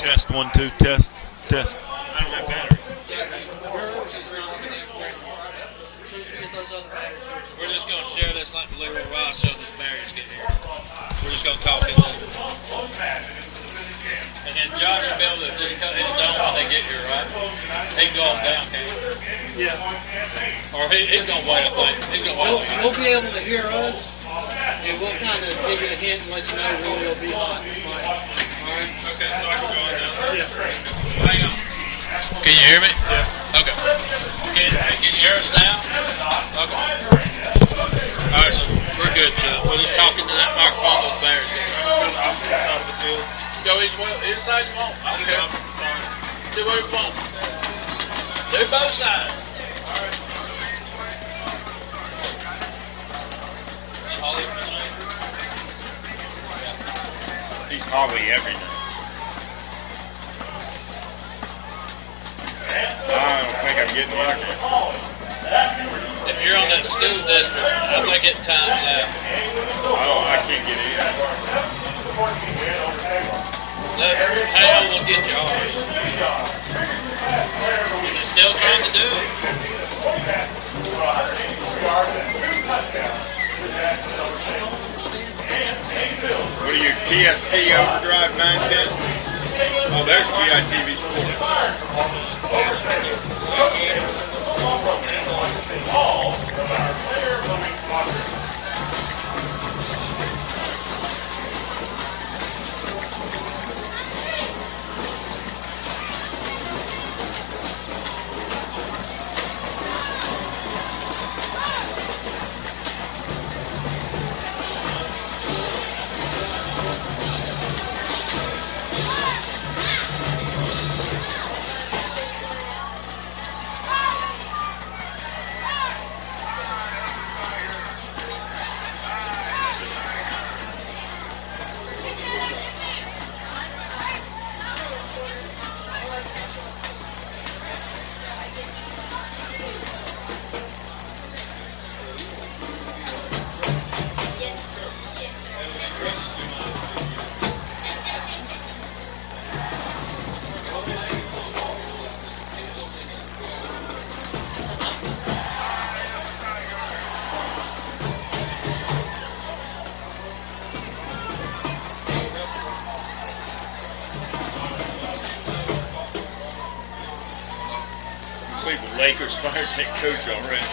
Test 1 2 test. I don't have batteries. We're just going to share this like the Leroy Rice show this Barry's getting here. We're just going to talk it a little bit. And then Josh will be able to just cut his own when they get here, right? He can go on down, can't he? Yeah. Or he's going to wait, I think. He's going to wait. We'll be able to hear us, and we'll kind of give you a hint and let you know when we'll be on. All right? Okay, so I can go on down. Yeah. Hang on. Can you hear me? Yeah. Okay. Can you hear us now? Okay. All right, so we're good, Chuck. We're just talking to that microphone those Bears get. Go either side you want. I don't care. Do what you want. Do both sides. All right. Holly. He's Holly everything. I don't think I'm getting lucky. If you're on that school district, I think it times out. I can't get in. Hell will get you ours. Is it still trying to do it? What are you, TSC Overdrive 910? Oh, there's GITV Sports. Lakers fired their coach already.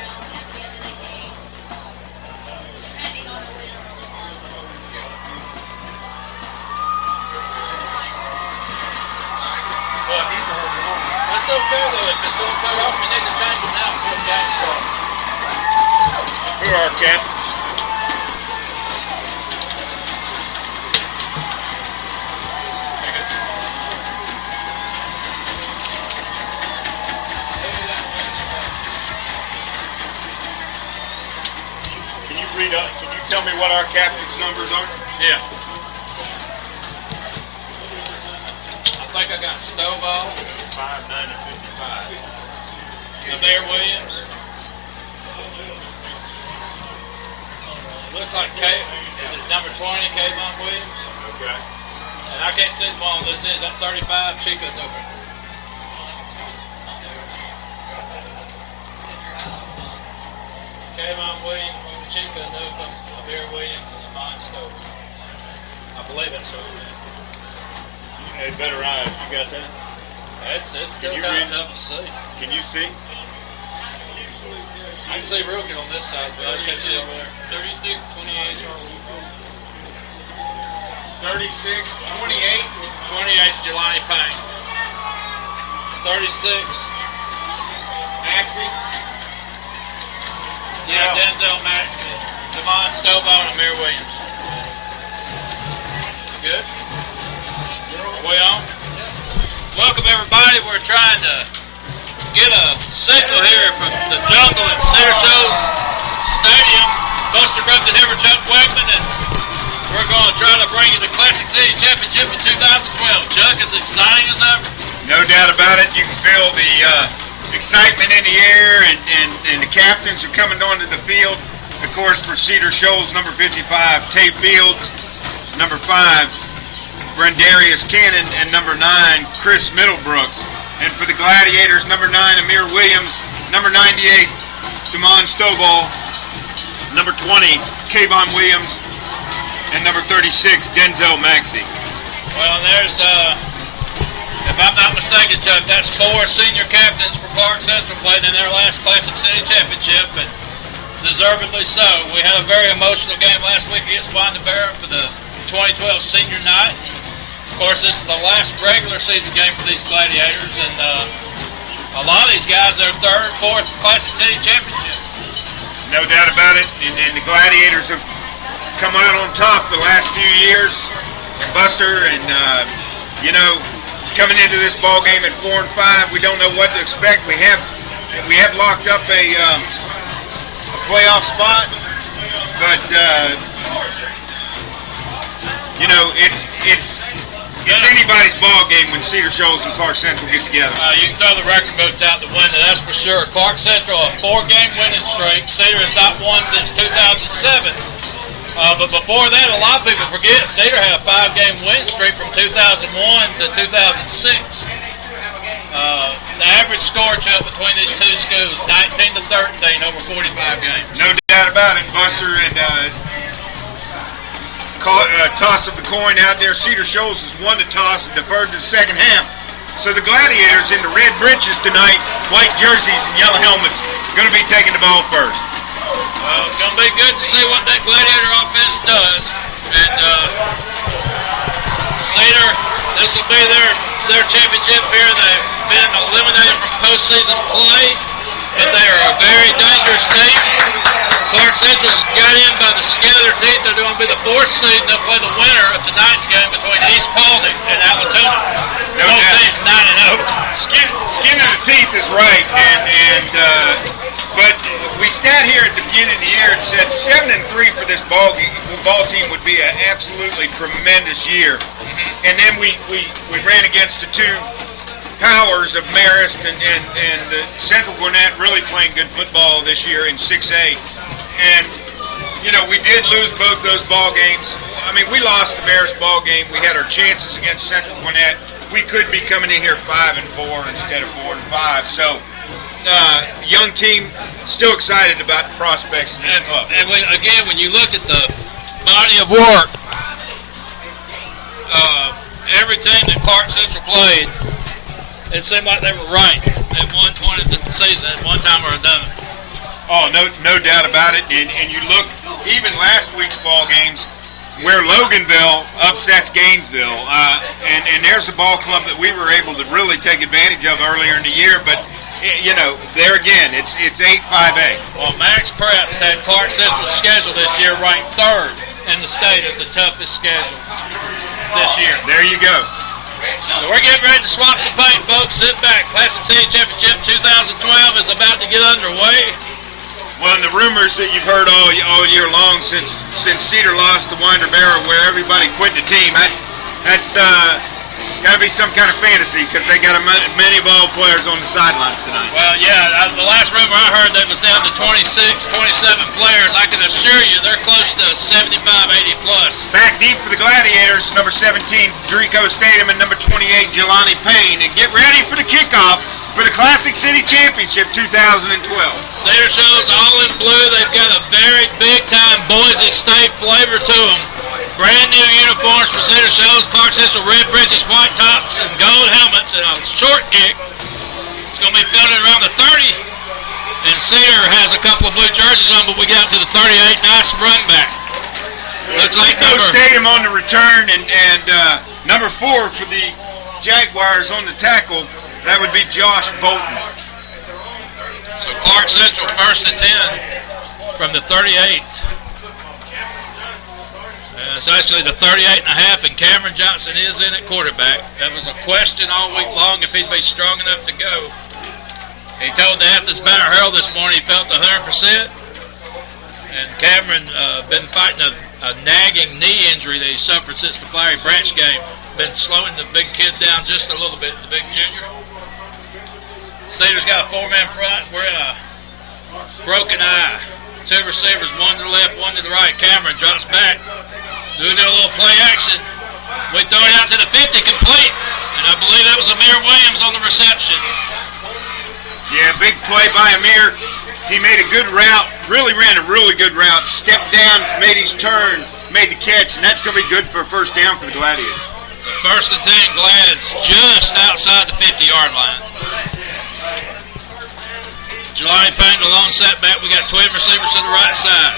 That's okay though. If it's going to cut off, we need to change it now before the game starts. Who are our captains? Can you tell me what our captain's numbers are? Yeah. I think I got Stovall. 5, 9, and 55. Mayor Williams. Looks like is it number 20, Kayvon Williams? Okay. And I can't see the ball. This is at 35, Chico's open. Kayvon Williams, Chico Newcomb, Amir Williams, and Lamont Stover. I believe that's what it is. You had better eyes. You got that? It's still kind of tough to see. Can you see? I can see real good on this side, but I just can't see over there. 36, 28. 36, 28. 28 is Jelani Payne. 36. Maxie. Yeah, Denzel Maxey, Demond Stovall, and Amir Williams. Good? Are we on? Welcome, everybody. We're trying to get a signal here from the jungle at Cedar Shoals Stadium. Buster Grumpton here with Chuck Wegman, and we're going to try to bring you the Classic City Championship in 2012. Chuck, it's exciting as ever. No doubt about it. You can feel the excitement in the air, and the captains are coming onto the field. Of course, for Cedar Shoals, number 55, Tay Fields, number 5, Brendarius Cannon, and number 9, Chris Middlebrooks. And for the Gladiators, number 9, Amir Williams, number 98, Damon Stovall, number 20, Kayvon Williams, and number 36, Denzel Maxey. Well, there's, if I'm not mistaken, Chuck, that's 4 senior captains for Clarke Central played in their last Classic City Championship, and deservedly so. We had a very emotional game last week against Wanda Barrett for the 2012 senior night. Of course, this is the last regular season game for these Gladiators, and a lot of these guys are 3rd, 4th Classic City Championship. No doubt about it, and the Gladiators have come out on top the last few years. Buster, and coming into this ball game at 4-5, we don't know what to expect. We have locked up a playoff spot, but it's anybody's ball game when Cedar Shoals and Clarke Central get together. You can throw the record books out the window, that's for sure. Clarke Central, a 4-game winning streak. Cedar has not won since 2007. But before that, a lot of people forget, Cedar had a 5-game win streak from 2001 to 2006. The average score, Chuck, between these two schools, 19-13 over 45 games. No doubt about it, Buster. And toss of the coin out there. Cedar Shoals has won the toss and deferred to the second half. So the Gladiators in the red breeches tonight, white jerseys and yellow helmets, going to be taking the ball first. Well, it's going to be good to see what that Gladiator offense does. And Cedar, this will be their championship here. They've been eliminated from postseason play, but they are a very dangerous team. Clarke Central's got in by the skin of their teeth. They're going to be the 4th seed, and they'll play the winner of tonight's game between East Paulding and Alatoona. Both teams 9-0. Skin of the teeth is right, but we sat here at the beginning of the year and said 7-3 for this ball team would be an absolutely tremendous year. And then we ran against the 2 powers of Marist and Central Gwinnett really playing good football this year in 6A. And, we did lose both those ball games. I mean, we lost the Marist ball game. We had our chances against Central Gwinnett. We could be coming in here 5-4 instead of 4-5. So, young team, still excited about the prospects of this club. And when you look at the body of work, every team that Clarke Central played, it seemed like they were ranked at one point of the season at one time or another. Oh, no doubt about it. And you look, even last week's ball games, where Loganville upsets Gainesville, and there's a ball club that we were able to really take advantage of earlier in the year, but there again, it's 8-5A. Well, Max Preps had Clarke Central's schedule this year ranked 3rd in the state as the toughest schedule this year. There you go. So we're getting ready to swap some paint, folks. Sit back. Classic City Championship 2012 is about to get underway. Well, and the rumors that you've heard all year long since Cedar lost to Winder Barrow, where everybody quit the team, that's got to be some kind of fantasy because they got many ball players on the sidelines tonight. Well, yeah, the last rumor I heard, that was down to 26, 27 players. I can assure you they're close to 75, 80 plus. Back deep for the Gladiators, number 17, Drico Statham, and number 28, Jelani Payne. And get ready for the kickoff for the Classic City Championship 2012. Cedar Shoals all in blue. They've got a very big-time Boise State flavor to them. Brand new uniforms for Cedar Shoals. Clarke Central red breeches, white tops, and gold helmets, and a short kick. It's going to be fielded around the 30. And Cedar has a couple of blue jerseys on, but we got to the 38. Nice run back. Looks like Drico Statham on the return, and number 4 for the Jaguars on the tackle. That would be Josh Bolton. So Clarke Central first and 10 from the 38. It's actually the 38.5, and Cameron Johnson is in at quarterback. That was a question all week long if he'd be strong enough to go. He told the Athens Banner-Herald this morning he felt 100%. And Cameron been fighting a nagging knee injury that he suffered since the Flowery Branch game. Been slowing the big kid down just a little bit, the big junior. Cedar's got a 4-man front. We're in a broken eye. 2 receivers, one to the left, one to the right. Cameron drops back. Doing a little play action. We throw it out to the 50, complete. And I believe that was Amir Williams on the reception. Yeah, big play by Amir. He made a good route, really ran a really good route, stepped down, made his turn, made the catch, and that's going to be good for a first down for the Gladiators. So 1st and 10, Glads just outside the 50-yard line. Jelani Payne, the lone setback. We got twin receivers to the right side.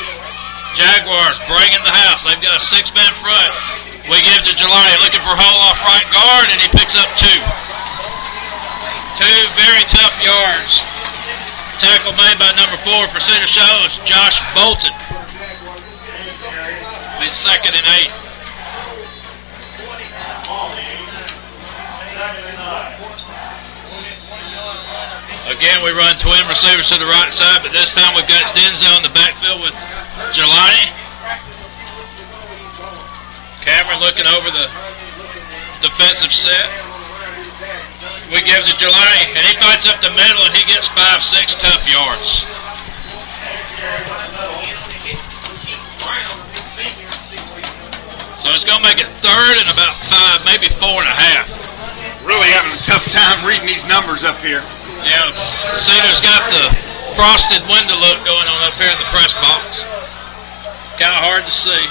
Jaguars bringing the house. They've got a 6-man front. We give to Jelani, looking for hole off right guard, and he picks up 2. 2 very tough yards. Tackle made by number 4 for Cedar Shoals, Josh Bolton. He's 2nd and 8. Again, we run twin receivers to the right side, but this time we've got Denzel in the backfield with Jelani. Cameron looking over the defensive set. We give to Jelani, and he fights up the middle, and he gets 5-6 tough yards. So it's going to make it 3rd and about 5, maybe 4.5. Really having a tough time reading these numbers up here. Yeah, Cedar's got the frosted window look going on up here in the press box. Kind of hard to see.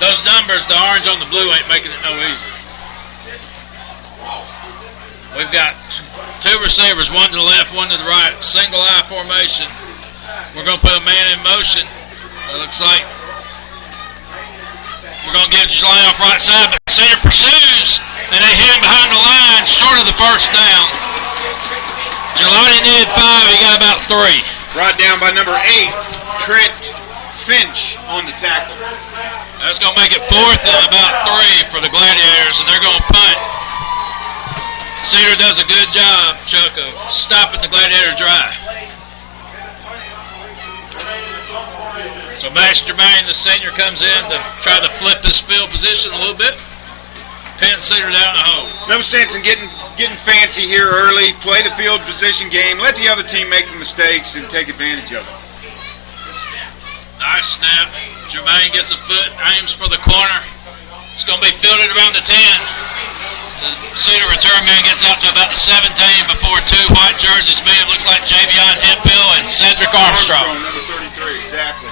Those numbers, the orange on the blue, ain't making it no easier. We've got 2 receivers, one to the left, one to the right. Single eye formation. We're going to put a man in motion. It looks like we're going to give Jelani off right side, but Cedar pursues, and they hit him behind the line, short of the first down. Jelani needed 5, he got about 3. Brought down by number 8, Trent Finch on the tackle. That's going to make it 4th and about 3 for the Gladiators, and they're going to punt. Cedar does a good job, Chuck, of stopping the Gladiator drive. So Max Germain, the senior, comes in to try to flip this field position a little bit. Pin Cedar down the hole. No sense in getting fancy here early. Play the field position game. Let the other team make the mistakes and take advantage of them. Nice snap. Germain gets a foot, aims for the corner. It's going to be fielded around the 10. The Cedar return man gets out to about the 17 before 2 white jerseys meet. It looks like Javion Hemphill and Cedric Armstrong. Number 33, exactly.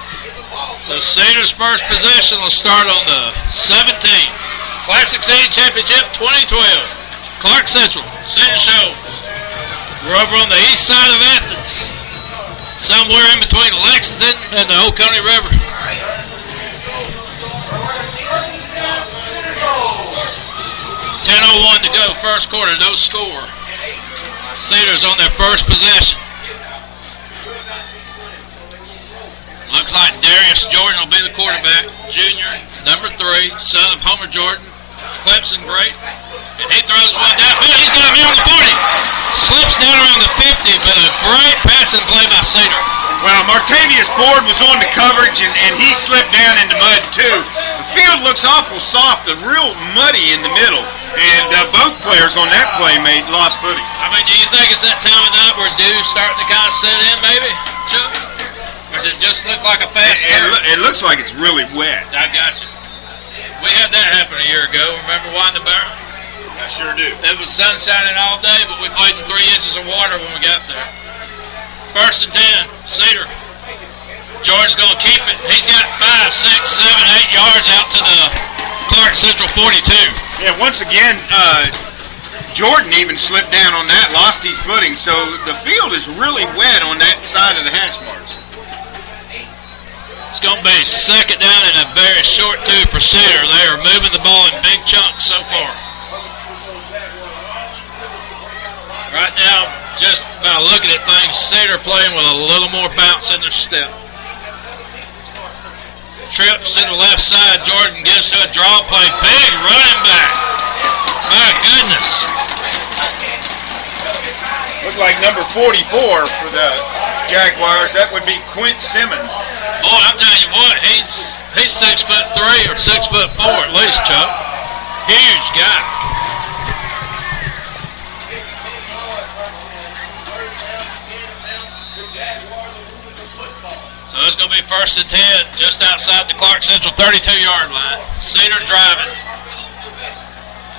So Cedar's first possession will start on the 17. Classic City Championship 2012. Clarke Central, Cedar Shoals. We're over on the east side of Athens, somewhere in between Lexington and the Oconee River. .10:01 to go, first quarter, no score. Cedar's on their first possession. Looks like Darius Jordan will be the quarterback. Junior, number 3, son of Homer Jordan, Clemson great. And he throws one downfield. He's got him here on the 40. Slips down around the 50, but a great passing play by Cedar. Well, Martavius Ford was on the coverage, and he slipped down in the mud, too. The field looks awful soft and real muddy in the middle. And both players on that play lost footing. I mean, do you think it's that time of night where dew's starting to kind of set in, maybe, Chuck? Or does it just look like a fast turn? It looks like it's really wet. I got you. We had that happen a year ago. Remember Wind the Barrel? I sure do. It was sun shining all day, but we played in 3 inches of water when we got there. 1st and 10, Cedar. George's going to keep it. He's got 5, 6, 7, 8 yards out to the Clarke Central 42. Yeah, once again, Jordan even slipped down on that, lost his footing. So the field is really wet on that side of the hash marks. It's going to be 2nd down and a very short 2 for Cedar. They are moving the ball in big chunks so far. Right now, just by looking at things, Cedar playing with a little more bounce in their step. Trips to the left side. Jordan gets to a draw play. Big running back. My goodness. Look like number 44 for the Jaguars. That would be Quint Simmons. Boy, I'm telling you what, he's 6'3" or 6'4" at least, Chuck. Huge guy. So it's going to be 1st and 10, just outside the Clarke Central 32-yard line. Cedar driving.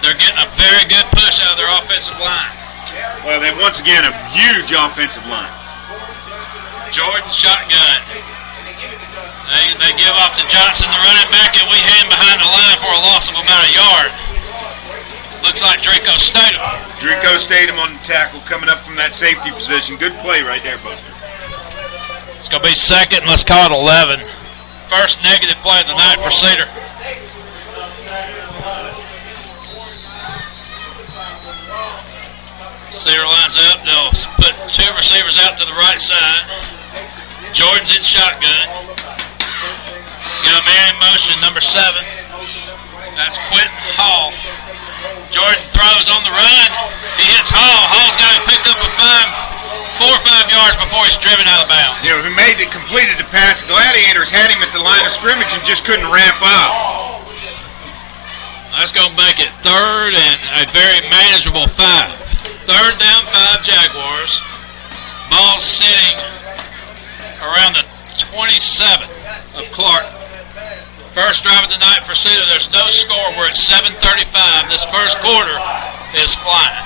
they're getting a very good push out of their offensive line. Well, they once again a huge offensive line. Jordan shotgun. They give off to Johnson, the running back, and we hang behind the line for a loss of about a yard. Looks like Draco Statham. Draco Statham on the tackle, coming up from that safety position. Good play right there, Buster. It's going to be second, let's call it 11. First negative play of the night for Cedar. Cedar lines up. They'll put two receivers out to the right side. Jordan's in shotgun. Got a man in motion, number 7. That's Quentin Hall. Jordan throws on the run. He hits Hall. Hall's got it picked up 4 or 5 yards before he's driven out of bounds. You know, he completed the pass. The Gladiators had him at the line of scrimmage and just couldn't ramp up. That's going to make it third and a very manageable 5. Third down 5 Jaguars. Ball sitting around the 27 of Clarke. First drive of the night for Cedar. There's no score. We're at 7:35. This first quarter is flying.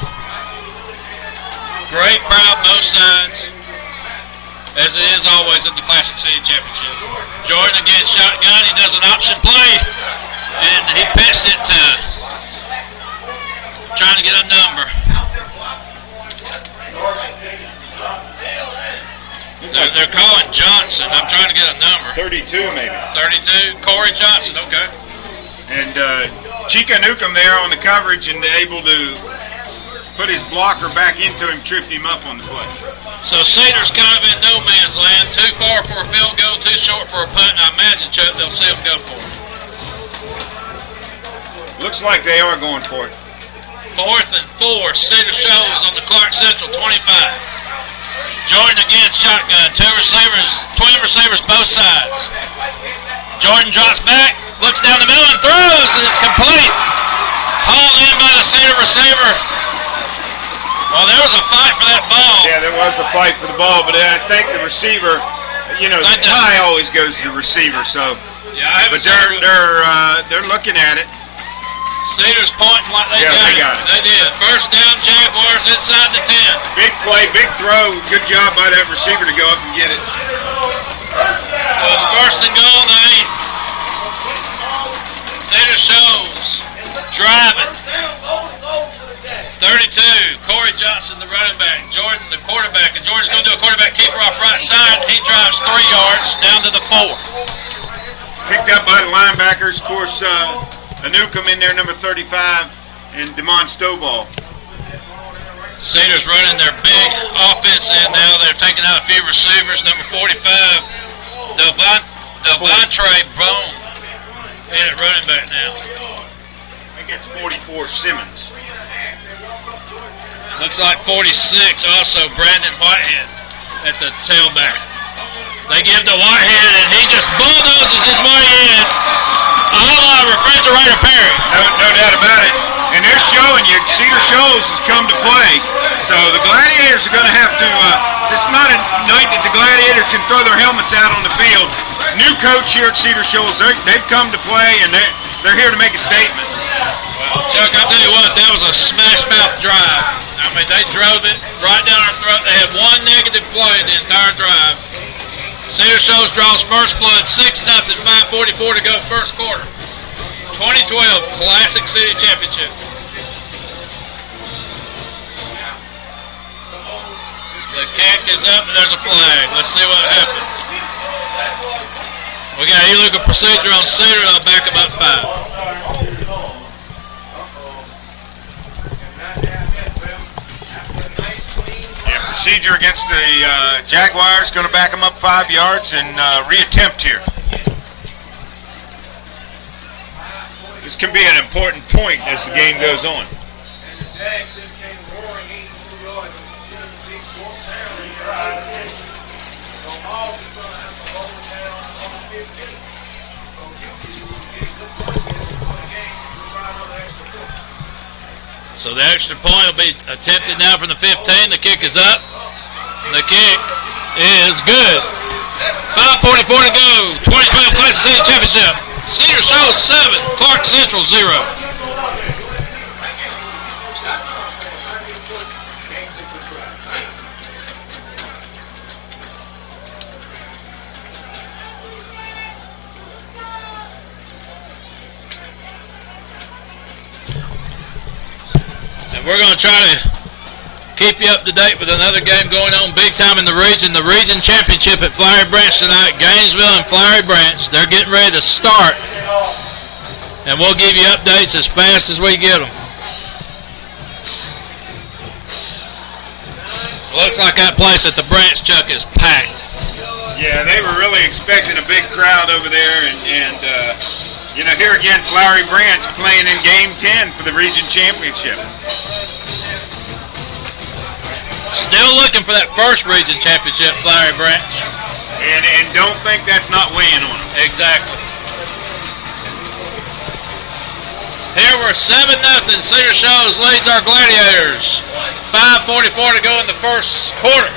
Great crowd both sides, as it is always in the Classic City Championship. Jordan again shotgun. He does an option play, and he pitched it to trying to get a number. They're calling Johnson. I'm trying to get a number. 32 maybe. 32. Corey Johnson. Okay. And Chica Newcomb there on the coverage and able to put his blocker back into him, tripped him up on the play. So Cedar's kind of in no man's land. Too far for a field goal, too short for a punt. And I imagine, Chuck, they'll see him go for it. Looks like they are going for it. 4th and 4. Cedar Shoals on the Clarke Central 25. Jordan again, shotgun. Twin receivers both sides. Jordan drops back, looks down the middle and throws. It's complete. Hauled in by the Cedar receiver. Well, there was a fight for that ball. Yeah, there was a fight for the ball, but I think the receiver, you know, the tie always goes to the receiver. So, yeah, but they're looking at it. Cedar's pointing like they got it. They did. First down, Jaguars inside the 10. Big play, big throw. Good job by that receiver to go up and get it. So it's first and goal, the 8. Cedar Shoals driving. 32. Corey Johnson, the running back. Jordan, the quarterback. And Jordan's going to do a quarterback keeper off right side. He drives 3 yards down to the 4. Picked up by the linebackers. Of course, a Newcomb in there, number 35, and Demond Stovall. Cedar's running their big offense in now. They're taking out a few receivers. Number 45, Devontre Bone in at running back now. I think it's 44, Simmons. Looks like 46 also, Brandon Whitehead at the tailback. They give to Whitehead, and he just bulldozes his way in. Refrigerator Perry. No doubt about it. And they're showing you Cedar Shoals has come to play. So the Gladiators are going to have to, this is not a night that the Gladiators can throw their helmets out on the field. New coach here at Cedar Shoals, they've come to play, and they're here to make a statement. Well, Chuck, I'll tell you what, that was a smash-mouth drive. I mean, they drove it right down our throat. They had one negative play the entire drive. Cedar Shoals draws first blood, 6-0, 5:44 to go first quarter. 2012 Classic City Championship. The kick is up and there's a flag. Let's see what happened. We got illegal procedure on Cedar. I'll back them up 5. Yeah, procedure against the Jaguars, going to back them up 5 yards and reattempt here. This can be an important point as the game goes on. So the extra point will be attempted now from the 15. The kick is up. The kick is good. 5:44 to go. 2012 Classic City Championship. Cedar Shoals 7, Clarke Central 0. we're going to try to keep you up to date with another game going on big time in the region. The region championship at Flowery Branch tonight. Gainesville and Flowery Branch. They're getting ready to start. And we'll give you updates as fast as we get them. Looks like that place at the Branch, Chuck, is packed. Yeah, they were really expecting a big crowd over there. And you know, here again, Flowery Branch playing in Game 10 for the region championship. Still looking for that first region championship, Flowery Branch. And don't think that's not weighing on them. Exactly. Here we're 7-0. Cedar Shoals leads our Gladiators. 5:44 to go in the first quarter.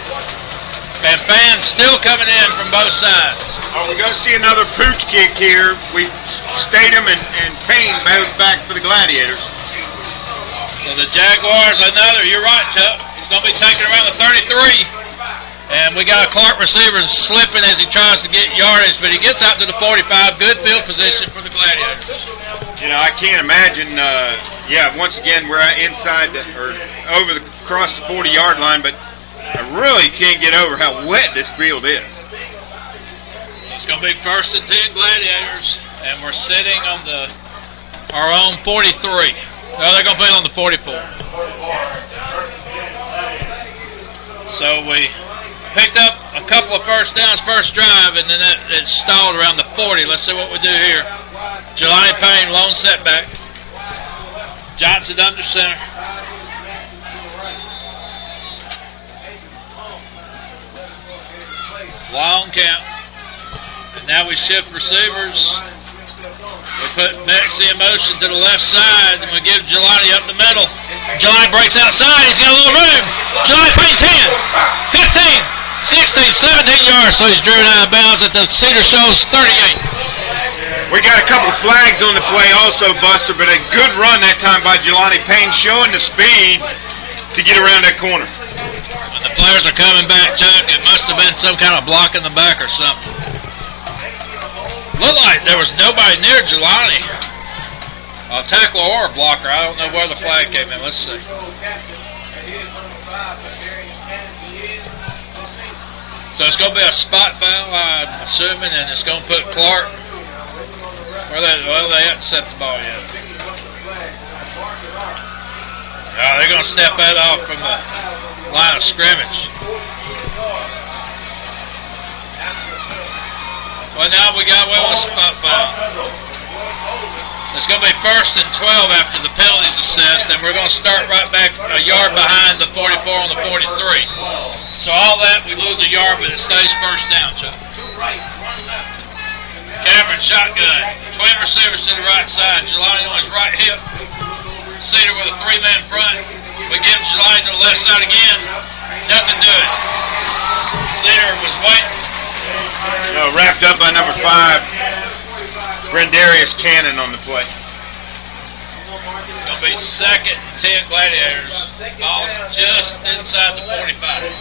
And fans still coming in from both sides. Oh, we're going to see another pooch kick here. We Statham and Payne both back for the Gladiators. So the Jaguars, another, you're right, Chuck. He's going to be taking around the 33. And we got a Clarke receiver slipping as he tries to get yardage, but he gets out to the 45. Good field position for the Gladiators. You know, I can't imagine, once again, we're inside or across the 40-yard line, but I really can't get over how wet this field is. So it's going to be 1st and 10 Gladiators, and we're sitting on our own 43. No, they're going to put it on the 44. So we picked up a couple of first downs first drive, and then it stalled around the 40. Let's see what we do here. Jelani Payne, lone setback. Johnson under center. Long count. And now we shift receivers. We put Mexi in motion to the left side, and we give Jelani up the middle. Jelani breaks outside. He's got a little room. Jelani Payne 10, 15, 16, 17 yards. So he's driven out of bounds at the Cedar Shoals 38. We got a couple flags on the play also, Buster, but a good run that time by Jelani Payne, showing the speed to get around that corner. When the players are coming back, Chuck, it must have been some kind of block in the back or something. Looked like there was nobody near Jelani. A tackler or a blocker. I don't know where the flag came in. Let's see. So it's going to be a spot foul, I'm assuming, and it's going to put Clarke. Well, they haven't set the ball yet. They're going to step that off from the line of scrimmage. Well, now we got away with a spot foul. It's going to be 1st and 12 after the penalties assessed, and we're going to start right back a yard behind the 44 on the 43. So all that, we lose a yard, but it stays first down, Chuck. Cameron shotgun. Twin receivers to the right side. Jelani on his right hip. Cedar with a 3-man front. We give Jelani to the left side again. Nothing doing. Cedar was waiting. Wrapped up by number 5. Brendarius Cannon on the play. It's going to be 2nd and 10 Gladiators. Ball's just inside the 45.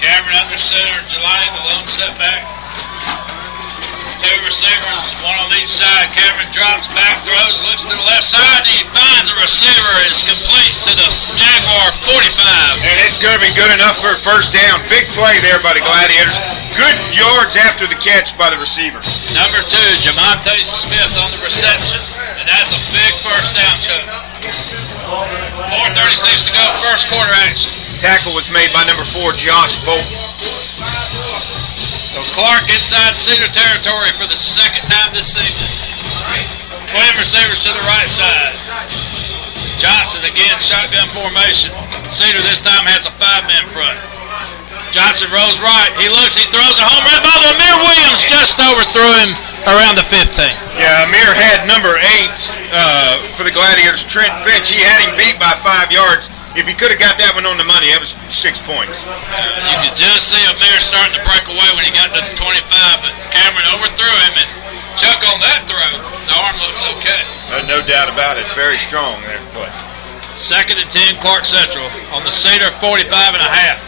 Cameron under center, Jelani the lone setback. 2 receivers, one on each side. Cameron drops back, throws, looks to the left side, and he finds a receiver. It's complete to the Jaguar 45. And it's going to be good enough for a first down. Big play there by the Gladiators. Good yards after the catch by the receiver. Number 2, Jamonte Smith on the reception. And that's a big first down, Chuck. 4:36 to go, first quarter action. Tackle was made by number 4, Josh Bolton. So Clarke inside Cedar territory for the second time this season. Twin receivers to the right side. Johnson again, shotgun formation. Cedar this time has a 5-man front. Johnson rolls right. He looks, he throws a home run ball to Amir Williams. Just overthrew him around the 15. Yeah, Amir had number 8 for the Gladiators, Trent Finch. He had him beat by 5 yards. If he could have got that one on the money, that was 6 points. You could just see Amir starting to break away when he got to the 25, but Cameron overthrew him, and Chuck on that throw, the arm looks okay. No doubt about it. Very strong there. But 2nd and 10, Clarke Central on the Cedar 45 and a half.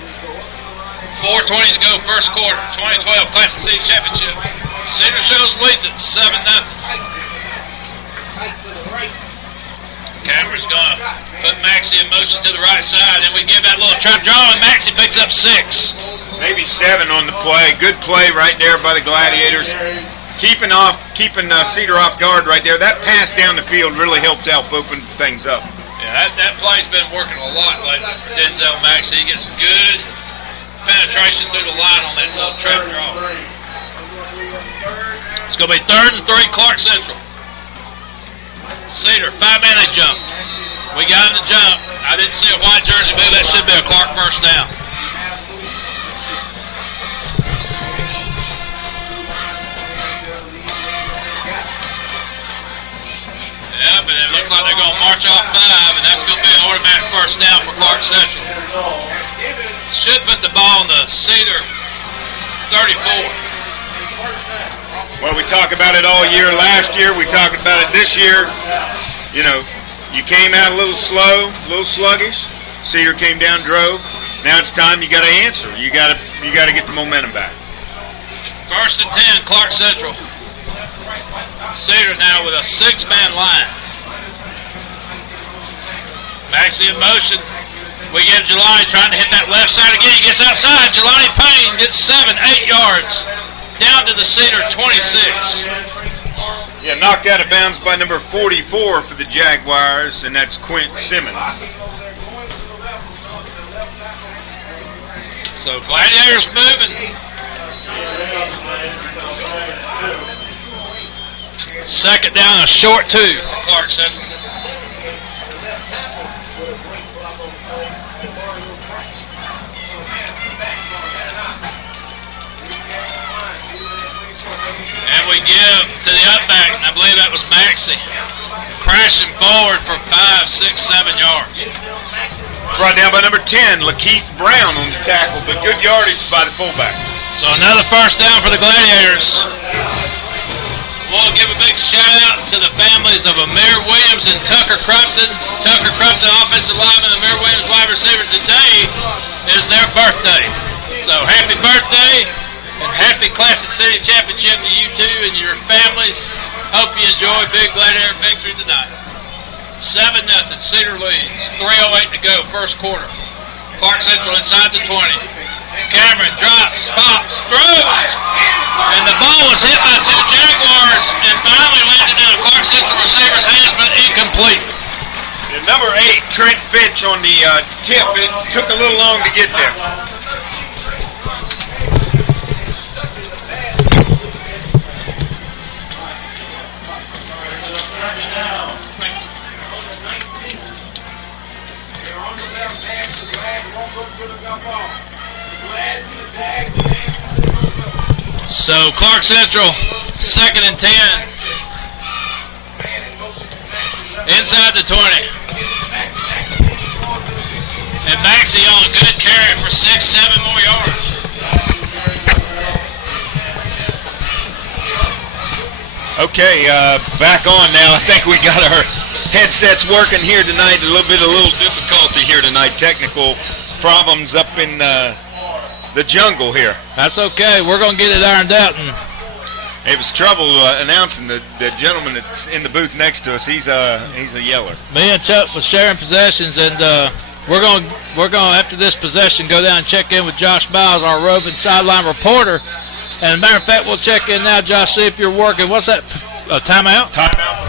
4:20 to go, first quarter, 2012 Classic City Championship. Cedar Shoals leads it 7-0. Cameron's going to put Maxie in motion to the right side, and we give that little trap draw, and Maxie picks up 6. Maybe 7 on the play. Good play right there by the Gladiators. Keeping Cedar off guard right there. That pass down the field really helped out open things up. Yeah, that play's been working a lot lately. Denzel Maxie, he gets good penetration through the line on that little trap draw. It's going to be 3rd and 3, Clarke Central. Cedar, 5-man they jump. We got him to jump. I didn't see a white jersey move. That should be a Clarke first down. Yeah, but it looks like they're going to march off 5, and that's going to be an automatic first down for Clarke Central. Should put the ball on the Cedar 34. Well, we talk about it all year last year. We talked about it this year. You know, you came out a little slow, a little sluggish. Cedar came down, drove. Now it's time. You got to answer. You got to get the momentum back. 1st and 10, Clarke Central. Cedar now with a 6-man line. Maxie in motion. We get Jelani trying to hit that left side again. He gets outside. Jelani Payne gets 8 yards. Down to the Cedar 26. Yeah, knocked out of bounds by number 44 for the Jaguars, and that's Quint Simmons. So Gladiators moving. 2nd down, a short 2 for Clarke Central. And we give to the upback, and I believe that was Maxie, crashing forward for 5, 6, 7 yards. Brought down by number 10, Lakeith Brown on the tackle, but good yardage by the fullback. So another first down for the Gladiators. We'll give a big shout out to the families of Amir Williams and Tucker Crumpton. Tucker Crumpton, offensive lineman, Amir Williams, wide receiver. Today is their birthday. So happy birthday and happy Classic City Championship to you two and your families. Hope you enjoy big Gladiator victory tonight. 7-0, Cedar leads. 3:08 to go, first quarter. Clarke Central inside the 20. Cameron drops, pops, throws, and the ball was hit by 2 Jaguars and finally landed in a Clarke Central receiver's hands, but incomplete. And number 8, Trent Fitch on the tip. It took a little long to get there. So Clarke Central, 2nd and 10. Inside the 20. And Maxie on a good carry for 6, 7 more yards. Okay, back on now. I think we got our headsets working here tonight. A little difficulty here tonight. Technical problems up in the jungle here. That's okay. We're going to get it ironed out. And it was trouble announcing the gentleman that's in the booth next to us. He's a yeller. Me and Chuck was sharing possessions, and we're going after this possession go down and check in with Josh Biles, our roving sideline reporter. And as a matter of fact, we'll check in now, Josh, see if you're working. What's that? Timeout? Timeout.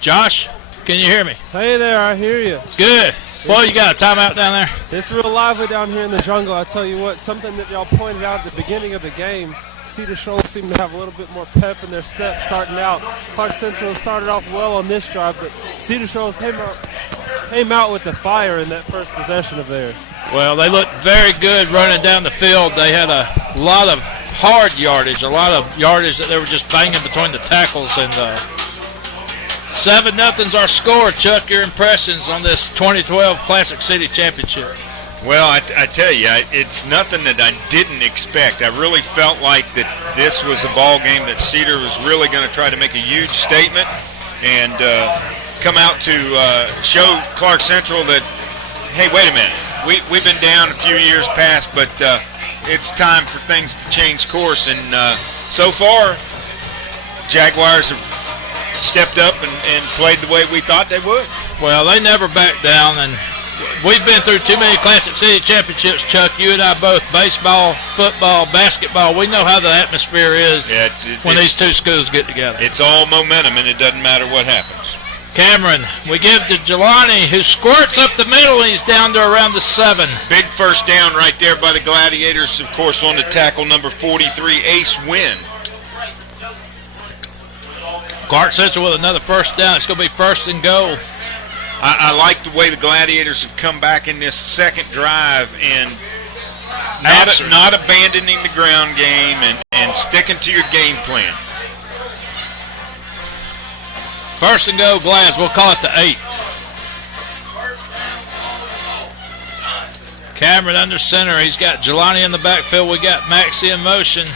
Josh, can you hear me? Hey there, I hear you. Good. Boy, you got a timeout down there? It's real lively down here in the jungle. I tell you what, something that y'all pointed out at the beginning of the game, Cedar Shoals seemed to have a little bit more pep in their step starting out. Clarke Central started off well on this drive, but Cedar Shoals came out with the fire in that first possession of theirs. Well, they looked very good running down the field. They had a lot of hard yardage, a lot of yardage that they were just banging between the tackles. And 7-0's our score. Chuck, your impressions on this 2012 Classic City Championship? Well, I tell you, it's nothing that I didn't expect. I really felt like that this was a ball game that Cedar was really going to try to make a huge statement and come out to show Clarke Central that, hey, wait a minute, we've been down a few years past, but it's time for things to change course. And so far, Jaguars have stepped up and played the way we thought they would. Well, they never back down, and we've been through too many Classic City championships, Chuck. You and I both, baseball, football, basketball. We know how the atmosphere is when these two schools get together. It's all momentum, and it doesn't matter what happens. Cameron, we give to Jelani, who squirts up the middle, and he's down to around the 7. Big first down right there by the Gladiators, of course, on the tackle, number 43, Ace Wynn. Clarke Central with another first down. It's going to be first and goal. I like the way the Gladiators have come back in this second drive and not abandoning the ground game and sticking to your game plan. First and goal, Glads. We'll call it the 8. Cameron under center. He's got Jelani in the backfield. We got Maxie in motion.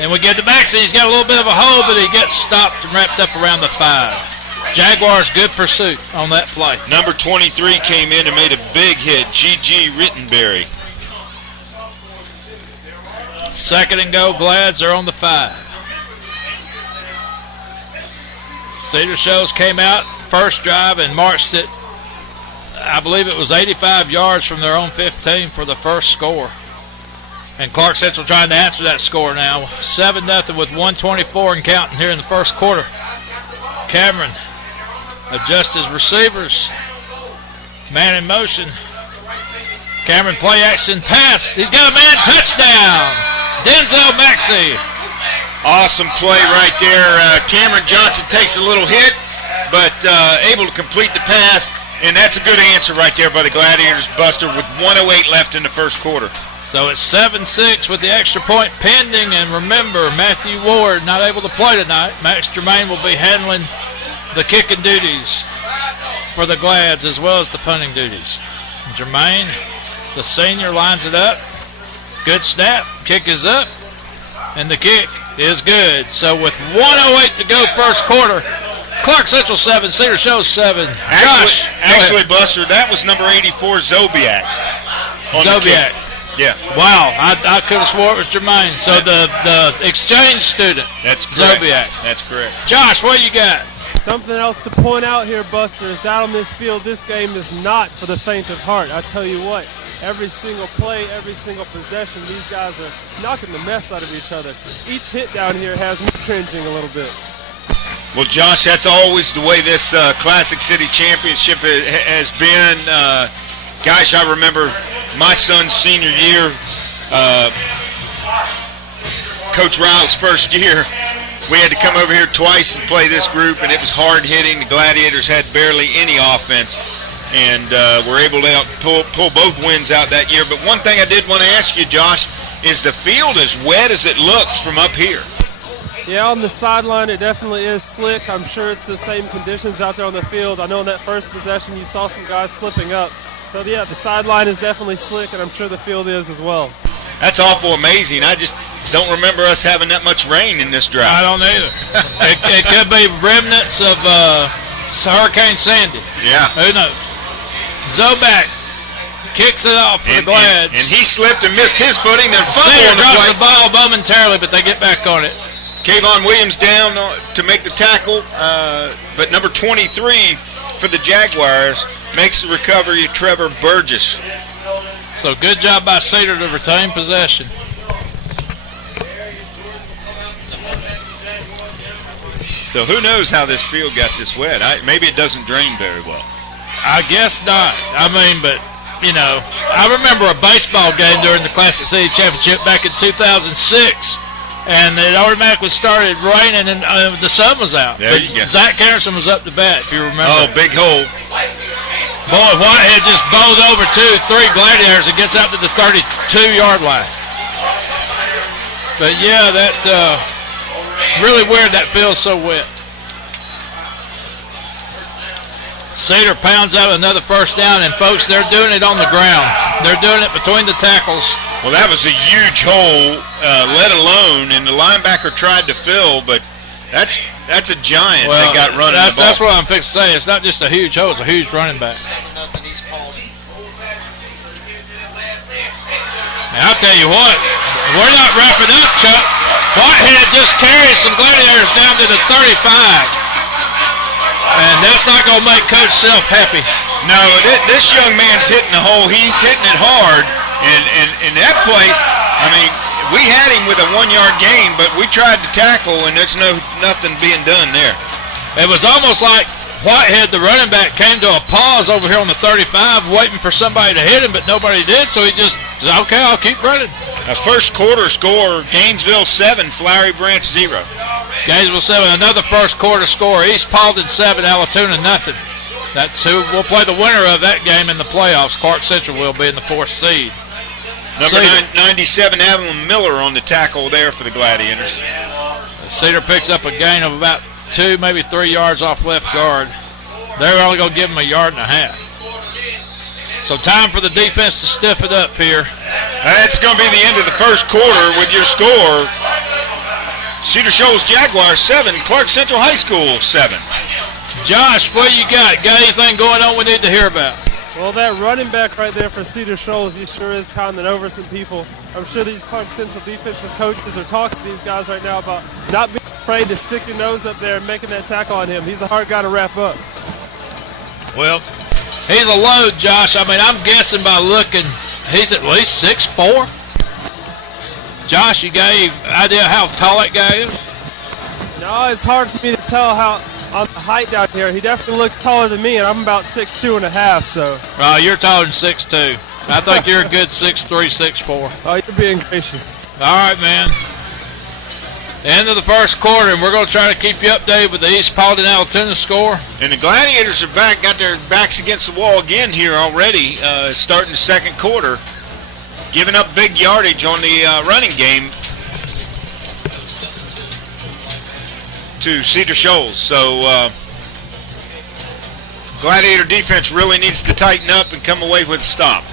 And we get to Maxie. He's got a little bit of a hole, but he gets stopped and wrapped up around the 5. Jaguars, good pursuit on that play. Number 23 came in and made a big hit, G.G. Rittenberry. Second and goal, Glads are on the 5. Cedar Shoals came out first drive and marched it, I believe it was 85 yards from their own 15 for the first score. And Clarke Central trying to answer that score now. 7-0 with 1:24 and counting here in the first quarter. Cameron adjusts his receivers. Man in motion. Cameron play action pass. He's got a man touchdown. Denzel Maxey. Awesome play right there. Cameron Johnson takes a little hit, but able to complete the pass. And that's a good answer right there by the Gladiators, Buster, with 1:08 left in the first quarter. So it's 7-6 with the extra point pending. And remember, Matthew Ward not able to play tonight. Max Germain will be handling the kicking duties for the Glads as well as the punting duties. Germain, the senior, lines it up. Good snap. Kick is up. And the kick is good. So with 1:08 to go first quarter, Clarke Central 7, Cedar Shoals 7. Actually, Buster, that was number 84, Zobiak. Zobiak. Yeah. Wow, I could have swore it was Jermaine. So the exchange student. That's correct. Zobiak. That's correct. Josh, what you got? Something else to point out here, Buster, is that on this field, this game is not for the faint of heart. I tell you what, every single play, every single possession, these guys are knocking the mess out of each other. Each hit down here has me cringing a little bit. Well, Josh, that's always the way this Classic City Championship has been. Gosh, I remember my son's senior year, Coach Ryle's first year. We had to come over here twice and play this group, and it was hard hitting. The Gladiators had barely any offense, and were able to pull both wins out that year. But one thing I did want to ask you, Josh, is the field as wet as it looks from up here? Yeah, on the sideline, it definitely is slick. I'm sure it's the same conditions out there on the field. I know in that first possession you saw some guys slipping up. So, yeah, the sideline is definitely slick, and I'm sure the field is as well. That's awful amazing. I just don't remember us having that much rain in this drive. I don't either. it could be remnants of Hurricane Sandy. Yeah. Who knows? Zoback kicks it off for the Glads. And he slipped and missed his footing. Then Cedar drops the ball momentarily, but they get back on it. Kayvon Williams down to make the tackle, but number 23 for the Jaguars makes the recovery, Trevor Burgess. So good job by Cedar to retain possession. So who knows how this field got this wet? Maybe it doesn't drain very well. I guess not. I mean, but, you know, I remember a baseball game during the Classic City Championship back in 2006. And it automatically started raining, and the sun was out. There you go. Zach Harrison was up to bat, if you remember. Oh, big hole. Boy, Whitehead just bowled over 2-3 Gladiators and gets out to the 32-yard line. But, yeah, that really weird that feels so wet. Cedar pounds out another first down, and, folks, they're doing it on the ground. They're doing it between the tackles. Well, that was a huge hole, let alone, and the linebacker tried to fill, but that's a giant that got running the ball. That's what I'm fixing to say. It's not just a huge hole, it's a huge running back. And I'll tell you what, we're not wrapping up, Chuck. Whitehead just carries some Gladiators down to the 35. And that's not going to make Coach Self happy. No, this young man's hitting the hole. He's hitting it hard. And in that place, I mean, we had him with a 1-yard gain, but we tried to tackle, and there's nothing being done there. It was almost like Whitehead, the running back, came to a pause over here on the 35, waiting for somebody to hit him, but nobody did, so he just said, okay, I'll keep running. A first quarter score, Gainesville 7, Flowery Branch 0. Gainesville 7, another first quarter score. East Paulding 7, Allatoona nothing. That's who will play the winner of that game in the playoffs. Clarke Central will be in the 4th seed. Number 97, Avalon Miller on the tackle there for the Gladiators. Cedar picks up a gain of about 2, maybe 3 yards off left guard. They're only going to give him 1.5 yards. So time for the defense to stiff it up here. That's going to be the end of the first quarter with your score. Cedar Shoals Jaguars 7, Clarke Central High School 7. Josh, what you got? Got anything going on we need to hear about? Well, that running back right there for Cedar Shoals, he sure is pounding over some people. I'm sure these Clarke Central defensive coaches are talking to these guys right now about not being afraid to stick your nose up there and making that tackle on him. He's a hard guy to wrap up. Well, he's a load, Josh. I mean, I'm guessing by looking, he's at least 6'4". Josh, you got any idea how tall that guy is? No, it's hard for me to tell how on the height down here. He definitely looks taller than me, and I'm about 6'2.5", so. You're taller than 6'2". I think you're a good 6'3", 6'4". Oh, you're being gracious. All right, man. End of the first quarter, and we're going to try to keep you updated with the East Paulding Allatoona score. And the Gladiators are back, got their backs against the wall again here already, starting the second quarter, giving up big yardage on the running game to Cedar Shoals. So Gladiator defense really needs to tighten up and come away with a stop.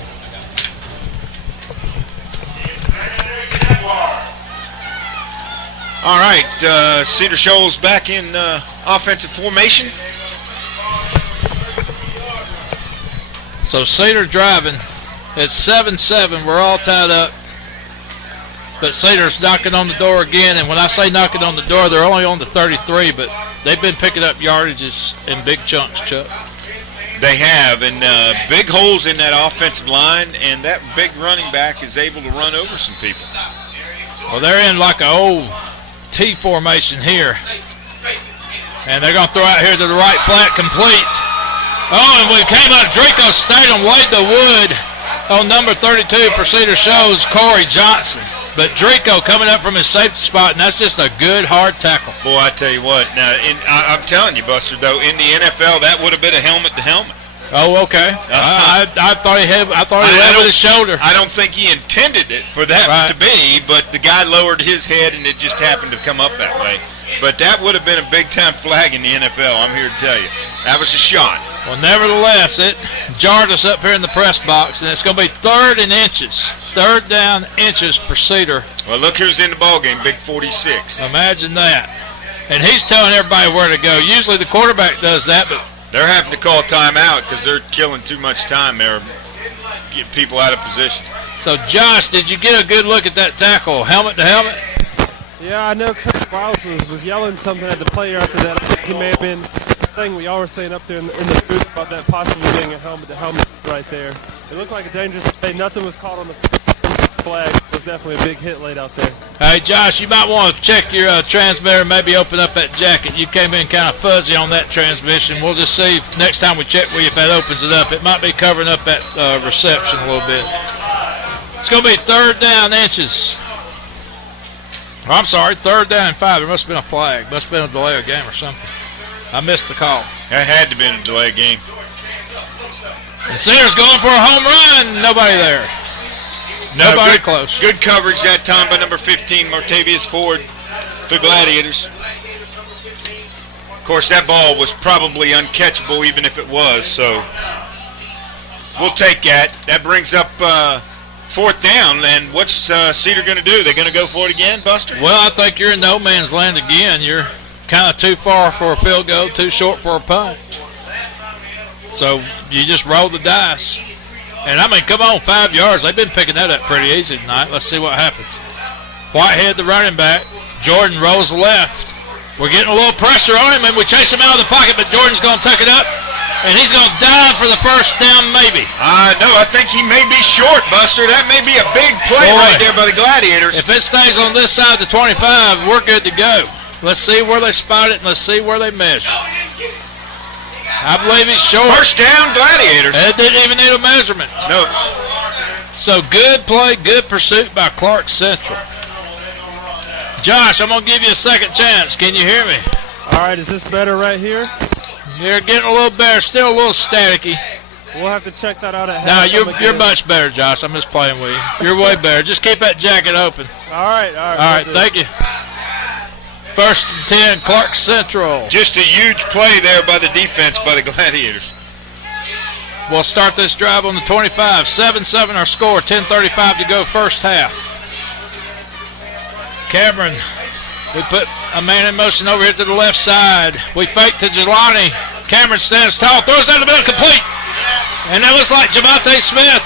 All right, Cedar Shoals back in offensive formation. So Cedar driving. It's 7-7. We're all tied up. But Cedar's knocking on the door again. And when I say knocking on the door, they're only on the 33, but they've been picking up yardages in big chunks, Chuck. They have, and big holes in that offensive line, and that big running back is able to run over some people. Well, they're in like an old T formation here. And they're going to throw out here to the right flat, complete. Oh, and we came up, Draco Statham laid the wood on number 32 for Cedar Shoals, Corey Johnson. But Draco coming up from his safety spot, and that's just a good, hard tackle. Boy, I tell you what. Now, I'm telling you, Buster, though, in the NFL, that would have been a helmet to helmet. Oh, okay. I thought he had. I thought he led with his shoulder. I don't think he intended it for that to be, but the guy lowered his head, and it just happened to come up that way. But that would have been a big-time flag in the NFL, I'm here to tell you. That was a shot. Well, nevertheless, it jarred us up here in the press box, and it's going to be 3rd and inches. 3rd down inches for Cedar. Well, look who's in the ballgame, Big 46. Imagine that. And he's telling everybody where to go. Usually the quarterback does that, but they're having to call timeout because they're killing too much time there, get people out of position. So, Josh, did you get a good look at that tackle, helmet to helmet? Yeah, I know Coach Wiles was yelling something at the player after that. I think he may have been the thing we all were saying up there in the booth about that possibly being a helmet-to-helmet right there. It looked like a dangerous play. Nothing was called on the flag. It was definitely a big hit laid out there. Hey, Josh, you might want to check your transmitter, maybe open up that jacket. You came in kind of fuzzy on that transmission. We'll just see next time we check with you if that opens it up. It might be covering up that reception a little bit. It's going to be 3rd down inches. Oh, I'm sorry, 3rd down and 5. There must have been a flag. Must have been a delay of game or something. I missed the call. That had to have been a delay game. And Cedar's going for a home run. Nobody there. Nobody close. Good coverage that time by number 15, Martavius Ford, for Gladiators. Of course, that ball was probably uncatchable even if it was, so we'll take that. That brings up 4th down, and what's Cedar going to do? They're going to go for it again, Buster? Well, I think you're in no man's land again. You're kind of too far for a field goal, too short for a punt. So you just roll the dice. And I mean, come on, 5 yards. They've been picking that up pretty easy tonight. Let's see what happens. Whitehead, the running back. Jordan rolls left. We're getting a little pressure on him, and we chase him out of the pocket, but Jordan's going to tuck it up, and he's going to dive for the first down maybe. No, I think he may be short, Buster. That may be a big play right there by the Gladiators. If it stays on this side of the 25, we're good to go. Let's see where they spot it, and let's see where they measure. I believe he's short. First down, Gladiators. It didn't even need a measurement. No. So good play, good pursuit by Clarke Central. Josh, I'm going to give you a second chance. Can you hear me? All right, is this better right here? You're getting a little better, still a little staticky. We'll have to check that out at No, halftime you're again. much better, Josh. I'm just playing with you. You're way better. Just keep that jacket open. All right. All right, thank you. First and 10, Clarke Central. Just a huge play there by the defense by the Gladiators. We'll start this drive on the 25. 7-7 our score. 10:35 to go first half. Cameron, we put a man in motion over here to the left side. We fake to Jelani. Cameron stands tall, throws down the middle, complete. And that looks like Javante Smith.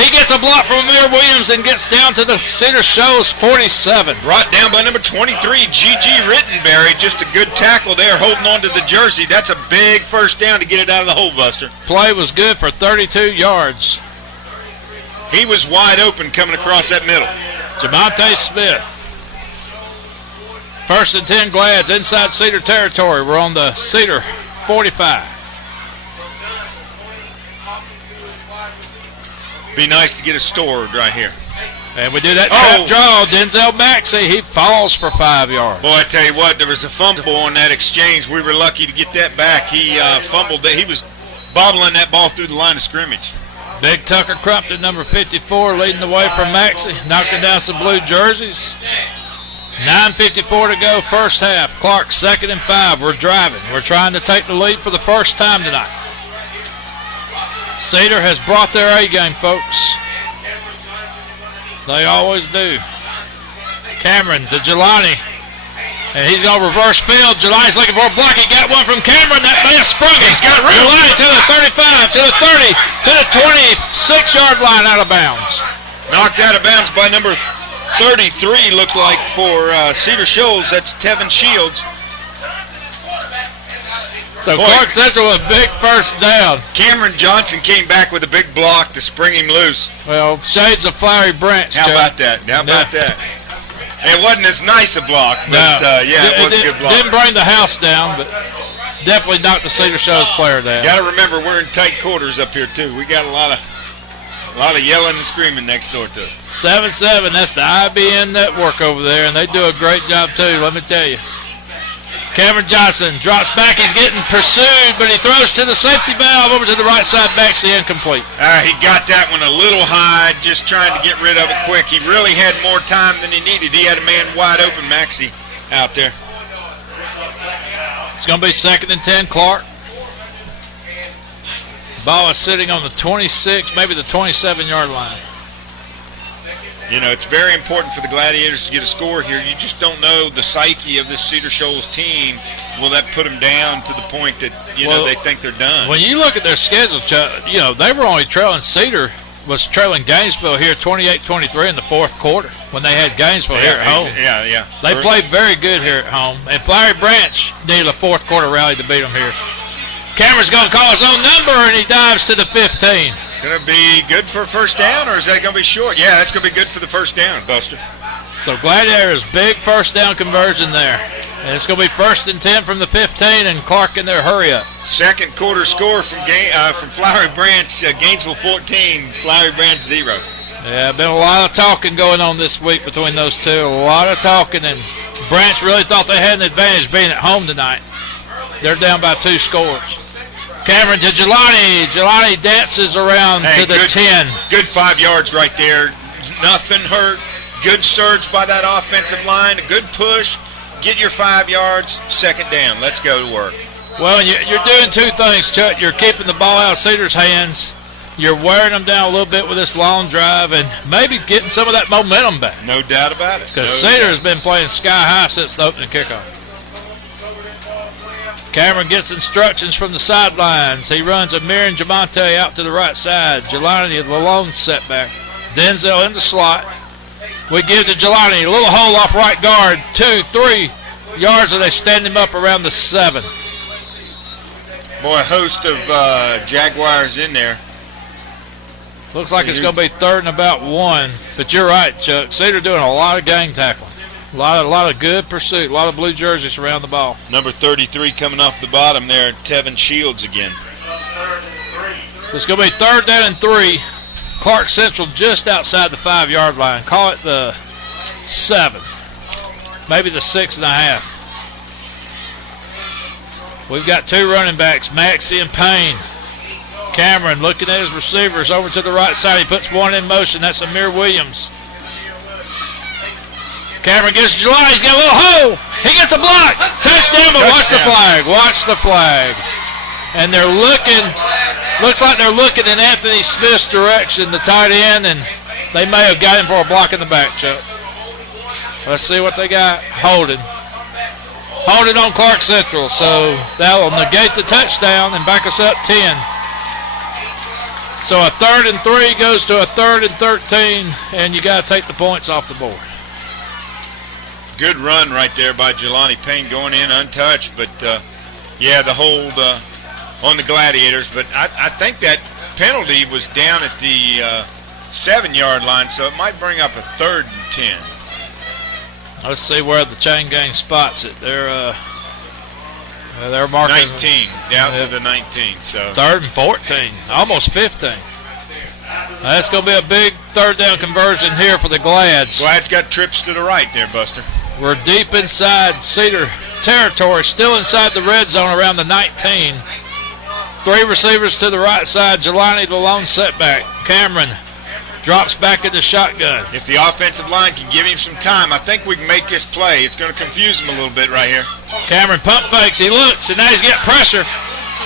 He gets a block from Amir Williams and gets down to the Cedar Shoals 47. Brought down by number 23, G.G. Rittenberry. Just a good tackle there, holding on to the jersey. That's a big first down to get it out of the hole, Buster. Play was good for 32 yards. He was wide open coming across that middle. Javante Smith. First and 10 Glads inside Cedar territory. We're on the Cedar 45. Be nice to get a stored right here. And we do that trap draw. Denzel Maxey, he falls for 5 yards. Boy, I tell you what, there was a fumble on that exchange. We were lucky to get that back. He fumbled that. He was bobbling that ball through the line of scrimmage. Big Tucker Crumpton, number 54, leading the way from Maxey, knocking down some blue jerseys. 9:54 to go first half. Clarke 2nd and 5. We're driving. We're trying to take the lead for the first time tonight. Cedar has brought their A-game, folks. They always do. Cameron to Jelani. And he's going to reverse field. Jelani's looking for a block. He got one from Cameron. That man sprung. He's got Jelani to the 35, to the 30, to the 26-yard line out of bounds. Knocked out of bounds by number 33, looked like, for Cedar Shoals. That's Tevin Shields. So Clarke Central a big first down. Cameron Johnson came back with a big block to spring him loose. Well, shades of Flowery Branch. How about that? How about that? It wasn't as nice a block, but it was a good block. Didn't bring the house down, but definitely knocked the Cedar Shoals player down. Got to remember, we're in tight quarters up here too. We got a lot of yelling and screaming next door to us. 7-7. That's the IBN network over there, and they do a great job too. Let me tell you. Cameron Johnson drops back. He's getting pursued, but he throws to the safety valve over to the right side. Backs the incomplete. He got that one a little high, just trying to get rid of it quick. He really had more time than he needed. He had a man wide open, Maxey, out there. It's going to be 2nd and 10, Clarke. Ball is sitting on the 26, maybe the 27-yard line. You know, it's very important for the Gladiators to get a score here. You just don't know the psyche of this Cedar Shoals team. Will that put them down to the point that, they think they're done? When you look at their schedule, Chuck, they were only trailing Cedar, was trailing Gainesville here 28-23 in the fourth quarter when they had Gainesville here at home. Yeah. They played very good here at home. And Flowery Branch needed a fourth quarter rally to beat them here. Cameron's going to call his own number, and he dives to the 15. Going to be good for a first down, or is that going to be short? Yeah, that's going to be good for the first down, Buster. So Gladiators, big first down conversion there. And it's going to be 1st and 10 from the 15, and Clarke in there, hurry up. Second quarter score from Flowery Branch, Gainesville 14, Flowery Branch 0. Yeah, been a lot of talking going on this week between those two. A lot of talking, and Branch really thought they had an advantage being at home tonight. They're down by 2 scores. Cameron to Jelani. Jelani dances around to the 10. Good 5 yards right there. Nothing hurt. Good surge by that offensive line. A good push. Get your 5 yards. Second down. Let's go to work. Well, you're doing 2 things, Chuck. You're keeping the ball out of Cedar's hands. You're wearing them down a little bit with this long drive and maybe getting some of that momentum back. No doubt about it. Because Cedar has been playing sky high since the opening kickoff. Cameron gets instructions from the sidelines. He runs Amir and Jamonte out to the right side. Jelani, the lone setback. Denzel in the slot. We give to Jelani a little hole off right guard. 2, 3 yards, and they stand him up around the 7. Boy, a host of Jaguars in there. Looks like it's going to be 3rd and about 1. But you're right, Chuck. Cedar doing a lot of gang tackling. A lot of good pursuit. A lot of blue jerseys around the ball. Number 33 coming off the bottom there, Tevin Shields again. So it's going to be 3rd down and 3. Clarke Central just outside the 5-yard line. Call it the 7. Maybe the 6.5. We've got 2 running backs, Maxie and Payne. Cameron looking at his receivers over to the right side. He puts one in motion. That's Amir Williams. Cameron gets July. He's got a little hole. He gets a block. Touchdown, but watch the flag. Watch the flag. And they're looking, looks like they're looking in Anthony Smith's direction, the tight end, and they may have got him for a block in the back, Chuck. Let's see what they got. Holding on Clarke Central, so that will negate the touchdown and back us up 10. So a 3rd and 3 goes to a 3rd and 13, and you got to take the points off the board. Good run right there by Jelani Payne going in untouched, but yeah, the hold on the Gladiators. But I think that penalty was down at the 7-yard line, so it might bring up a 3rd and 10. Let's see where the chain gang spots it. They're marking 19 down to the 19. So 3rd and 14, almost 15. That's going to be a big 3rd down conversion here for the Glads. Glad's got trips to the right there, Buster. We're deep inside Cedar territory, still inside the red zone around the 19. 3 receivers to the right side. Jelani, the lone setback. Cameron drops back in the shotgun. If the offensive line can give him some time, I think we can make this play. It's going to confuse him a little bit right here. Cameron pump fakes. He looks, and now he's getting pressure.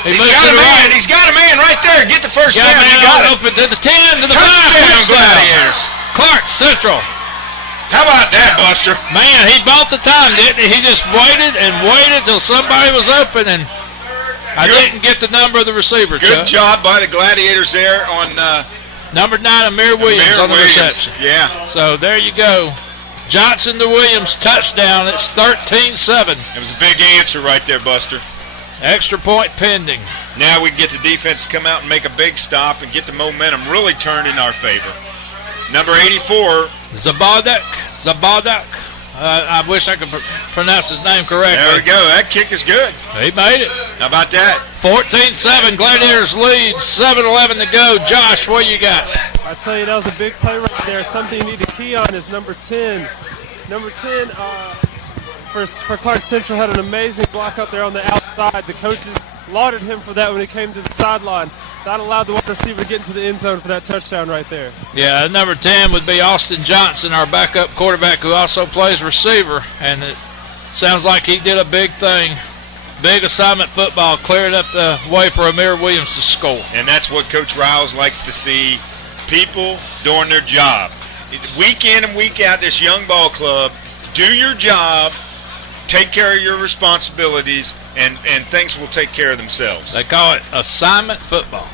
He's got a man. He's got a man right there. Get the first down. You got it. Open to the 10, to the 5. Touchdown, Gladiators. Clarke Central. How about that, Buster? Man, he bought the time, didn't he? He just waited and waited till somebody was open, and I didn't get the number of the receiver. Good job by the Gladiators there on number 9, Amir Williams on the reception. Yeah. So there you go. Johnson to Williams, touchdown. It's 13-7. It was a big answer right there, Buster. Extra point pending. Now we can get the defense to come out and make a big stop and get the momentum really turned in our favor. Number 84. Zabadak. I wish I could pronounce his name correctly. There we go. That kick is good. He made it. How about that? 14-7. Gladiators lead. 7:11 to go. Josh, what you got? I tell you, that was a big play right there. Something you need to key on is number 10. Number 10 for Clarke Central had an amazing block up there on the outside. The coaches lauded him for that when he came to the sideline. That allowed the wide receiver to get into the end zone for that touchdown right there. Yeah, number 10 would be Austin Johnson, our backup quarterback who also plays receiver. And it sounds like he did a big thing. Big assignment football, cleared up the way for Amir Williams to score. And that's what Coach Riles likes to see, people doing their job. Week in and week out, this young ball club, do your job, take care of your responsibilities, and things will take care of themselves. They call it assignment football.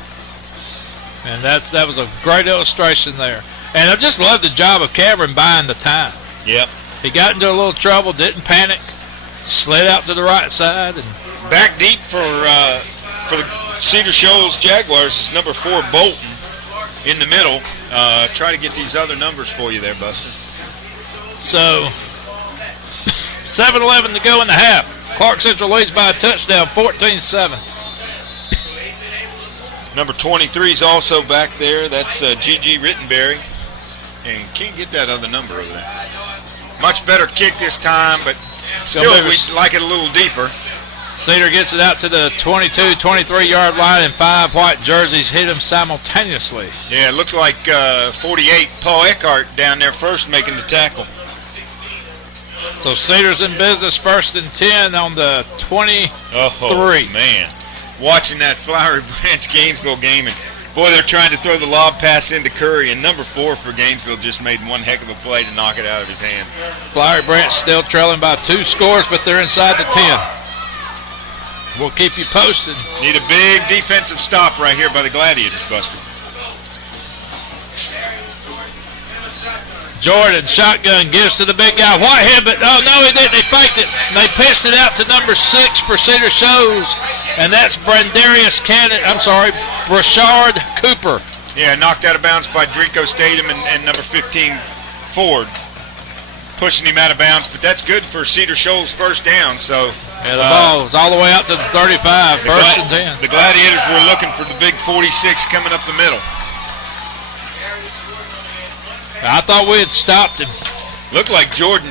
And that was a great illustration there. And I just love the job of Cameron buying the time. Yep. He got into a little trouble, didn't panic, slid out to the right side. And back deep for the Cedar Shoals Jaguars is number 4, Bolton, in the middle. Try to get these other numbers for you there, Buster. So 7:11 to go in the half. Clarke Central leads by a touchdown, 14-7. Number 23 is also back there. That's G.G. Rittenberry. And can't get that other number over there. Much better kick this time, but still we'd like it a little deeper. Cedar gets it out to the 22, 23-yard line, and 5 white jerseys hit him simultaneously. Yeah, it looked like 48, Paul Eckhart down there first making the tackle. So Cedar's in business, 1st and 10 on the 23. Oh, man. Watching that Flowery Branch Gainesville game, and boy, they're trying to throw the lob pass into Curry, and number 4 for Gainesville just made one heck of a play to knock it out of his hands. Flowery Branch still trailing by 2 scores, but they're inside the 10. We'll keep you posted. Need a big defensive stop right here by the Gladiators, Buster. Jordan, shotgun, gives to the big guy. Whitehead, but oh no, he didn't. He faked it. And they pitched it out to number 6 for Cedar Shoals, and that's Brashard Cooper. Yeah, knocked out of bounds by Drico Statham and number 15, Ford. Pushing him out of bounds, but that's good for Cedar Shoals' first down. So the ball was all the way out to the 35, first and 10. The Gladiators were looking for the big 46 coming up the middle. I thought we had stopped him. Looked like Jordan,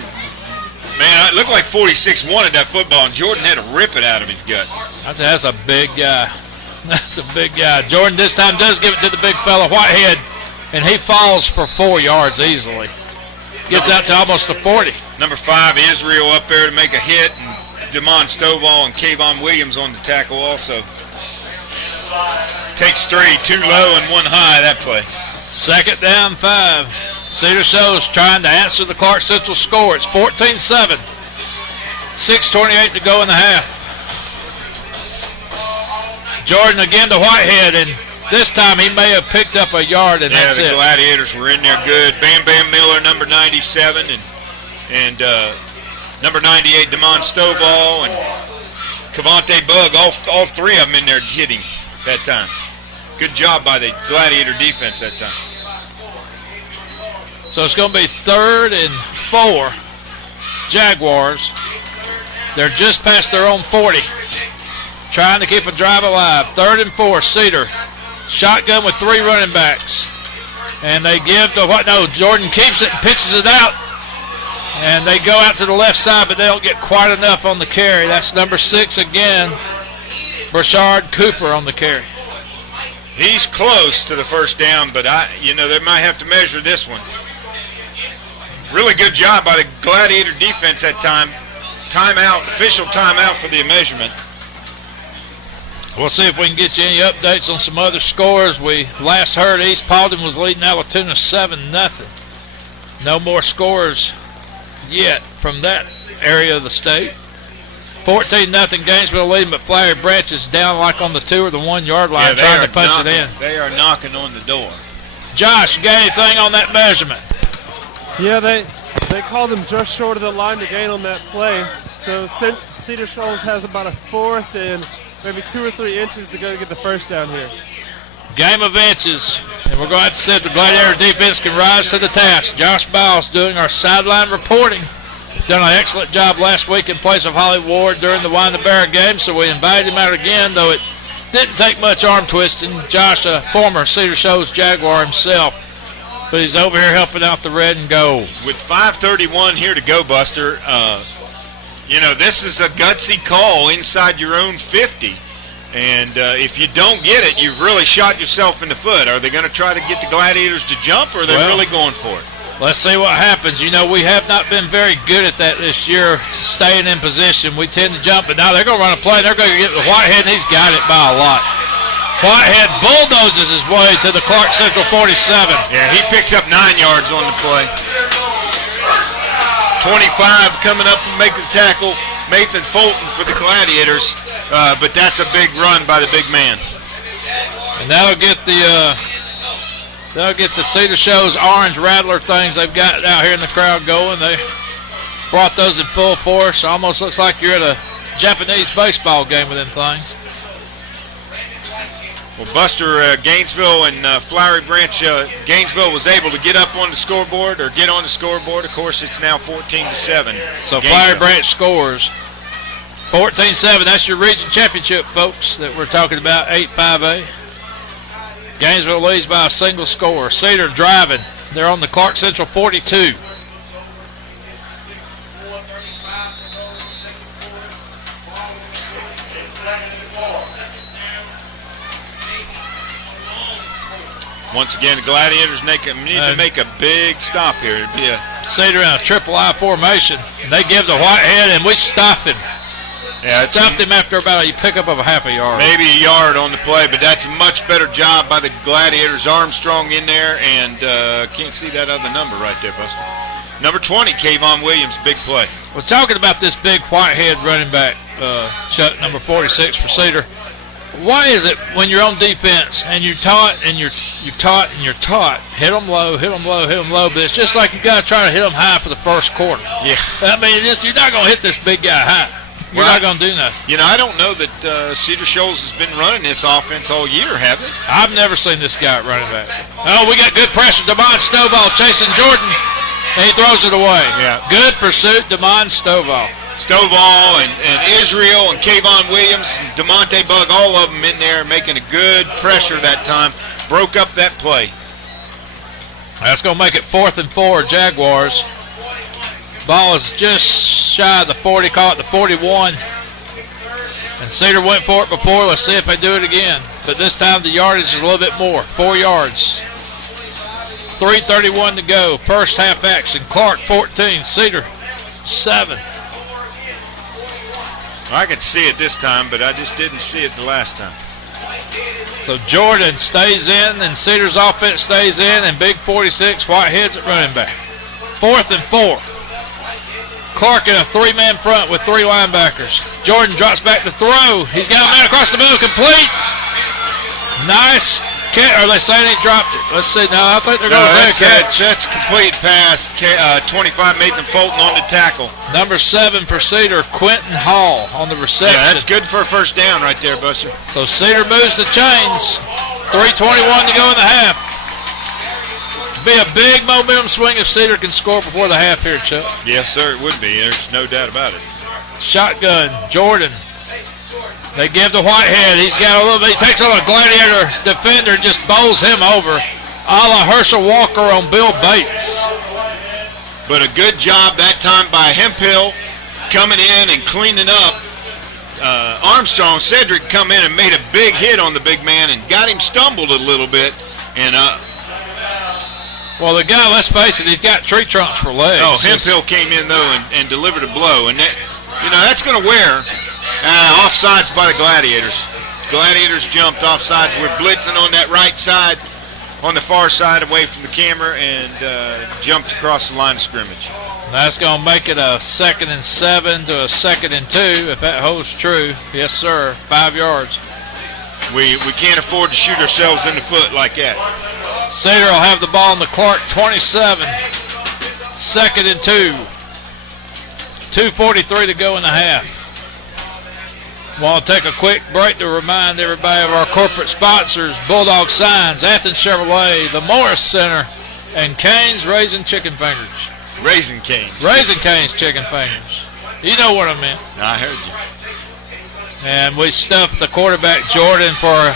man, it looked like 46 wanted that football, and Jordan had to rip it out of his gut. That's a big guy. That's a big guy. Jordan this time does give it to the big fella, Whitehead, and he falls for 4 yards easily. Gets out to almost the 40. Number 5, Israel up there to make a hit, and Damon Stovall and Kayvon Williams on the tackle also. Takes 3, 2 low and 1 high that play. Second down 5. Cedar Shoals trying to answer the Clarke Central score. It's 14-7. 6:28 to go in the half. Jordan again to Whitehead, and this time he may have picked up a yard, and that's it. Yeah, the Gladiators were in there good. Bam Bam Miller, number 97, and number 98, Damon Stovall, and Cavante Bug, all 3 of them in there hitting that time. Good job by the Gladiator defense that time. So it's going to be 3rd and 4. Jaguars. They're just past their own 40. Trying to keep a drive alive. 3rd and 4, Cedar. Shotgun with 3 running backs. And they give to what? No, Jordan keeps it and pitches it out. And they go out to the left side, but they don't get quite enough on the carry. That's number 6 again. Brashard Cooper on the carry. He's close to the first down, but they might have to measure this one. Really good job by the Gladiator defense that time. Timeout, official timeout for the measurement. We'll see if we can get you any updates on some other scores. We last heard East Paulding was leading Alatoona 7-0. No more scores yet from that area of the state. 14-0 Gainesville leading, but Flowery Branch is down like on the 2 or the 1 yard line trying to punch it in. They are knocking on the door. Josh, you got anything on that measurement? Yeah, they called them just short of the line to gain on that play. So Cedar Shoals has about a 4th and maybe 2 or 3 inches to go to get the first down here. Game of inches, and we're going to have to see if the Gladiator defense can rise to the task. Josh Biles doing our sideline reporting. Done an excellent job last week in place of Holly Ward during the Wind the Bear game, so we invited him out again, though it didn't take much arm twisting. Josh, a former Cedar Shoals Jaguar himself, but he's over here helping out the red and gold. With 5:31 here to go, Buster, this is a gutsy call inside your own 50. And if you don't get it, you've really shot yourself in the foot. Are they going to try to get the Gladiators to jump, or are they really going for it? Let's see what happens. We have not been very good at that this year, staying in position. We tend to jump, but now they're going to run a play. They're going to get the Whitehead, and he's got it by a lot. Whitehead bulldozes his way to the Clarke Central 47. Yeah, he picks up 9 yards on the play. 25 coming up and making the tackle. Nathan Fulton for the Gladiators, but that's a big run by the big man. And that'll get the Cedar Shoals orange rattler things they've got out here in the crowd going. They brought those in full force. Almost looks like you're at a Japanese baseball game with them things. Well, Buster, Gainesville and Flowery Branch, Gainesville was able to get up on the scoreboard, or get on the scoreboard. Of course, it's now 14-7. So Flowery Branch scores 14-7. That's your region championship, folks, that we're talking about, 8-5A. Gainesville leads by a single score. Cedar driving. They're on the Clarke Central 42. Once again, the Gladiators need to make a big stop here. It'd be Cedar in a triple I formation. They give to Whitehead, and we stop him. Yeah, stopped him after about a pickup of a half a yard. Maybe a yard on the play, but that's a much better job by the Gladiators. Armstrong in there, and can't see that other number right there, Buster. Number 20, Kayvon Williams, big play. We're talking about this big Whitehead running back. Chuck, number 46 for Cedar. Why is it when you're on defense and you're taught and you're taught, hit them low, hit them low, hit them low, but it's just like you got to try to hit them high for the first quarter. Yeah. I mean, you're not going to hit this big guy high. You're not going to do nothing. You know, I don't know that Cedar Shoals has been running this offense all year, have they? I've never seen this guy at running back. Oh, we got good pressure. Damon Stovall chasing Jordan, and he throws it away. Yeah. Good pursuit, Damon Stovall. Stovall and Israel and Kayvon Williams, and DeMonte Bug, all of them in there making a good pressure that time. Broke up that play. That's going to make it 4th and 4, Jaguars. Ball is just shy of the 40, call it the 41. And Cedar went for it before. Let's see if they do it again. But this time the yardage is a little bit more, 4 yards. 3:31 to go, first half action. Clarke 14, Cedar 7. I could see it this time, but I just didn't see it the last time. So Jordan stays in, and Cedar's offense stays in, and big 46, Whitehead's at running back. 4th and 4. Clarke in a 3-man front with 3 linebackers. Jordan drops back to throw. He's got a man across the middle, complete. Nice catch. Are they saying he dropped it? Let's see. No, I think they're going to catch. That's complete pass. 25, Nathan Fulton on the tackle. Number 7 for Cedar, Quentin Hall on the reception. Yeah, that's good for a first down right there, Buster. So Cedar moves the chains. 3:21 to go in the half. Be a big momentum swing if Cedar can score before the half here, Chuck. Yes, sir, it would be. There's no doubt about it. Shotgun, Jordan. They give to Whitehead. He's got a little bit. He takes on a Gladiator defender, just bowls him over, a la Herschel Walker on Bill Bates. But a good job that time by Hemphill coming in and cleaning up. Armstrong, Cedric come in and made a big hit on the big man and got him stumbled a little bit. And well, the guy, let's face it, he's got tree trunks for legs. Oh, Hemphill came in, though, and delivered a blow. And, that, that's going to wear. Offsides by the Gladiators. Gladiators jumped offsides. We're blitzing on that right side, on the far side away from the camera, and jumped across the line of scrimmage. That's going to make it a 2nd and 7 to a 2nd and 2, if that holds true. Yes, sir. 5 yards. We can't afford to shoot ourselves in the foot like that. Cedar will have the ball in the Clarke 27. 2nd and 2. 2:43 to go in the half. Want to take a quick break to remind everybody of our corporate sponsors: Bulldog Signs, Athens Chevrolet, the Morris Center, and Cane's Raisin Chicken Fingers. Raisin Cane's. Raisin Cane's Chicken Fingers. You know what I meant. I heard you. And we stuffed the quarterback Jordan for a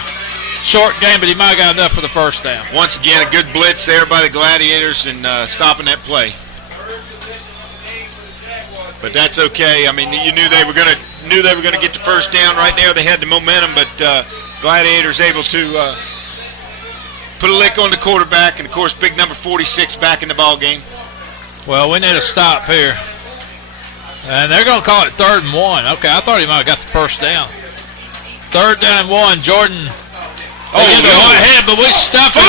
short game, but he might have got enough for the first down. Once again, a good blitz there by the Gladiators and stopping that play. But that's okay. I mean, you knew they were going to get the first down right there. They had the momentum, but Gladiators able to put a lick on the quarterback, and of course, big number 46 back in the ball game. Well, we need a stop here. And they're going to call it 3rd and 1. Okay, I thought he might have got the first down. 3rd down and 1. Jordan. Oh, no. Ahead, but we stuffed him.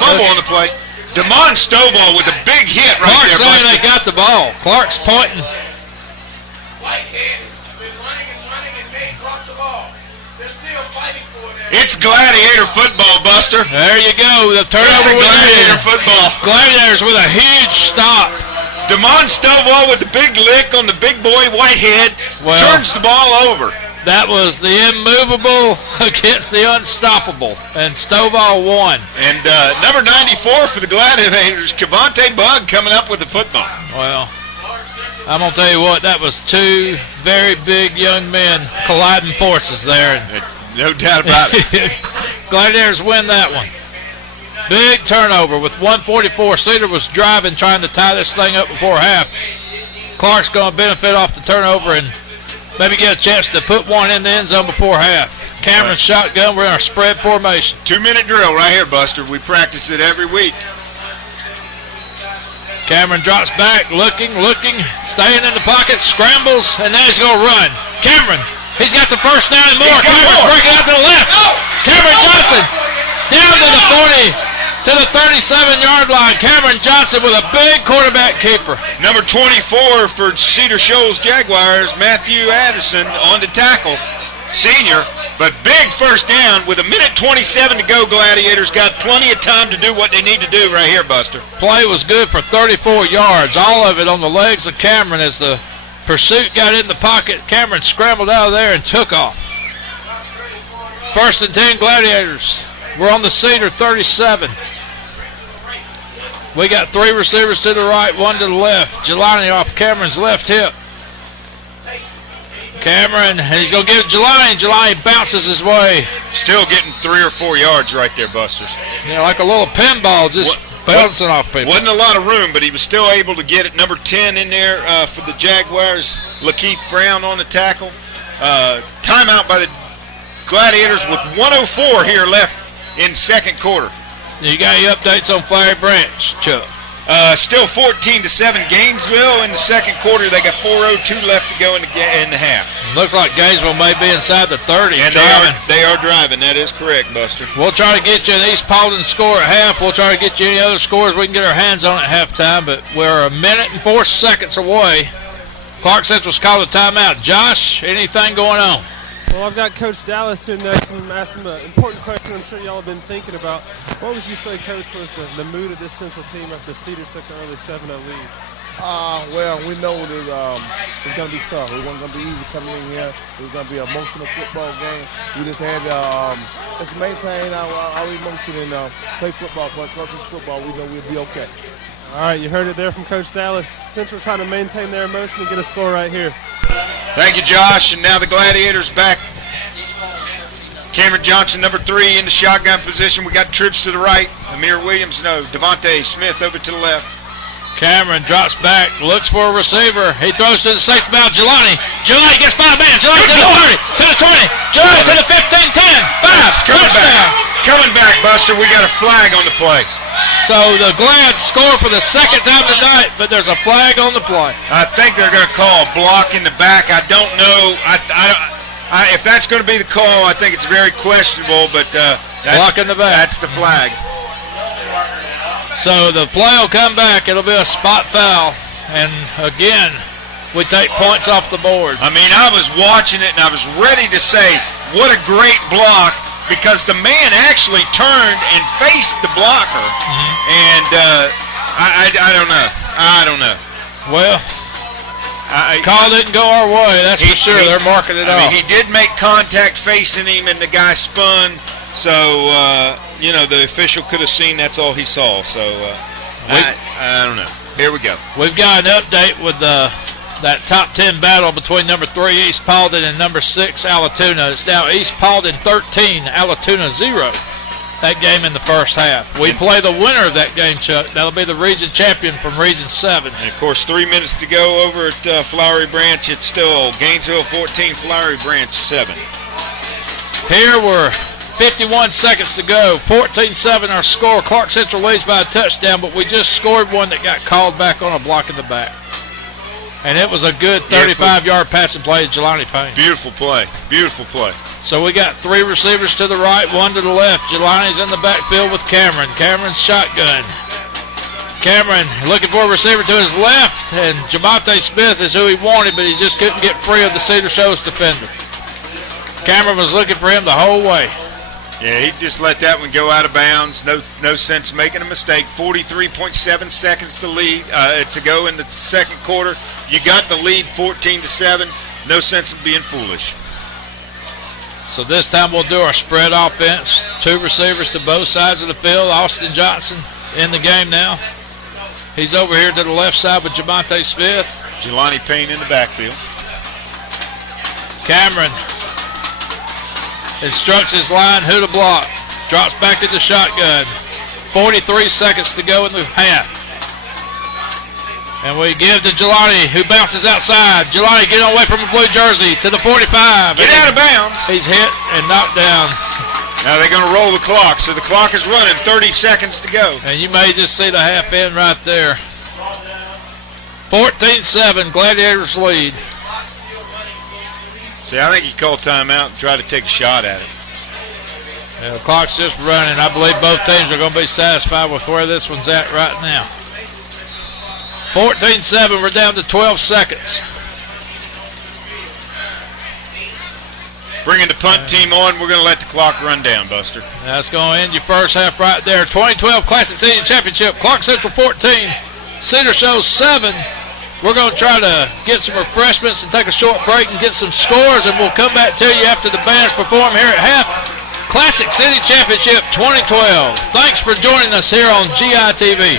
Fumble on the play. Damon Stovall with a big hit right Clarke's there. saying they got the ball. Clarke's pointing. Whitehead has been running and they dropped the ball. They're still fighting for it. It's Gladiator football, Buster. There you go. The turnover with Gladiator football. Gladiators with a huge stop. Damon Stovall with the big lick on the big boy Whitehead. Turns the ball over. That was the immovable against the unstoppable, and Stovall won. And number 94 for the Gladiators, Kavante Bug coming up with the football. Well, I'm going to tell you what, that was 2 very big young men colliding forces there. No doubt about it. Gladiators win that one. Big turnover with 1:44. Cedar was driving, trying to tie this thing up before half. Clarke's going to benefit off the turnover and maybe get a chance to put one in the end zone before half. Cameron's shotgun. We're in our spread formation. 2-minute drill right here, Buster. We practice it every week. Cameron drops back, looking, staying in the pocket, scrambles, and now he's going to run. Cameron, he's got the first down and more. Cameron's breaking out to the left. Cameron Johnson down to the 40. to the 37-yard line. Cameron Johnson with a big quarterback keeper. Number 24 for Cedar Shoals Jaguars, Matthew Addison on the tackle, senior. But big first down with 1:27 to go. Gladiators got plenty of time to do what they need to do right here, Buster. Play was good for 34 yards, all of it on the legs of Cameron as the pursuit got in the pocket. Cameron scrambled out of there and took off. 1st and 10 Gladiators. We're on the Cedar 37. We got 3 receivers to the right, 1 to the left. Jelani off Cameron's left hip. Cameron, and he's going to give it Jelani. Jelani bounces his way. Still getting 3 or 4 yards right there, Busters. Yeah, like a little pinball, just bouncing off people. Wasn't a lot of room, but he was still able to get it. Number 10 in there for the Jaguars, Lakeith Brown on the tackle. Timeout by the Gladiators with 1:04 here left in second quarter. You got your updates on Flowery Branch, Chuck? Still 14-7 Gainesville in the second quarter. They got 4:02 left to go in the half. Looks like Gainesville may be inside the 30. And they are driving. That is correct, Buster. We'll try to get you an East Paulding score at half. We'll try to get you any other scores we can get our hands on at halftime, but we're 1 minute and 4 seconds away. Clarke Central's called a timeout. Josh, anything going on? Well, I've got Coach Dallas in there. Ask him an important question I'm sure y'all have been thinking about. What would you say, Coach, was the mood of this Central team after Cedar took the early 7-0 lead? Well, we know that it's going to be tough. It wasn't going to be easy coming in here. It was going to be an emotional football game. We just had to just maintain our emotion and play football. But because it's football, we know we'll be okay. All right, you heard it there from Coach Dallas. Central trying to maintain their emotion and get a score right here. Thank you, Josh. And now the Gladiators back. Cameron Johnson, number 3, in the shotgun position. We got trips to the right. Amir Williams, no. Devontae Smith over to the left. Cameron drops back, looks for a receiver. He throws to the safety valve, Jelani. Jelani gets by a man. Jelani to the 30, to the 20. Jelani to the 15, 10, 5. Coming back, Buster. We got a flag on the play. So the Glads score for the second time tonight, but there's a flag on the play. I think they're going to call a block in the back. I don't know. If that's going to be the call, I think it's very questionable, but block in the back. That's the flag. So the play will come back. It'll be a spot foul. And again, we take points off the board. I mean, I was watching it, and I was ready to say, what a great block, because the man actually turned and faced the blocker. And I don't know. Well, call didn't go our way, that's for sure. They're marking it off. He did make contact facing him, and the guy spun. So, the official could have seen that's all he saw. So, I don't know. Here we go. We've got an update with that top 10 battle between number 3, East Paulding, and number 6, Allatoona. It's now East Paulding 13, Allatoona 0. That game in the first half. We play the winner of that game, Chuck. That'll be the region champion from Region 7. And, of course, 3 minutes to go over at Flowery Branch. It's still Gainesville 14, Flowery Branch 7. Here we're 51 seconds to go. 14-7 our score. Clarke Central leads by a touchdown, but we just scored one that got called back on a block in the back. And it was a good 35-yard passing play to Jelani Payne. Beautiful play. Beautiful play. So we got 3 receivers to the right, 1 to the left. Jelani's in the backfield with Cameron. Cameron's shotgun. Cameron looking for a receiver to his left, and Javante Smith is who he wanted, but he just couldn't get free of the Cedar Shoals defender. Cameron was looking for him the whole way. Yeah, he just let that one go out of bounds. No sense making a mistake. 43.7 seconds to go in the second quarter. You got the lead 14-7. No sense of being foolish. So this time we'll do our spread offense. 2 receivers to both sides of the field. Austin Johnson in the game now. He's over here to the left side with Javante Smith. Jelani Payne in the backfield. Cameron instructs his line who to block. Drops back to the shotgun. 43 seconds to go in the half. And we give to Jelani, who bounces outside. Jelani getting away from a blue jersey to the 45. Get out of bounds. He's hit and knocked down. Now they're going to roll the clock, so the clock is running. 30 seconds to go. And you may just see the half end right there. 14-7, Gladiators lead. See, I think you call timeout and try to take a shot at it. The clock's just running. I believe both teams are going to be satisfied with where this one's at right now. 14-7. We're down to 12 seconds. Bringing the punt team on. We're going to let the clock run down, Buster. That's going to end your first half right there. 2012 Classic City Championship. Clarke Central 14. Cedar Shoals 7. We're going to try to get some refreshments and take a short break and get some scores, and we'll come back to you after the bands perform here at half. Classic City Championship 2012. Thanks for joining us here on GITV.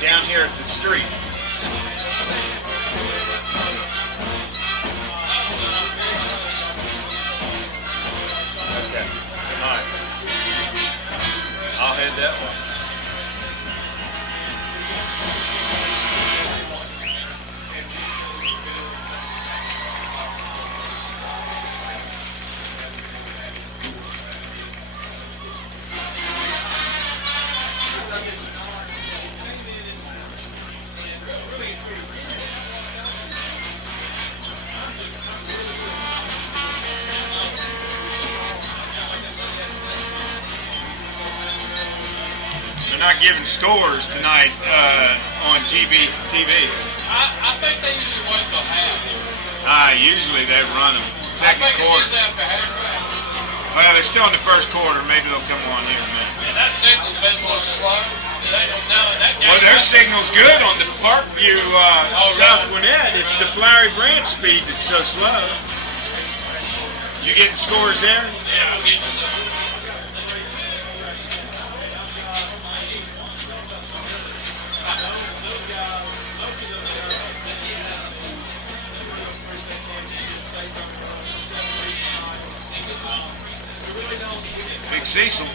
Down here at the street. Okay. All right. I'll head that way. Not giving scores tonight on TV. I think they usually wait till half. Usually they run them second quarter. Well, they're still in the first quarter. Maybe they'll come on here in a minute. And that signal's been so slow. Well, their signal's good on the Parkview South Gwinnett. It's the Flowery Branch speed that's so slow. You getting scores there? Yeah, I'm getting some. Big Cecil.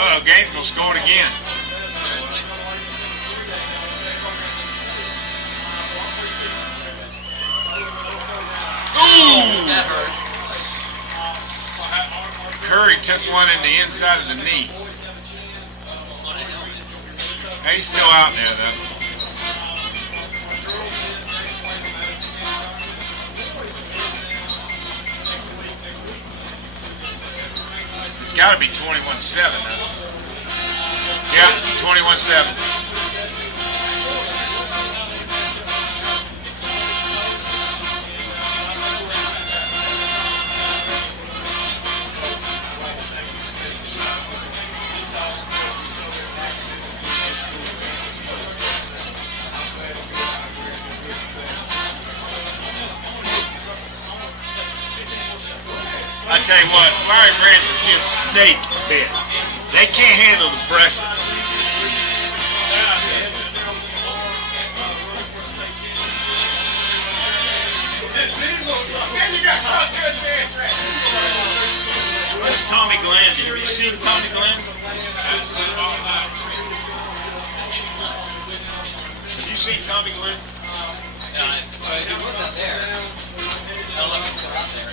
Oh, Gainesville scored again. Ooh! That hurt. Curry took one in the inside of the knee. He's still out there, though. It's got to be 21-7, though. Yeah, 21-7. I tell you what, Fire Branch is just snake bit. They can't handle the pressure. Where's Tommy Glenn? Have you seen Tommy Glenn? Have you seen Tommy Glenn? He wasn't there. I don't know if he's still out there.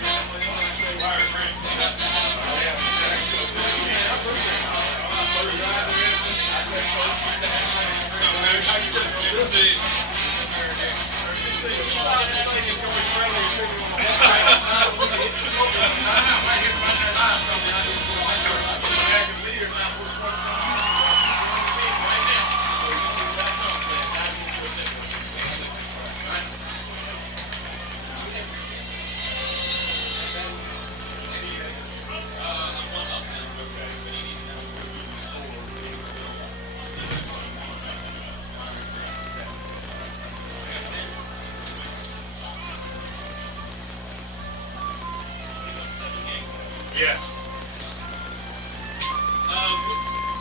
Yes.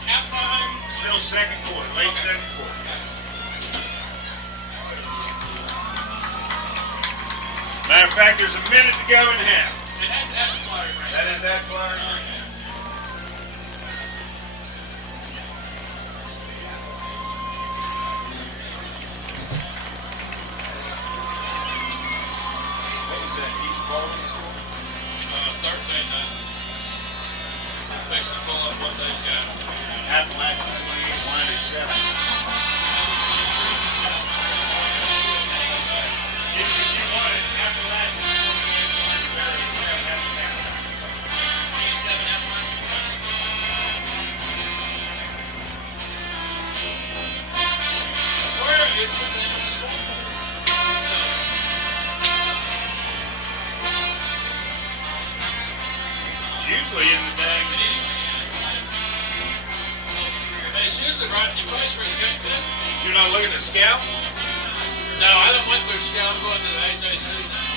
Halftime. Still second quarter, late second quarter. Matter of fact, there's a minute to go in half. That is that flyer. What was that? East Baldwin score? 13. Fix to pull up what they've got. Appalachian 28, line is 7. Usually in the dang. It's usually right in your place where you get this. You're not looking at scout? No, I don't went through scout. I'm going to the AJC now.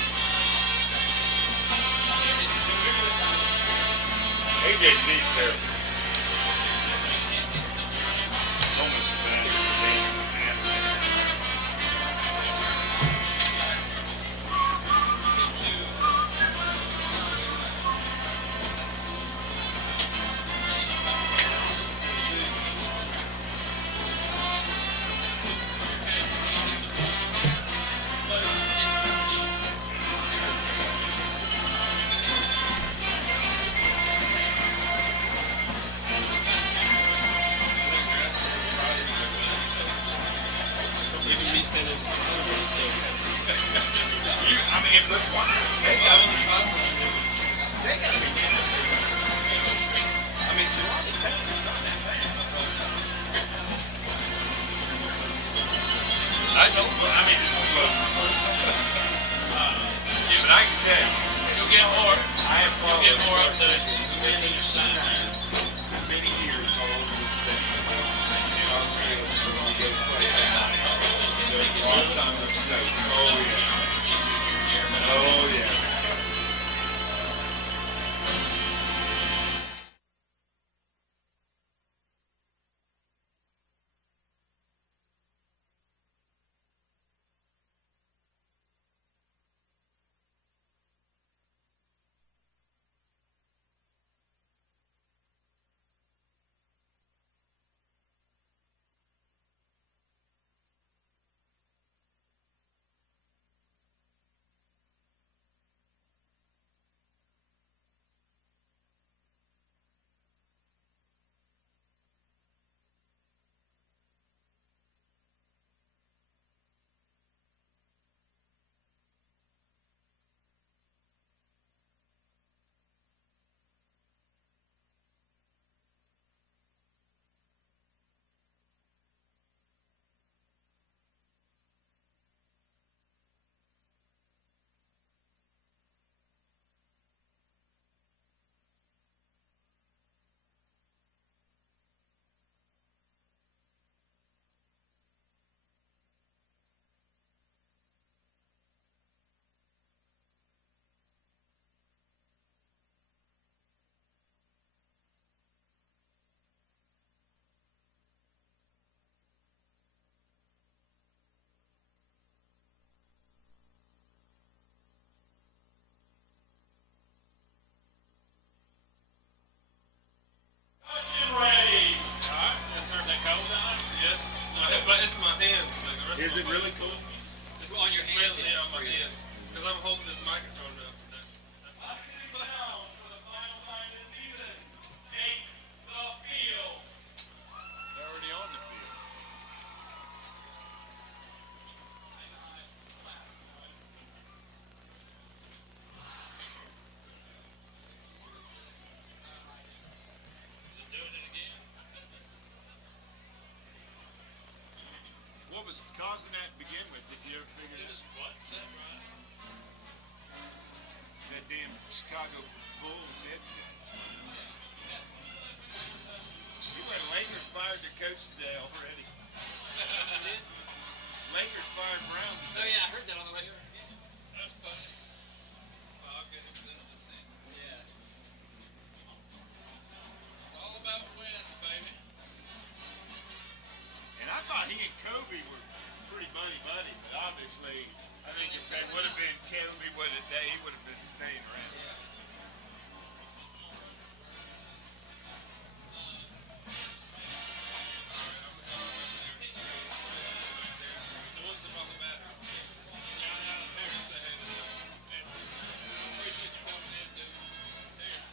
AJC's there. Almost bad. Even me standing so. I mean, if there's one, they got to be I mean, July 10th is not that bad. I don't. I mean, it's close. Yeah, but I can tell you, You'll get more. I have You'll followed get more Clarke updates. Central many years all over this thing. And our field, so we go play tonight. There's a long time of snow. Oh, yeah. Oh, yeah. But it's my hand. Like the rest Is of it my really body. cool? It's on your hands. Yeah, on my hands. Because I'm holding this microphone up. They're already on the field. What was causing that to begin with? Did you ever figure it out? That damn Chicago Bulls headset. See where Lakers fired their coach today already. Lakers fired Brown Oh today. yeah, I heard that on the radio. That's funny. Oh, okay. Yeah. It's all about wins, baby. And I thought he and Kobe were pretty buddy, but obviously, I think if that would have been Kobe, he would have been staying around. The ones that on the matter. Down out of there and say, hey, I appreciate you coming in, dude. There.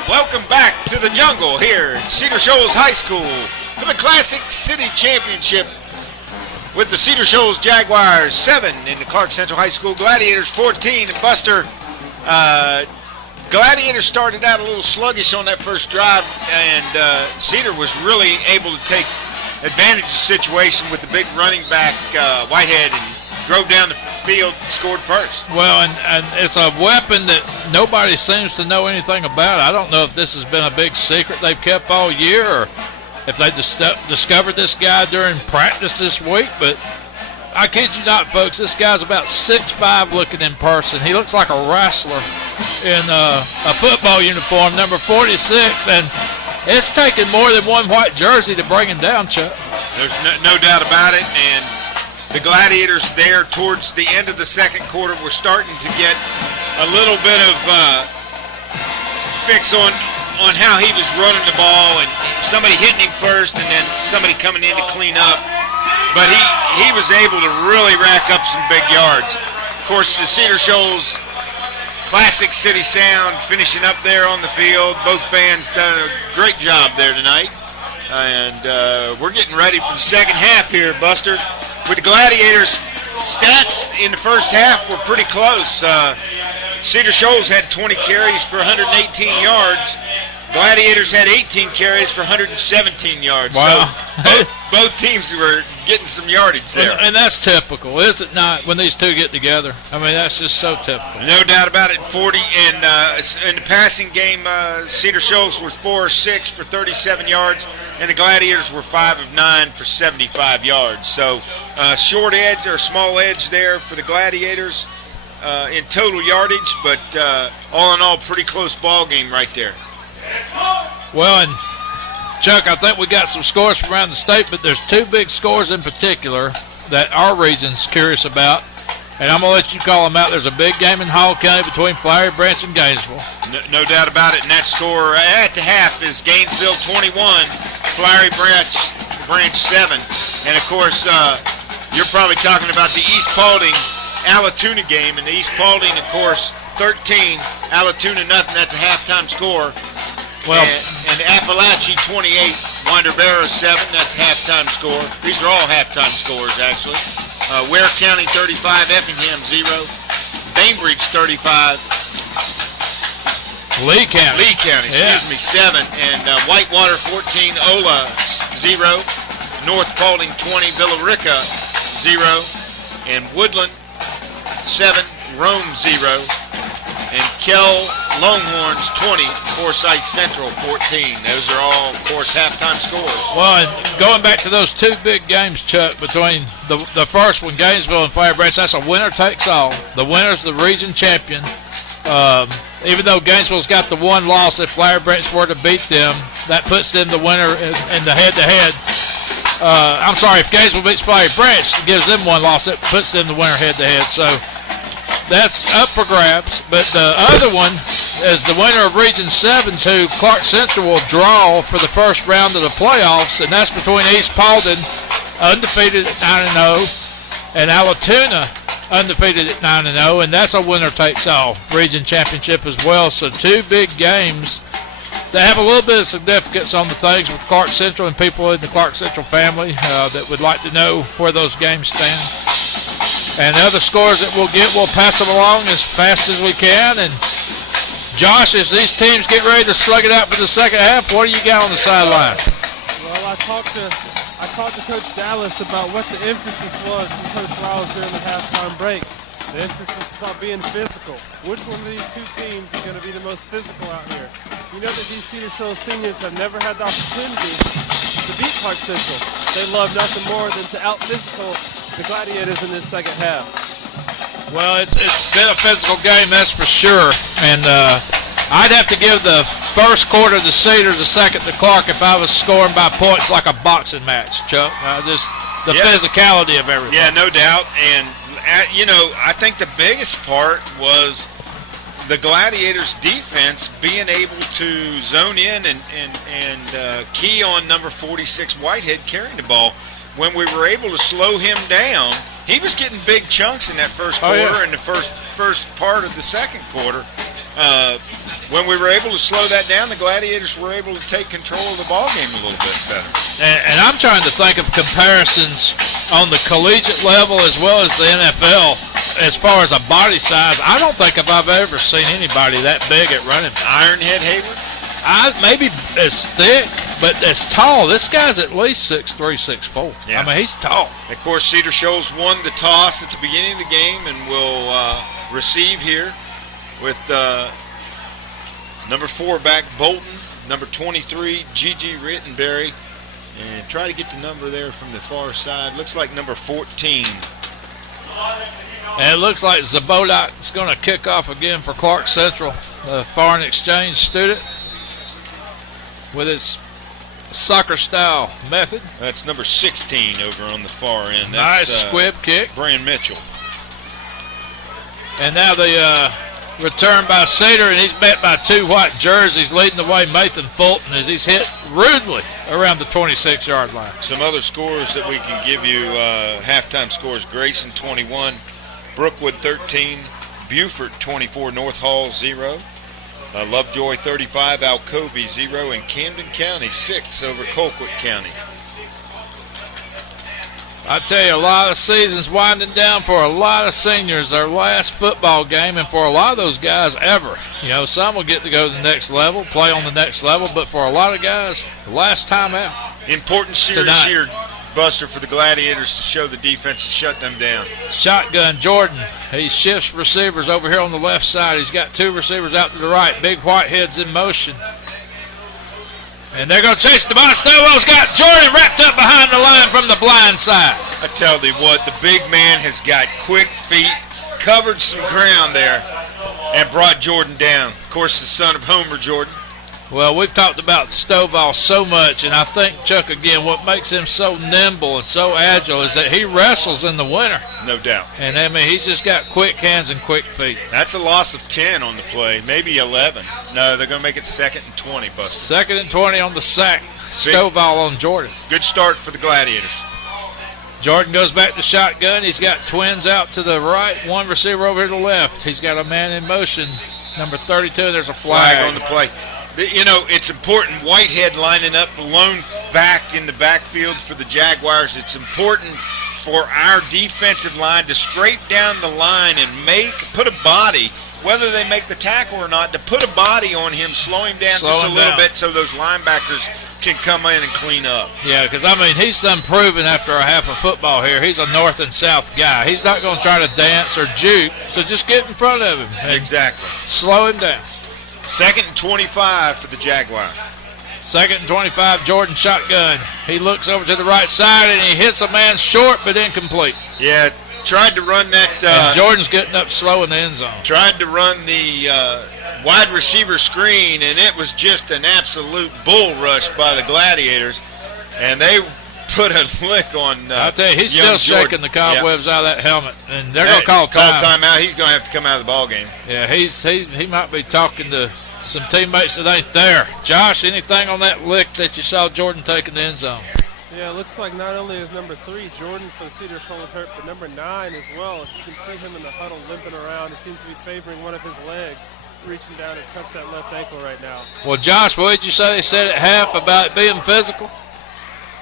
right, welcome back to the jungle here at Cedar Shoals High School for the Classic City Championship with the Cedar Shoals Jaguars 7 and the Clarke Central High School Gladiators 14. And Buster, Gladiators started out a little sluggish on that first drive, and Cedar was really able to take advantage of the situation with the big running back, Whitehead, and drove down the field and scored first. Well, and it's a weapon that nobody seems to know anything about. I don't know if this has been a big secret they've kept all year or if they discovered this guy during practice this week, but I kid you not, folks, this guy's about 6'5" looking in person. He looks like a wrestler in a football uniform, number 46, and it's taken more than one white jersey to bring him down, Chuck. There's no doubt about it, and the Gladiators there towards the end of the second quarter were starting to get a little bit of fix on how he was running the ball, and somebody hitting him first and then somebody coming in to clean up. But he was able to really rack up some big yards. Of course, the Cedar Shoals Classic City Sound finishing up there on the field. Both bands done a great job there tonight. And we're getting ready for the second half here, Buster. With the Gladiators, stats in the first half were pretty close. Cedar Shoals had 20 carries for 118 yards. Gladiators had 18 carries for 117 yards. Wow. So both teams were getting some yardage there. And that's typical, is it not, when these two get together? I mean, that's just so typical. No doubt about it. 40 and in the passing game, Cedar Shoals was 4 of 6 for 37 yards, and the Gladiators were 5 of 9 for 75 yards. So short edge or small edge there for the Gladiators in total yardage, but all in all, pretty close ball game right there. Well, and Chuck, I think we got some scores from around the state, but there's two big scores in particular that our region's curious about, and I'm going to let you call them out. There's a big game in Hall County between Flowery Branch and Gainesville. No doubt about it, and that score at the half is Gainesville 21, Flowery Branch 7. And, of course, you're probably talking about the East Paulding Allatoona game, and the East Paulding, of course, 13, Allatoona nothing. That's a halftime score. Well, and Appalachia 28, Winder Barrow 7. That's halftime score. These are all halftime scores, actually. Ware County 35, Effingham 0. Bainbridge 35. Lee County, excuse me, 7. And Whitewater 14, Ola 0. North Paulding 20, Villarica 0. And Woodland 7, Rome 0. And Kell Longhorns 20, Forsyth Central 14. Those are all, of course, halftime scores. well, and going back to those two big games, Chuck, between the first one, Gainesville and Flowery Branch, that's a winner takes all. The winner's the region champion. Even though Gainesville's got the one loss, if Flowery Branch were to beat them, that puts them the winner in the head-to-head. I'm sorry, if Gainesville beats Flowery Branch, it gives them one loss, it puts them the winner head-to-head. So that's up for grabs. But the other one is the winner of Region 7, who Clarke Central will draw for the first round of the playoffs, and that's between East Paulding, undefeated at 9-0, and Allatoona, undefeated at 9-0, and that's a winner-takes-all region championship as well. So two big games that have a little bit of significance on the things with Clarke Central and people in the Clarke Central family that would like to know where those games stand. And the other scores that we'll get, we'll pass them along as fast as we can. And Josh, as these teams get ready to slug it out for the second half, what do you got on the sideline? Well, I talked to Coach Dallas about what the emphasis was from Coach Riles during the halftime break. The emphasis was on being physical. Which one of these two teams is going to be the most physical out here? You know that these Cedar Shoals seniors have never had the opportunity to beat Clarke Central. They love nothing more than to out-physical the Gladiators in this second half. Well, it's been a physical game, that's for sure. And I'd have to give the first quarter to Cedar, the second to Clarke if I was scoring by points like a boxing match, Chuck. Just the physicality of everything. Yeah, no doubt. And, I think the biggest part was the Gladiators' defense being able to zone in and key on number 46 Whitehead carrying the ball. When we were able to slow him down, he was getting big chunks in that first quarter and the first part of the second quarter. when we were able to slow that down, the Gladiators were able to take control of the ball game a little bit better. And I'm trying to think of comparisons on the collegiate level as well as the NFL as far as a body size. I don't think I've ever seen anybody that big at running back. Ironhead Hayward? Maybe as thick, but as tall. This guy's at least 6'3", 6'4". Yeah. I mean, he's tall. Of course, Cedar Shoals won the toss at the beginning of the game and will receive here with number 4 back Bolton, number 23 Gigi Rittenberry, and try to get the number there from the far side. Looks like number 14. And it looks like Zabodak's going to kick off again for Clarke Central, the foreign exchange student, with his soccer-style method. That's number 16 over on the far end. Nice That's, squib kick. Brian Mitchell. And now the return by Cedar, and he's met by 2 white jerseys, leading the way Nathan Fulton as he's hit rudely around the 26-yard line. Some other scores that we can give you, halftime scores: Grayson 21, Brookwood 13, Beaufort 24, North Hall 0, Lovejoy 35, Alcovey 0, and Camden County 6 over Colquitt County. I tell you, a lot of seasons winding down for a lot of seniors, their last football game, and for a lot of those guys ever. You know, some will get to go to the next level, play on the next level, but for a lot of guys, the last time out. Important series Tonight. here, Buster, for the Gladiators to show the defense to shut them down. Shotgun Jordan, he shifts receivers over here on the left side. He's got 2 receivers out to the right. Big Whitehead's in motion. And they're going to chase the ball. Stovall's got Jordan wrapped up behind the line from the blind side. I tell you what, the big man has got quick feet, covered some ground there, and brought Jordan down. Of course, the son of Homer Jordan. Well, we've talked about Stovall so much, and I think, Chuck, again, what makes him so nimble and so agile is that he wrestles in the winter. No doubt. And, I mean, he's just got quick hands and quick feet. That's a loss of 10 on the play, maybe 11. No, they're going to make it 2nd and 20, Buster. 2nd and 20 on the sack. Stovall on Jordan. Good start for the Gladiators. Jordan goes back to shotgun. He's got twins out to the right, 1 receiver over to the left. He's got a man in motion, number 32. There's a flag On the play. You know, it's important. Whitehead lining up alone back in the backfield for the Jaguars. It's important for our defensive line to scrape down the line and put a body, whether they make the tackle or not, to put a body on him, slow him down just a little bit so those linebackers can come in and clean up. Yeah, because, I mean, he's unproven after a half of football here. He's a north and south guy. He's not going to try to dance or juke, so just get in front of him. Exactly. Slow him down. 2nd and 25 for the Jaguar. 2nd and 25, Jordan shotgun. He looks over to the right side, and he hits a man short but incomplete. Yeah, tried to run that. And Jordan's getting up slow in the end zone. Tried to run the wide receiver screen, and it was just an absolute bull rush by the Gladiators. And they put a lick on I'll tell you, he's young still Jordan. shaking the cobwebs out of that helmet. And they're going to call timeout. He's going to have to come out of the ball game. Yeah, he might be talking to some teammates that ain't there. Josh, anything on that lick that you saw Jordan take in the end zone? Yeah, it looks like not only is number 3, Jordan for the Cedar Shoals hurt, but number 9 as well. If you can see him in the huddle limping around, he seems to be favoring one of his legs, reaching down to touch that left ankle right now. Well, Josh, what did you say they said at half about it being physical?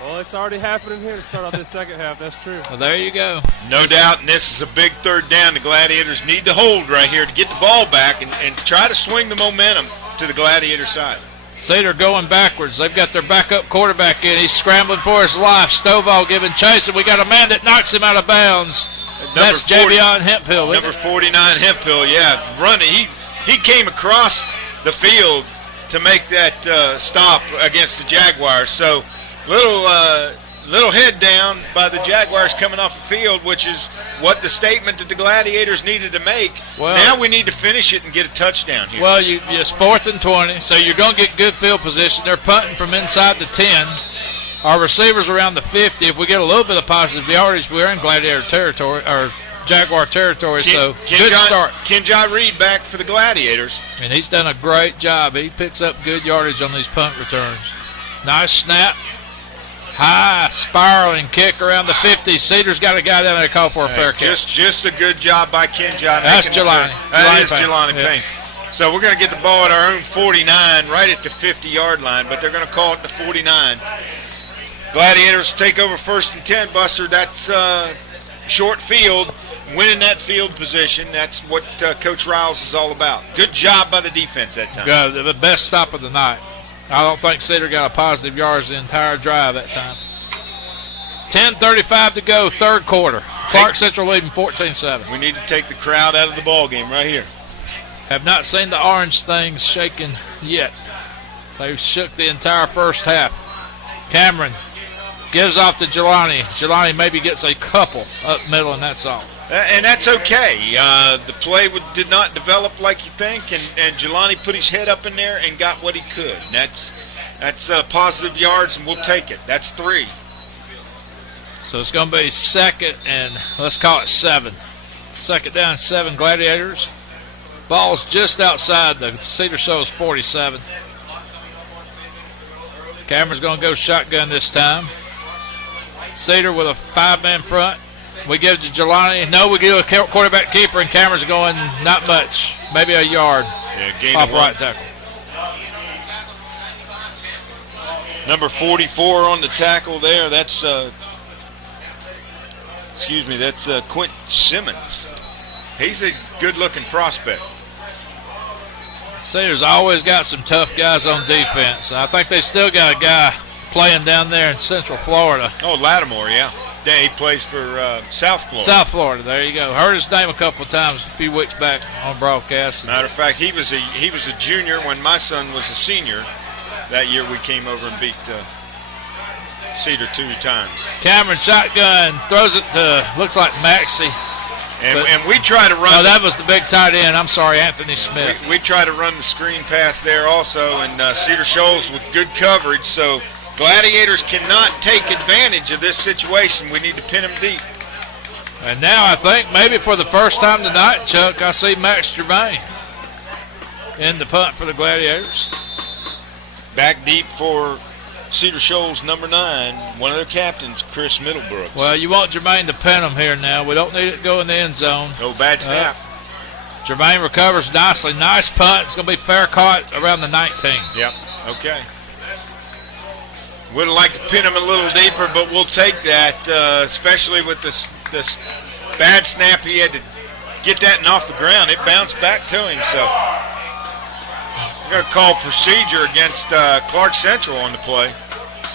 Well, it's already happening here to start off this second half. That's true. Well, there you go. No doubt, and this is a big 3rd down. The Gladiators need to hold right here to get the ball back and try to swing the momentum to the Gladiator side. Cedar going backwards. They've got their backup quarterback in. He's scrambling for his life. Stovall giving chase, and we got a man that knocks him out of bounds. That's Javion Hemphill. Number 49 Hemphill, yeah, running. He came across the field to make that stop against the Jaguars. So little head down by the Jaguars coming off the field, which is what the statement that the Gladiators needed to make. Well, now we need to finish it and get a touchdown here. Well, it's 4th and 20, so you're going to get good field position. They're punting from inside the 10. Our receivers around the 50. If we get a little bit of positive yardage, we're in Gladiator territory, or Jaguar territory, good start. Kenjai Reed back for the Gladiators. And he's done a great job. He picks up good yardage on these punt returns. Nice snap. High spiraling kick around the 50. Cedar's got a guy down there called for a fair catch. Just a good job by Kenjai. That's Jelani. That is Jelani Payne. So we're going to get the ball at our own 49, right at the 50-yard line, but they're going to call it the 49. Gladiators take over 1st and 10, Buster. That's short field, winning that field position. That's what Coach Riles is all about. Good job by the defense that time. Good. The best stop of the night. I don't think Cedar got a positive yards the entire drive that time. 10:35 to go, third quarter. Clarke Central leading 14-7. We need to take the crowd out of the ball game right here. Have not seen the orange things shaking yet. They shook the entire first half. Cameron gives off to Jelani. Jelani maybe gets a couple up middle, and that's all. And that's okay. The play did not develop like you think, and Jelani put his head up in there and got what he could. That's positive yards, and we'll take it. That's 3. So it's going to be 2nd and let's call it 7. 2nd down, 7 Gladiators. Ball's just outside the Cedar Shoals 47. Cameron's going to go shotgun this time. Cedar with a 5-man front. We give it to Jelani. No, we give a quarterback keeper, and Cameron's going not much. Maybe a yard. Yeah, gain off of right 1. tackle. Number 44 on the tackle there. That's Quint Simmons. He's a good-looking prospect. Cedar's always got some tough guys on defense. I think they still got a guy playing down there in Central Florida. Oh, Lattimore, yeah. He plays for South Florida. South Florida, there you go. Heard his name a couple of times a few weeks back on broadcast. Matter of fact, he was a junior when my son was a senior. That year we came over and beat Cedar 2 times. Cameron shotgun, throws it to, looks like Maxey. And we try to run. No, that was the big tight end. I'm sorry, Anthony Smith. We try to run the screen pass there also, and Cedar Shoals with good coverage. So Gladiators cannot take advantage of this situation. We need to pin them deep. And now I think maybe for the first time tonight, Chuck, I see Max Germain in the punt for the Gladiators. Back deep for Cedar Shoals, number 9, one of their captains, Chris Middlebrooks. Well, you want Jermaine to pin them here now. We don't need it to go in the end zone. No bad snap. Jermaine recovers nicely. Nice punt. It's going to be fair caught around the 19. Yep. Okay. Would have liked to pin him a little deeper, but we'll take that, especially with this bad snap. He had to get that off the ground. It bounced back to him, so we're going to call procedure against Clarke Central on the play.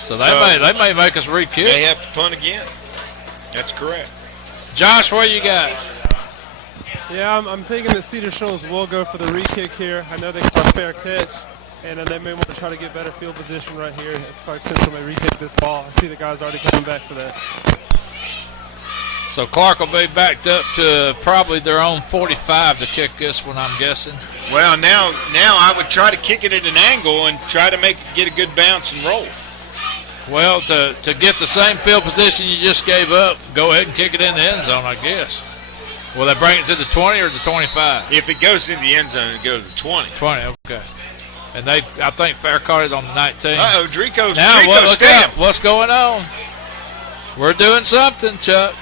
So they may make us re-kick. They have to punt again. That's correct. Josh, what you got? Yeah, I'm thinking that Cedar Shoals will go for the re-kick here. I know they got a fair catch, and then they may want to try to get better field position right here as Clarke Central may re-kick this ball. I see the guys already coming back for that. So Clarke will be backed up to probably their own 45 to kick this one, I'm guessing. Well, now I would try to kick it at an angle and try to get a good bounce and roll. Well, to get the same field position you just gave up, go ahead and kick it in the end zone, I guess. Will they bring it to the 20 or the 25? If it goes in the end zone, it goes to the 20. 20, okay. And I think fair caught it on the 19. Uh-oh, Drico's look stamp. up. What's going on? We're doing something, Chuck.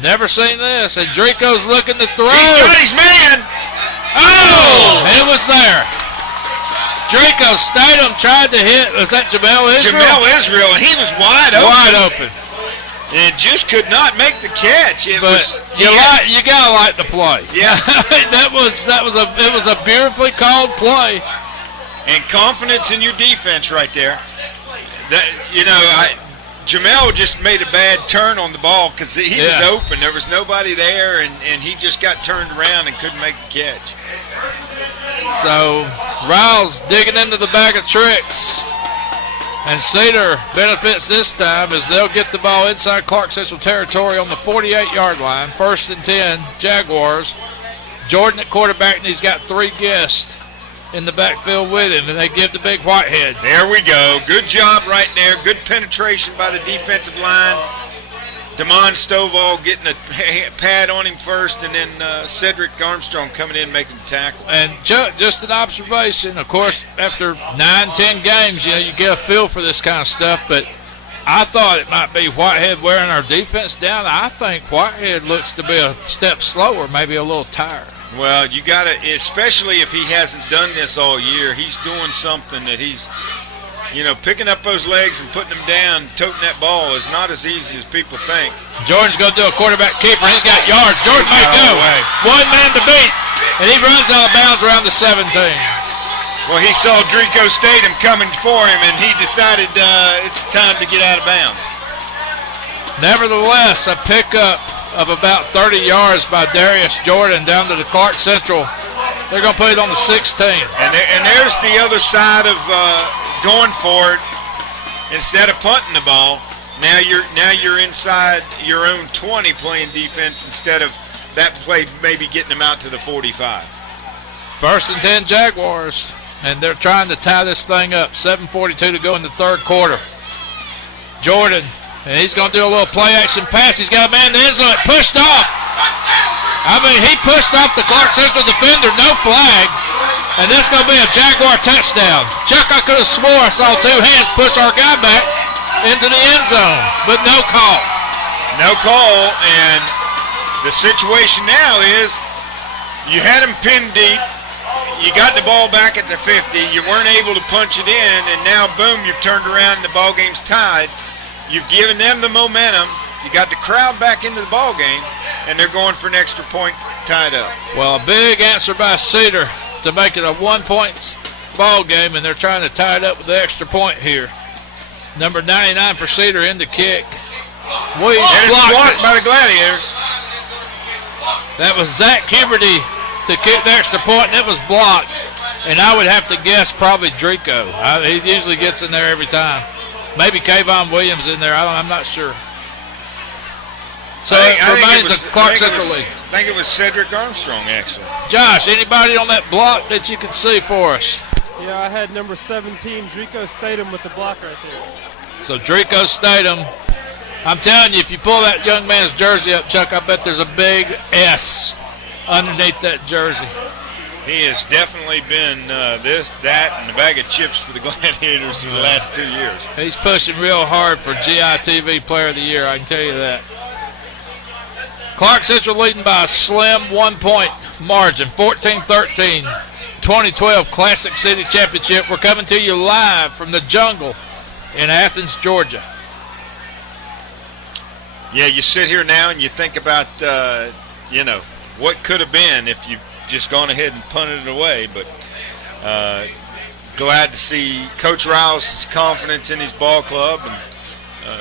Never seen this. And Drico's looking to throw. He's got his man. Oh! It was there. Drico Statham tried to hit. Was that Jamel Israel? Jamel Israel, and he was wide open. Wide open. And just could not make the catch. You gotta like the play. Yeah. it was a beautifully called play. And confidence in your defense right there. Jamel just made a bad turn on the ball because he was open. There was nobody there, and he just got turned around and couldn't make the catch. So Riles digging into the bag of tricks. And Cedar benefits this time as they'll get the ball inside Clarke Central territory on the 48-yard line. 1st and 10, Jaguars. Jordan at quarterback, and he's got 3 guests in the backfield with him, and they give the big Whitehead. There we go. Good job right there. Good penetration by the defensive line. Damon Stovall getting a pad on him first, and then Cedric Armstrong coming in making the tackle. And Chuck, just an observation. Of course, after 9-10 games, you get a feel for this kind of stuff, but I thought it might be Whitehead wearing our defense down. I think Whitehead looks to be a step slower, maybe a little tired. Well, you got to, especially if he hasn't done this all year, he's doing something that he's, picking up those legs and putting them down, toting that ball is not as easy as people think. Jordan's going to do a quarterback keeper, and he's got yards. Jordan may go. One man to beat, and he runs out of bounds around the 17. Well, he saw Drico Statham coming for him, and he decided it's time to get out of bounds. Nevertheless, a pickup of about 30 yards by Darius Jordan down to the Clarke Central. They're going to put it on the 16. And there's the other side of going for it. Instead of punting the ball, now you're inside your own 20 playing defense instead of that play maybe getting them out to the 45. 1st and 10 Jaguars, and they're trying to tie this thing up. 7:42 to go in the third quarter. Jordan, and he's going to do a little play-action pass. He's got a man in the end zone. Pushed off. He pushed off the Clarke Central defender. No flag. And that's going to be a Jaguar touchdown. Chuck, I could have swore I saw two hands push our guy back into the end zone, but no call. No call, and the situation now is you had him pinned deep. You got the ball back at the 50. You weren't able to punch it in, and now, boom, you've turned around and the ball game's tied. You've given them the momentum. You got the crowd back into the ball game, and they're going for an extra point tied up. Well, a big answer by Cedar to make it a 1-point ball game, and they're trying to tie it up with the extra point here. Number 99 for Cedar in the kick. Williams and it's blocked by the Gladiators. That was Zach Huberty to kick the extra point, and it was blocked. And I would have to guess probably Drico. He usually gets in there every time. Maybe Kayvon Williams in there. I'm not sure. So it remains a Clarke Central lead. I think it was Cedric Armstrong, actually. Josh, anybody on that block that you can see for us? Yeah, I had number 17, Drico Statham, with the block right there. So Drico Statham, I'm telling you, if you pull that young man's jersey up, Chuck, I bet there's a big S underneath that jersey. He has definitely been this, that, and a bag of chips for the Gladiators in the last 2 years. He's pushing real hard for GITV Player of the Year, I can tell you that. Clarke Central leading by a slim 1-point margin, 14-13, 2012 Classic City Championship. We're coming to you live from the jungle in Athens, Georgia. Yeah, you sit here now and you think about, what could have been if you just gone ahead and punted it away, but glad to see Coach Riles' confidence in his ball club, and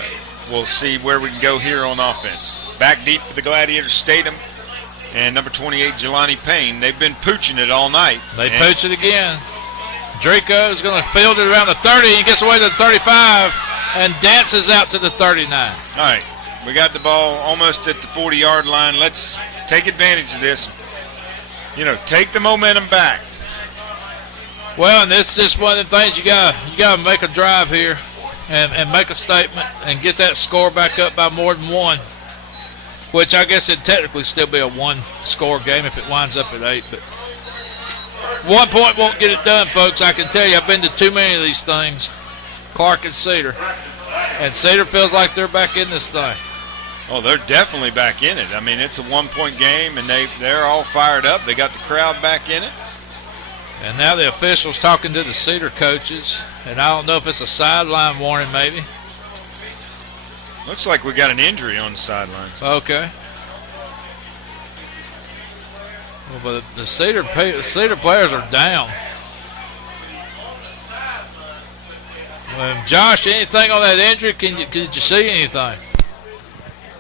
we'll see where we can go here on offense. Back deep for the Gladiators, Statham, and number 28, Jelani Payne. They've been pooching it all night. They pooch it again. Drico is going to field it around the 30. He gets away to the 35 and dances out to the 39. All right, we got the ball almost at the 40-yard line. Let's take advantage of this. Take the momentum back. Well, and this is just one of the things you got to make a drive here and make a statement and get that score back up by more than one, which I guess it'd technically still be a one-score game if it winds up at 8. But 1 point won't get it done, folks. I can tell you, I've been to too many of these things, Clarke and Cedar. And Cedar feels like they're back in this thing. Oh, they're definitely back in it. I mean, it's a 1-point game, and they're all fired up. They got the crowd back in it. And now the officials talking to the Cedar coaches, and I don't know if it's a sideline warning maybe. Looks like we got an injury on the sidelines. Okay. Well, but the Cedar players are down. Josh, anything on that injury? Did you see anything?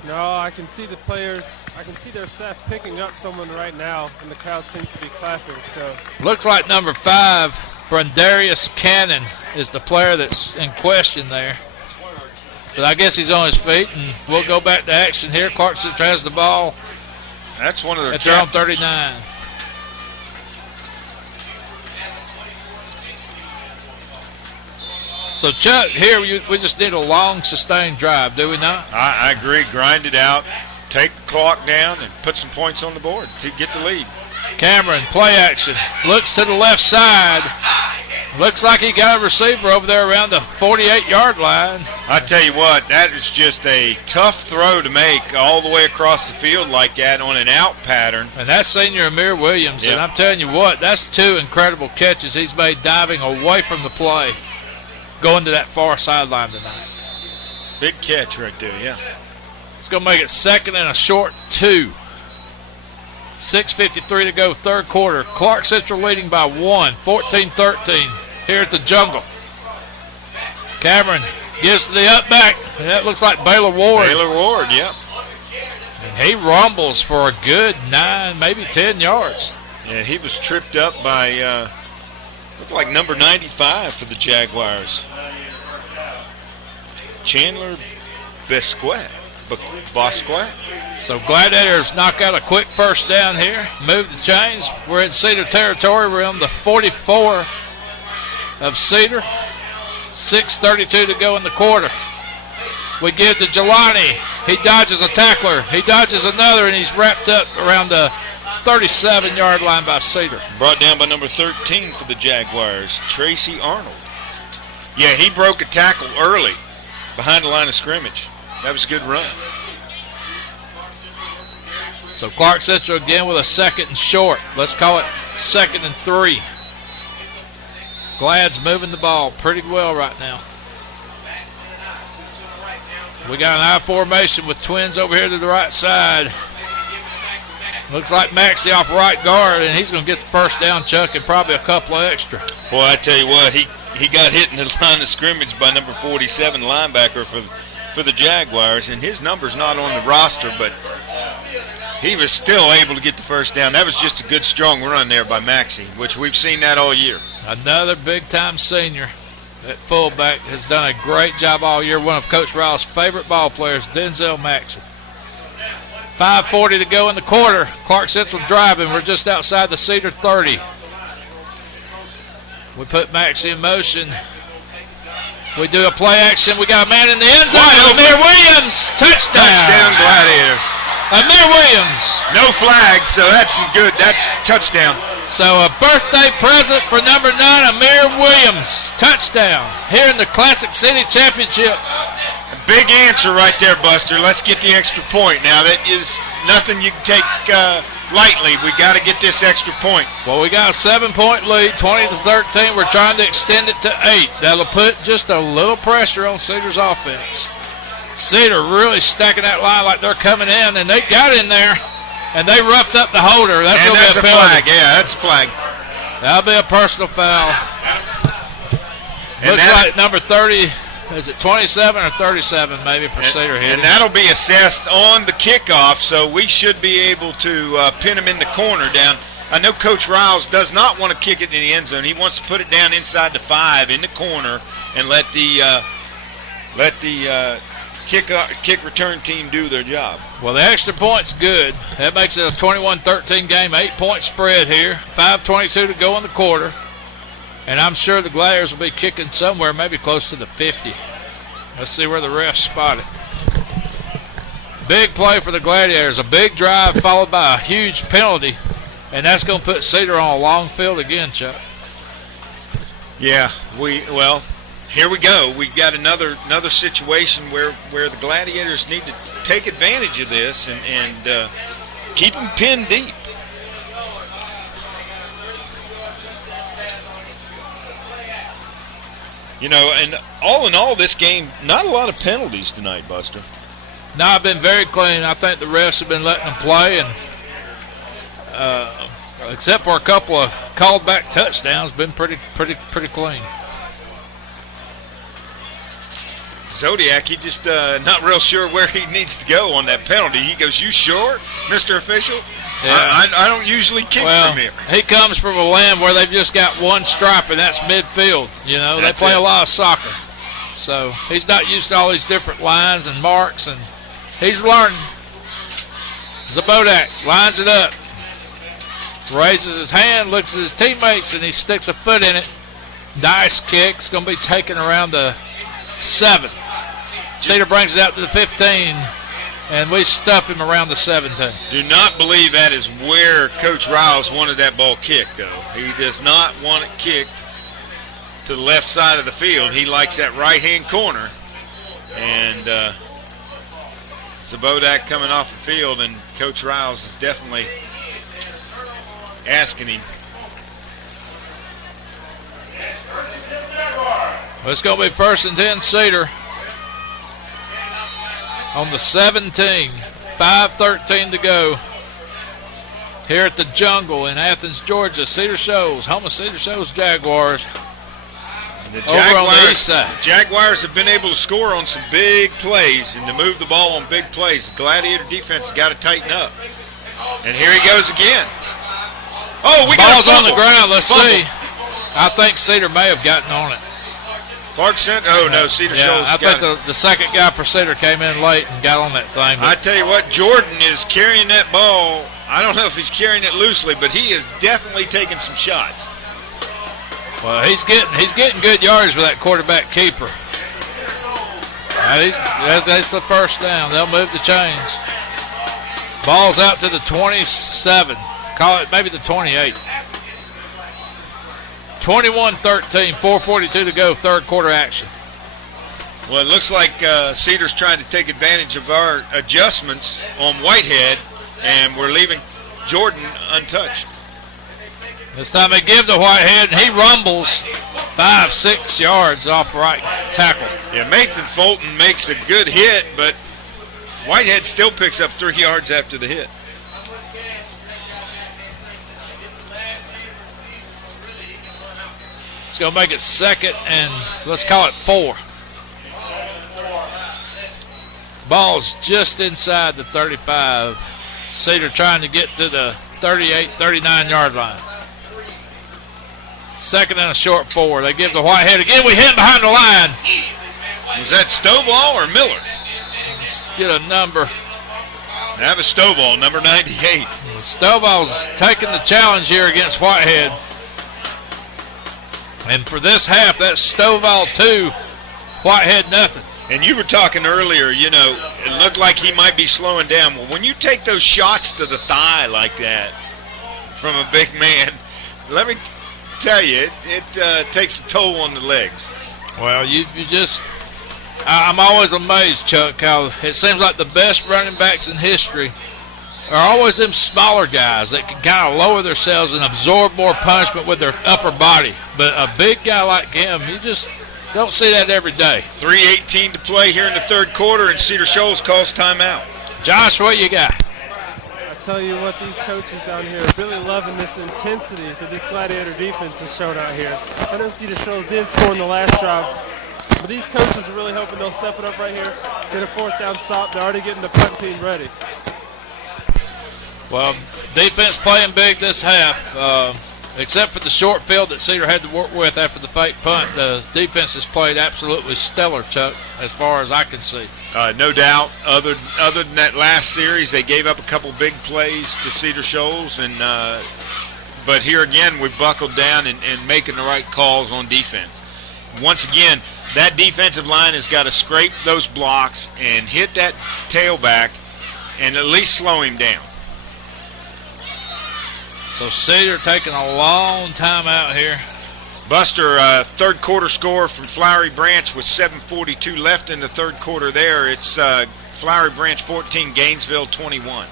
No, I can see the players. I can see their staff picking up someone right now, and the crowd seems to be clapping. So looks like number 5, Brandarius Cannon, is the player that's in question there. But I guess he's on his feet, and we'll go back to action here. Clarke Central has the ball. That's one of their They're on 39. So, Chuck, here we just need a long, sustained drive, do we not? I agree. Grind it out. Take the clock down and put some points on the board to get the lead. Cameron, play action. Looks to the left side. Looks like he got a receiver over there around the 48-yard line. I tell you what, that is just a tough throw to make all the way across the field like that on an out pattern. And that's senior Amir Williams. Yep. And I'm telling you what, that's 2 incredible catches he's made diving away from the play, going to that far sideline tonight. Big catch right there, yeah. It's going to make it 2nd and a short 2. 6:53 to go, third quarter. Clarke Central leading by 1, 14-13 here at the Jungle. Cameron gives to the up back, and that looks like Baylor Ward. Baylor Ward, yep. And he rumbles for a good 9, maybe 10 yards. Yeah, he was tripped up by, looked like number 95 for the Jaguars. Chandler Bosquet. So Gladiators knock out a quick first down here. Move the chains. We're in Cedar territory. We're on the 44 of Cedar. 6:32 to go in the quarter. We give to Jelani. He dodges a tackler. He dodges another, and he's wrapped up around the 37-yard line by Cedar. Brought down by number 13 for the Jaguars, Tracy Arnold. Yeah, he broke a tackle early behind the line of scrimmage. That was a good run. So Clarke Central again with a 2nd and short. Let's call it 2nd and 3. Glad's moving the ball pretty well right now. We got an I formation with twins over here to the right side. Looks like Maxey off right guard, and he's going to get the first down, Chuck, and probably a couple of extra. Boy, I tell you what, he got hit in the line of scrimmage by number 47 linebacker for the Jaguars, and his number's not on the roster, but he was still able to get the first down. That was just a good, strong run there by Maxey, which we've seen that all year. Another big-time senior at fullback has done a great job all year. One of Coach Ryle's favorite ball players, Denzel Maxey. 5:40 to go in the quarter. Clarke Central driving. We're just outside the Cedar 30. We put Maxey in motion. We do a play action. We got a man in the end zone. Amir Williams, touchdown. Touchdown, Gladiators. Amir Williams. No flags, so that's good. That's touchdown. So a birthday present for number 9, Amir Williams. Touchdown here in the Classic City Championship. A big answer right there, Buster. Let's get the extra point. Now, that is nothing you can take lightly. We got to get this extra point. Well, we got a 7-point lead, 20-13. We're trying to extend it to 8. That'll put just a little pressure on Cedar's offense. Cedar really stacking that line like they're coming in, and they got in there, and they roughed up the holder. That's going to be a flag. Yeah, that's a flag. That'll be a personal foul. And looks like number 30, is it 27 or 37 maybe for Cedar here? And that'll be assessed on the kickoff, so we should be able to pin him in the corner down. I know Coach Riles does not want to kick it in the end zone. He wants to put it down inside the 5 in the corner and let the kick return team do their job. Well, the extra point's good. That makes it a 21-13 game, 8-point spread here. 5:22 to go in the quarter. And I'm sure the Gladiators will be kicking somewhere, maybe close to the 50. Let's see where the refs spot it. Big play for the Gladiators. A big drive followed by a huge penalty. And that's going to put Cedar on a long field again, Chuck. Yeah, here we go. We've got another situation where the Gladiators need to take advantage of this and keep them pinned deep. You know, and all in all, this game, not a lot of penalties tonight, Buster. No, I've been very clean. I think the refs have been letting them play, and except for a couple of called back touchdowns, been pretty clean. Zodiac, he just not real sure where he needs to go on that penalty. He goes, "You sure, Mr. Official?" Yeah. I don't usually kick from here. He comes from a land where they've just got one stripe, and that's midfield. You know, they play a lot of soccer. So he's not used to all these different lines and marks, and he's learning. Zabodak lines it up, raises his hand, looks at his teammates, and he sticks a foot in it. Nice kick. It's going to be taken around the 7. Cedar brings it out to the 15, and we stuff him around the 17. Do not believe that is where Coach Riles wanted that ball kicked, though. He does not want it kicked to the left side of the field. He likes that right-hand corner. And Zabodak coming off the field, and Coach Riles is definitely asking him. Well, it's going to be 1st and 10 Cedar on the 17. 5:13 to go here at the Jungle in Athens, Georgia. Cedar Shoals, home of Cedar Shoals Jaguars. The Over on the east side. Jaguars have been able to score on some big plays and to move the ball on big plays. The Gladiator defense has got to tighten up. And here he goes again. Oh, we got Ball's a on the ground. Let's fumble. see. I think Cedar may have gotten on it. Clarke sent. Oh no, Cedar Shoals. I think the second guy for Cedar came in late and got on that thing. I tell you what, Jordan is carrying that ball. I don't know if he's carrying it loosely, but he is definitely taking some shots. Well, he's getting good yardage with that quarterback keeper. That's the first down. They'll move the chains. Ball's out to the 27. Call it maybe the 28. 21-13, 4:42 to go, third quarter action. Well, it looks like Cedar's trying to take advantage of our adjustments on Whitehead, and we're leaving Jordan untouched. This time they give to Whitehead, and he rumbles 5-6 yards off right tackle. Yeah, Nathan Fulton makes a good hit, but Whitehead still picks up 3 yards after the hit. It's going to make it 2nd and let's call it 4. Ball's just inside the 35. Cedar trying to get to the 38, 39-yard line. 2nd and a short 4. They give to Whitehead again. We hit him behind the line. Was that Stovall or Miller? Let's get a number. That was Stovall, number 98. Stovall's taking the challenge here against Whitehead. And for this half, that's Stovall 2, Whitehead nothing. And you were talking earlier, you know, it looked like he might be slowing down. Well, when you take those shots to the thigh like that from a big man, let me tell you, it takes a toll on the legs. Well, you just, I'm always amazed, Chuck, how it seems like the best running backs in history are always them smaller guys that can kind of lower themselves and absorb more punishment with their upper body. But a big guy like him, you just don't see that every day. 3:18 to play here in the third quarter, and Cedar Shoals calls timeout. Josh, what you got? I tell you what, these coaches down here are really loving this intensity that this Gladiator defense has shown out here. I know Cedar Shoals did score in the last drive, but these coaches are really hoping they'll step it up right here, get a 4th down stop. They're already getting the punt team ready. Well, defense playing big this half. Except for the short field that Cedar had to work with after the fake punt, the defense has played absolutely stellar, Chuck, as far as I can see. No doubt. Other than that last series, they gave up a couple big plays to Cedar Shoals, and but here again, we buckled down and making the right calls on defense. Once again, that defensive line has got to scrape those blocks and hit that tailback and at least slow him down. So Cedar taking a long time out here. Buster, third quarter score from Flowery Branch with 7:42 left in the third quarter there. It's Flowery Branch 14, Gainesville 21.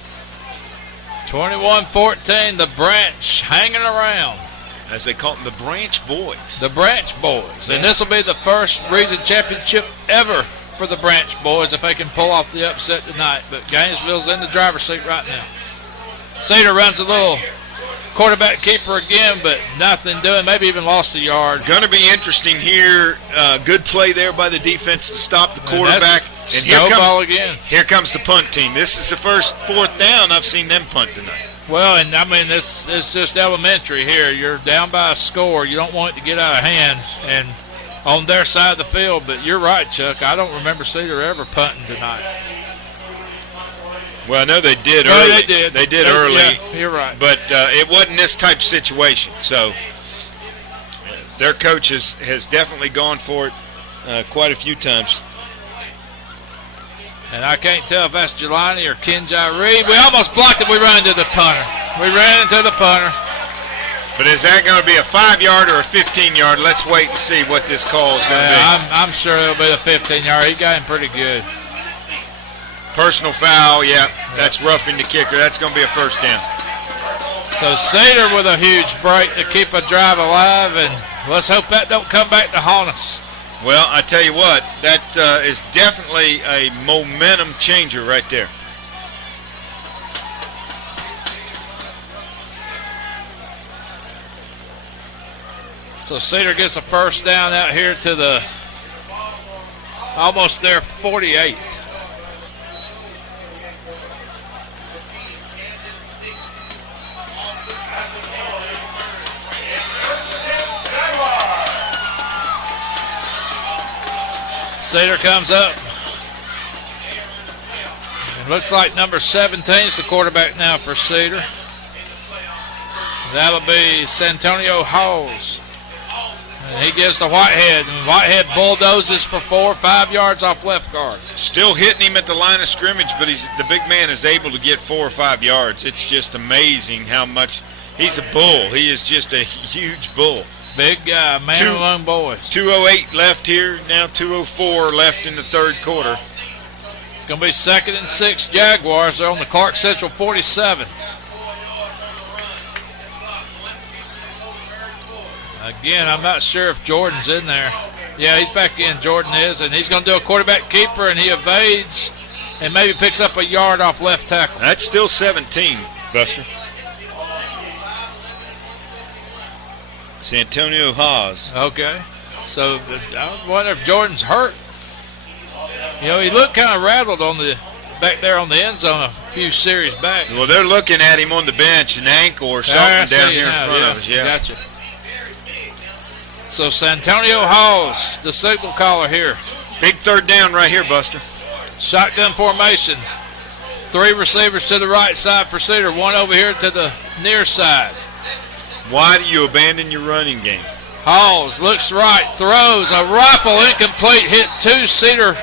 21-14, the Branch hanging around. As they call them, the Branch Boys. The Branch Boys. And this will be the first region championship ever for the Branch Boys if they can pull off the upset tonight. But Gainesville's in the driver's seat right now. Cedar runs a little quarterback keeper again, but nothing doing. Maybe even lost a yard. Going to be interesting here. Good play there by the defense to stop the quarterback. And here comes the punt team. This is the first 4th down I've seen them punt tonight. Well, and I mean, it's just elementary here. You're down by a score. You don't want it to get out of hand and on their side of the field. But you're right, Chuck. I don't remember Cedar ever punting tonight. Well, I know they did early. They did. They did early. Yeah, you're right. But it wasn't this type of situation. So their coach has definitely gone for it quite a few times. And I can't tell if that's Jelani or Kenjai Reed. We almost blocked it. We ran into the punter. But is that going to be a 5-yard or a 15-yard? Let's wait and see what this call is going to be. I'm sure it'll be a 15-yard. He got him pretty good. Personal foul, yeah. That's roughing the kicker. That's going to be a first down. So Cedar with a huge break to keep a drive alive, and let's hope that don't come back to haunt us. Well, I tell you what, that is definitely a momentum changer right there. So Cedar gets a first down out here to the almost their 48. Cedar comes up. It looks like number 17 is the quarterback now for Cedar. That'll be Santonio Halls. And he gives to Whitehead, and Whitehead bulldozes for 4 or 5 yards off left guard. Still hitting him at the line of scrimmage, but the big man is able to get 4 or 5 yards. It's just amazing how much he's a bull. He is just a huge bull. Big guy, man among boys. 2:08 left here, now 2:04 left in the third quarter. It's going to be 2nd and 6 Jaguars. They're on the Clarke Central 47. Again, I'm not sure if Jordan's in there. Yeah, he's back in. Jordan is, and he's going to do a quarterback keeper, and he evades and maybe picks up a yard off left tackle. That's still 17, Buster. Santonio Haas. Okay. So I wonder if Jordan's hurt. You know, he looked kind of rattled on the back there on the end zone a few series back. Well, they're looking at him on the bench, an ankle or something down here in front of us. Yeah. Gotcha. So Santonio Halls, the signal caller here. Big third down right here, Buster. Shotgun formation. 3 receivers to the right side for Cedar. 1 over here to the near side. Why do you abandon your running game? Halls looks right, throws a rifle, incomplete, hit 2 Cedar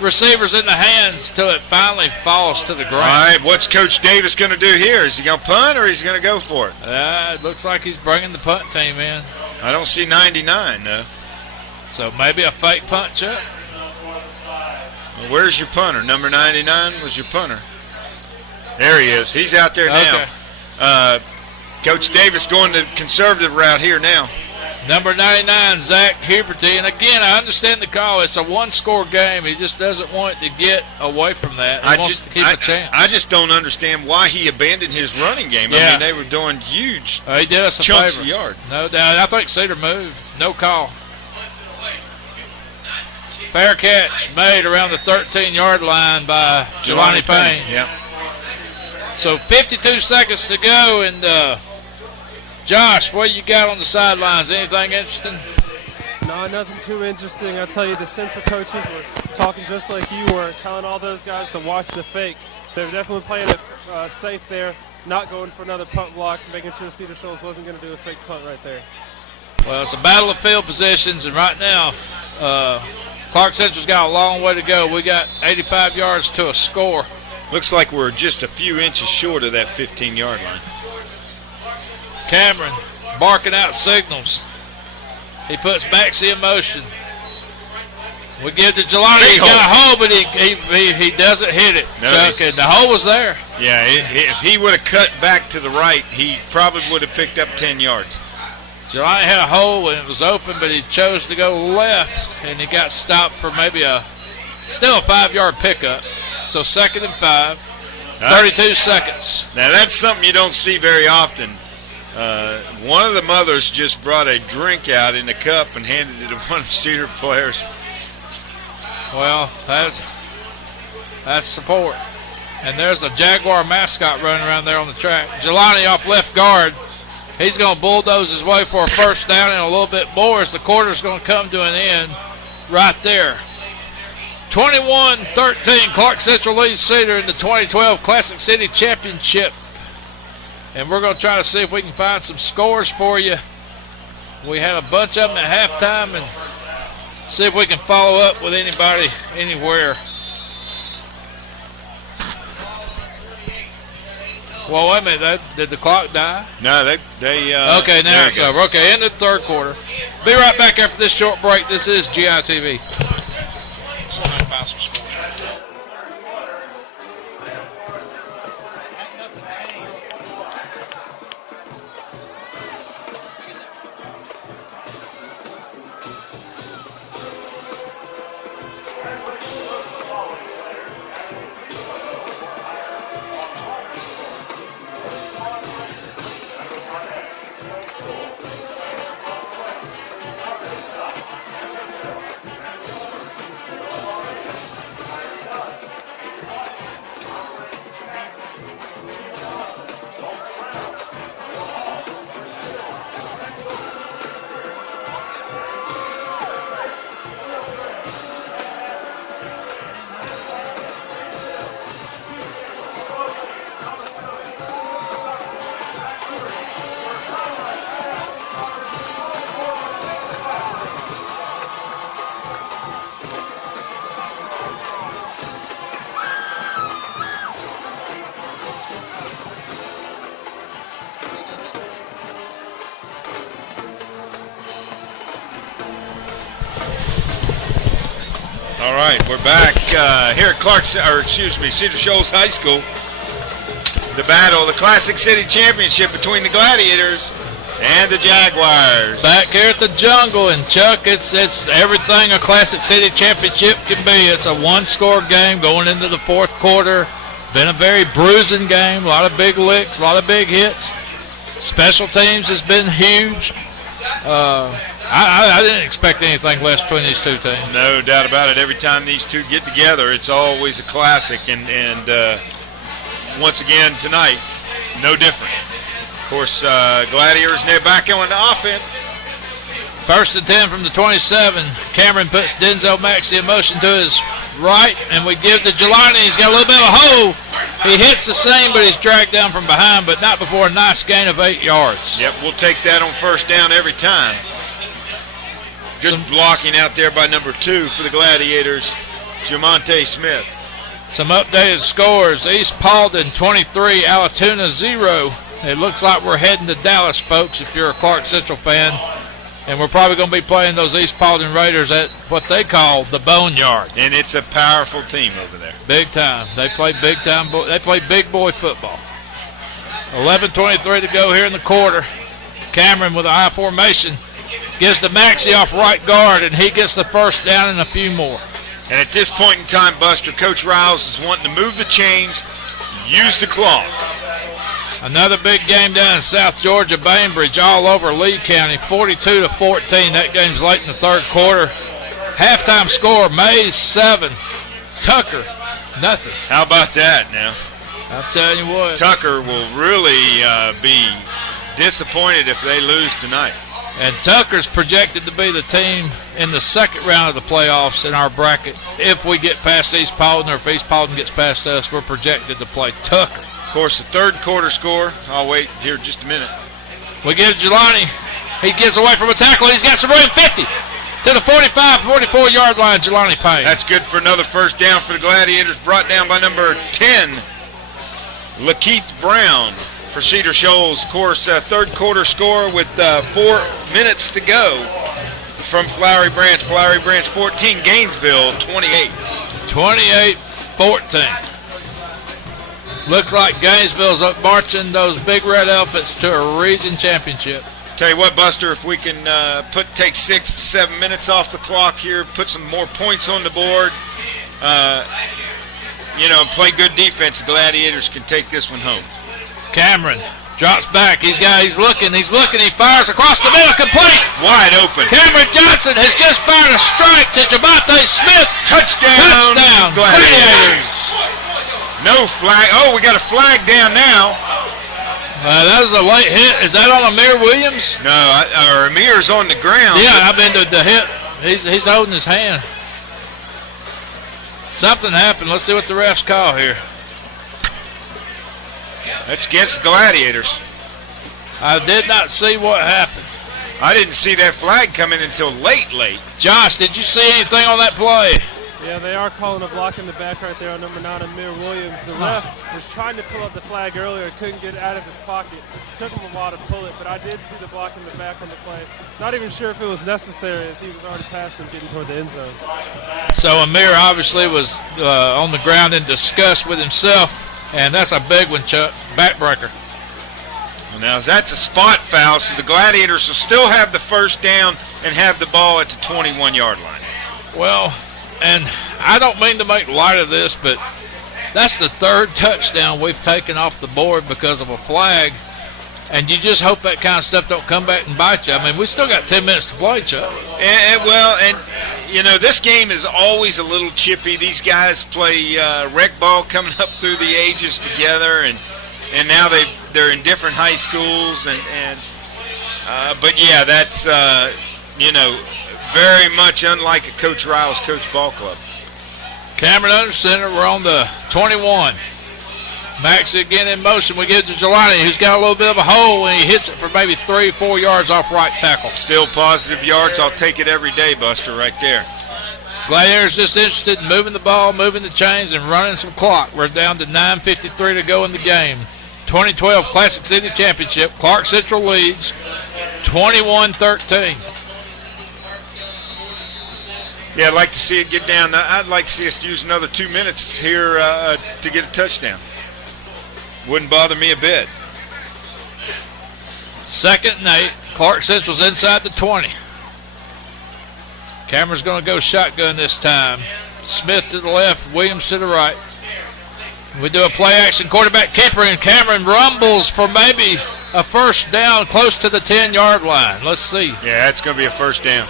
receivers in the hands till it finally falls to the ground. All right, what's Coach Davis going to do here? Is he going to punt or is he going to go for it? It looks like he's bringing the punt team in. I don't see 99, though. So maybe a fake punt, Chuck? Well, where's your punter? Number 99 was your punter. There he is. He's out there now. Okay. Coach Davis going the conservative route here now. Number 99, Zach Huberty. And again, I understand the call. It's a 1-score game. He just doesn't want to get away from that. He wants to keep a chance. I just don't understand why he abandoned his running game. Yeah. I mean, they were doing huge he did us a chunks favor. of yard. No doubt. I think Cedar moved. No call. Fair catch made around the 13-yard line by Jelani Payne. Yep. So 52 seconds to go, and Josh, what you got on the sidelines? Anything interesting? No, nothing too interesting. I tell you, the Central coaches were talking just like you were, telling all those guys to watch the fake. They're definitely playing it safe there, not going for another punt block, making sure Cedar Shoals wasn't going to do a fake punt right there. Well, it's a battle of field positions, and right now, Clarke Central's got a long way to go. We got 85 yards to a score. Looks like we're just a few inches short of that 15-yard line. Cameron barking out signals. He puts Maxie in motion. We give to Jelani. He's got a hole, but he doesn't hit it. No, Chuck, and the hole was there. Yeah, if he would have cut back to the right, he probably would have picked up 10 yards. Jelani had a hole and it was open, but he chose to go left, and he got stopped for maybe still a 5-yard pickup. So 2nd and 5, 32 seconds. Now that's something you don't see very often. One of the mothers just brought a drink out in a cup and handed it to one of the Cedar players. Well, that's support. And there's a Jaguar mascot running around there on the track. Jelani off left guard. He's going to bulldoze his way for a first down and a little bit more as the quarter's going to come to an end right there. 21-13, Clarke Central leads Cedar in the 2012 Classic City Championship. And we're going to try to see if we can find some scores for you. We had a bunch of them at halftime, and see if we can follow up with anybody anywhere. Well, wait a minute. Did the clock die? No, they okay, now it's over. Okay, in the third quarter. Be right back after this short break. This is GITV. All right, we're back here at Cedar Shoals High School. The battle, the Classic City Championship between the Gladiators and the Jaguars. Back here at the Jungle, and Chuck, it's everything a Classic City Championship can be. It's a one-score game going into the fourth quarter. Been a very bruising game, a lot of big licks, a lot of big hits. Special teams has been huge. I didn't expect anything less between these two teams. No doubt about it. Every time these two get together, it's always a classic. And once again tonight, no different. Of course, Gladiators, and they're back on the offense. First and 10 from the 27. Cameron puts Denzel Maxey in motion to his right, and we give to Jelani. He's got a little bit of a hole. He hits the seam, but he's dragged down from behind, but not before a nice gain of 8 yards. Yep, we'll take that on first down every time. Good blocking out there by number 2 for the Gladiators, Jamonte Smith. Some updated scores. East Paulding 23, Alatoona 0. It looks like we're heading to Dallas, folks, if you're a Clarke Central fan. And we're probably going to be playing those East Paulding Raiders at what they call the Boneyard. And it's a powerful team over there. Big time. They play big time. They play big boy football. 11:23 to go here in the quarter. Cameron with a high formation gives the Maxey off right guard, and he gets the first down and a few more. And at this point in time, Buster, Coach Riles is wanting to move the chains, use the clock. Another big game down in South Georgia, Bainbridge, all over Lee County, 42-14. That game's late in the third quarter. Halftime score, Mays 7, Tucker nothing. How about that now? I'm telling you what. Tucker will really be disappointed if they lose tonight. And Tucker's projected to be the team in the second round of the playoffs in our bracket. If we get past East Paulding, or if East Paulding gets past us, we're projected to play Tucker. Of course, the third quarter score, I'll wait here just a minute. We get Jelani. He gets away from a tackle. He's got some room, 50 to the 45, 44-yard line, Jelani Payne. That's good for another first down for the Gladiators, brought down by number 10, Lakeith Brown for Cedar Shoals. Of course, third quarter score with 4 minutes to go from Flowery Branch. Flowery Branch 14, Gainesville 28. 28-14. Looks like Gainesville's up marching those big red elephants to a region championship. Tell you what, Buster, if we can take 6 to 7 minutes off the clock here, put some more points on the board, play good defense, the Gladiators can take this one home. Cameron drops back. He's looking. He fires across the middle, complete. Wide open. Cameron Johnson has just fired a strike to Jamonte Smith. Touchdown. Gladiators. No flag. Oh, we got a flag down now. That was a late hit. Is that on Amir Williams? No, Amir's on the ground. Yeah, I mean the hit. He's holding his hand. Something happened. Let's see what the refs call here. That's against the Gladiators. I did not see what happened. I didn't see that flag coming until late. Josh, did you see anything on that play? Yeah, they are calling a block in the back right there on number 9, Amir Williams. The ref was trying to pull up the flag earlier, couldn't get it out of his pocket. Took him a while to pull it, but I did see the block in the back on the play. Not even sure if it was necessary as he was already past him getting toward the end zone. So Amir obviously was on the ground in disgust with himself, and that's a big one, Chuck. Backbreaker. Now that's a spot foul, so the Gladiators will still have the first down and have the ball at the 21-yard line. Well, and I don't mean to make light of this, but that's the third touchdown we've taken off the board because of a flag, and you just hope that kind of stuff don't come back and bite you. I mean, we still got 10 minutes to play, Chuck. And you know, this game is always a little chippy. These guys play rec ball coming up through the ages together, and now they're in different high schools, but yeah, that's you know, very much unlike a Coach Riles coach ball club. Cameron under center. We're on the 21. Max again in motion. We get to Jelani, who's got a little bit of a hole, and he hits it for maybe 3-4 yards off right tackle. Still positive yards. I'll take it every day, Buster, right there. Gladiators just interested in moving the ball, moving the chains, and running some clock. We're down to 9:53 to go in the game. 2012 Classic City Championship. Clarke Central leads 21-13. Yeah, I'd like to see it get down. I'd like to see us use another 2 minutes here to get a touchdown. Wouldn't bother me a bit. 2nd and 8. Clarke Central's inside the 20. Cameron's going to go shotgun this time. Smith to the left, Williams to the right. We do a play-action quarterback keeper, and Cameron rumbles for maybe a first down close to the 10-yard line. Let's see. Yeah, that's going to be a first down.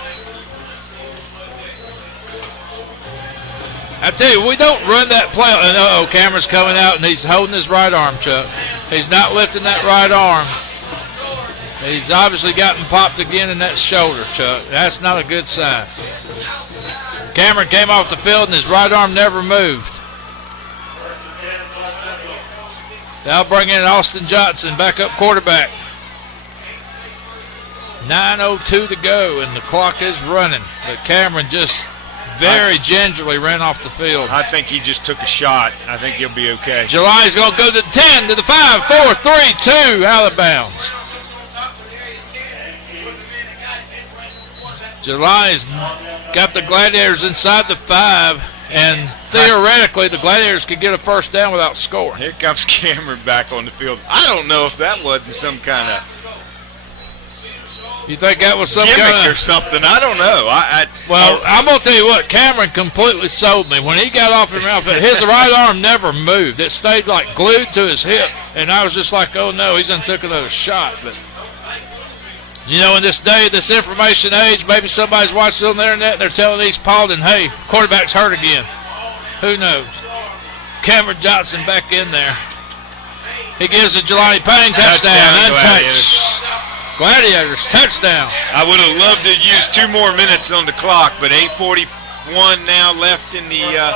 I tell you, we don't run that play. And Cameron's coming out, and he's holding his right arm, Chuck. He's not lifting that right arm. He's obviously gotten popped again in that shoulder, Chuck. That's not a good sign. Cameron came off the field, and his right arm never moved. They'll bring in Austin Johnson, backup quarterback. 9:02 to go, and the clock is running. But Cameron just very gingerly ran off the field. I think he just took a shot. I think he'll be okay. July's going to go to the 10, to the 5, 4, 3, 2, out of bounds. July's got the Gladiators inside the 5, and theoretically the Gladiators could get a first down without scoring. Here comes Cameron back on the field. I don't know if that wasn't some kind of You think that was some gimmick kind or something. I don't know. Well, I'm going to tell you what, Cameron completely sold me. When he got off him, his right arm never moved. It stayed like glued to his hip, and I was just like, oh no, he's going to take another shot. But you know, in this day, this information age, maybe somebody's watching on the internet and they're telling East Paulding, hey, quarterback's hurt again. Who knows? Cameron Johnson back in there. He gives a Jelani Payne touchdown. Untouched. Gladiators, touchdown. I would have loved to use 2 more minutes on the clock, but 8:41 now left in the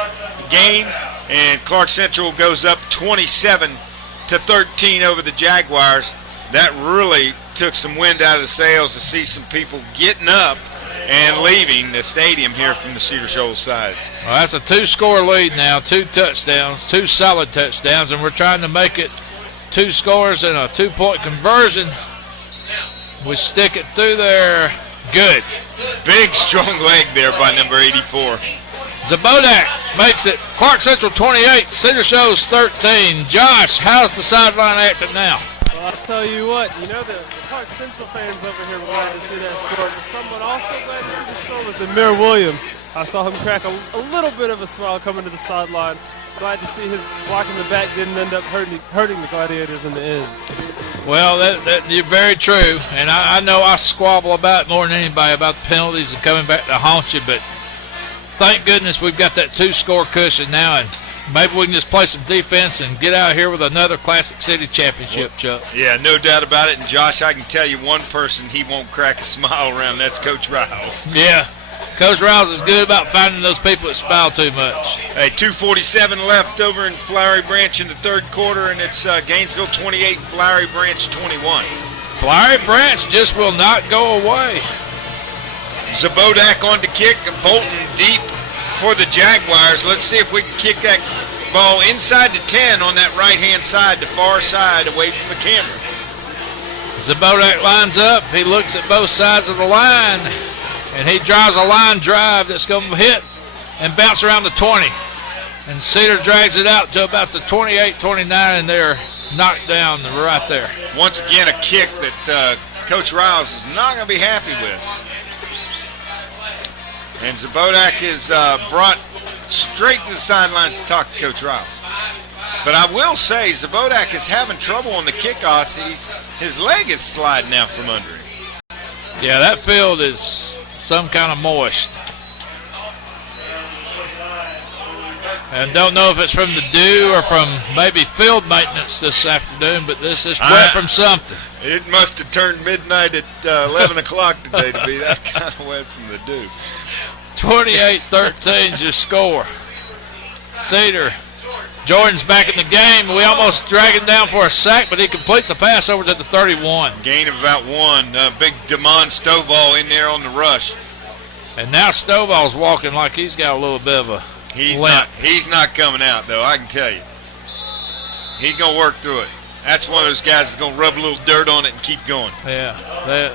game, and Clarke Central goes up 27-13 over the Jaguars. That really took some wind out of the sails to see some people getting up and leaving the stadium here from the Cedar Shoals side. Well, that's a 2-score lead now, 2 touchdowns, 2 solid touchdowns, and we're trying to make it 2 scores and a 2-point conversion. We stick it through there. Good. Big, strong leg there by number 84. Zabodak makes it Clarke Central 28, Cedar Shoals 13. Josh, how's the sideline acting now? Well, I'll tell you what, you know, the Clarke Central fans over here were glad to see that score, but someone also glad to see the score was Amir Williams. I saw him crack a little bit of a smile coming to the sideline. Glad to see his block in the back didn't end up hurting the Gladiators in the end. Well, that you're very true, and I know I squabble about it more than anybody about the penalties and coming back to haunt you, but thank goodness we've got that 2-score cushion now, and maybe we can just play some defense and get out here with another Classic City Championship, Chuck. Yeah, no doubt about it, and Josh, I can tell you one person he won't crack a smile around, that's Coach Riles. Yeah. Coach Riles is good about finding those people that smile too much. Hey, 2:47 left over in Flowery Branch in the 3rd quarter, and it's Gainesville 28, Flowery Branch 21. Flowery Branch just will not go away. Zabodak on the kick, and Bolton deep for the Jaguars. Let's see if we can kick that ball inside the 10 on that right-hand side, the far side, away from the camera. Zabodak lines up. He looks at both sides of the line, and he drives a line drive that's going to hit and bounce around the 20. And Cedar drags it out to about the 28-29, and they're knocked down right there. Once again, a kick that Coach Riles is not going to be happy with. And Zabodak is brought straight to the sidelines to talk to Coach Riles. But I will say, Zabodak is having trouble on the kickoffs. His leg is sliding out from under him. Yeah, that field is some kind of moist. And don't know if it's from the dew or from maybe field maintenance this afternoon, but this is wet from something. It must have turned midnight at 11 o'clock today to be that kind of wet from the dew. 28-13 is your score. Cedar. Jordan's back in the game. We almost drag him down for a sack, but he completes a pass over to the 31. Gain of about one. Big Damon Stovall in there on the rush. And now Stovall's walking like he's got a little bit of a limp. He's not coming out, though, I can tell you. He's going to work through it. That's one of those guys that's going to rub a little dirt on it and keep going. Yeah.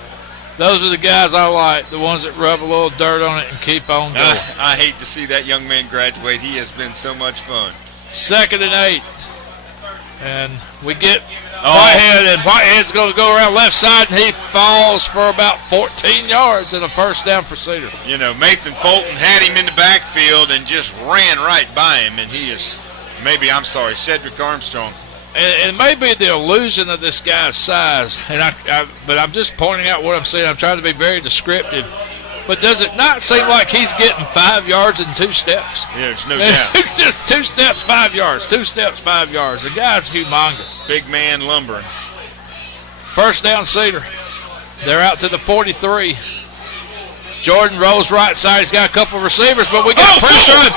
Those are the guys I like, the ones that rub a little dirt on it and keep on going. I hate to see that young man graduate. He has been so much fun. 2nd and 8. And we get Whitehead, and Whitehead's going to go around left side, and he falls for about 14 yards and a first down for Cedar. You know, Nathan Fulton had him in the backfield and just ran right by him, and Cedric Armstrong. And it may be the illusion of this guy's size, but I'm just pointing out what I'm saying. I'm trying to be very descriptive. But does it not seem like he's getting 5 yards in 2 steps? Yeah, there's no doubt. It's just 2 steps, 5 yards. 2 steps, 5 yards. The guy's humongous. Big man lumbering. First down, Cedar. They're out to the 43. Jordan rolls right side. He's got a couple of receivers, but we got pressure on.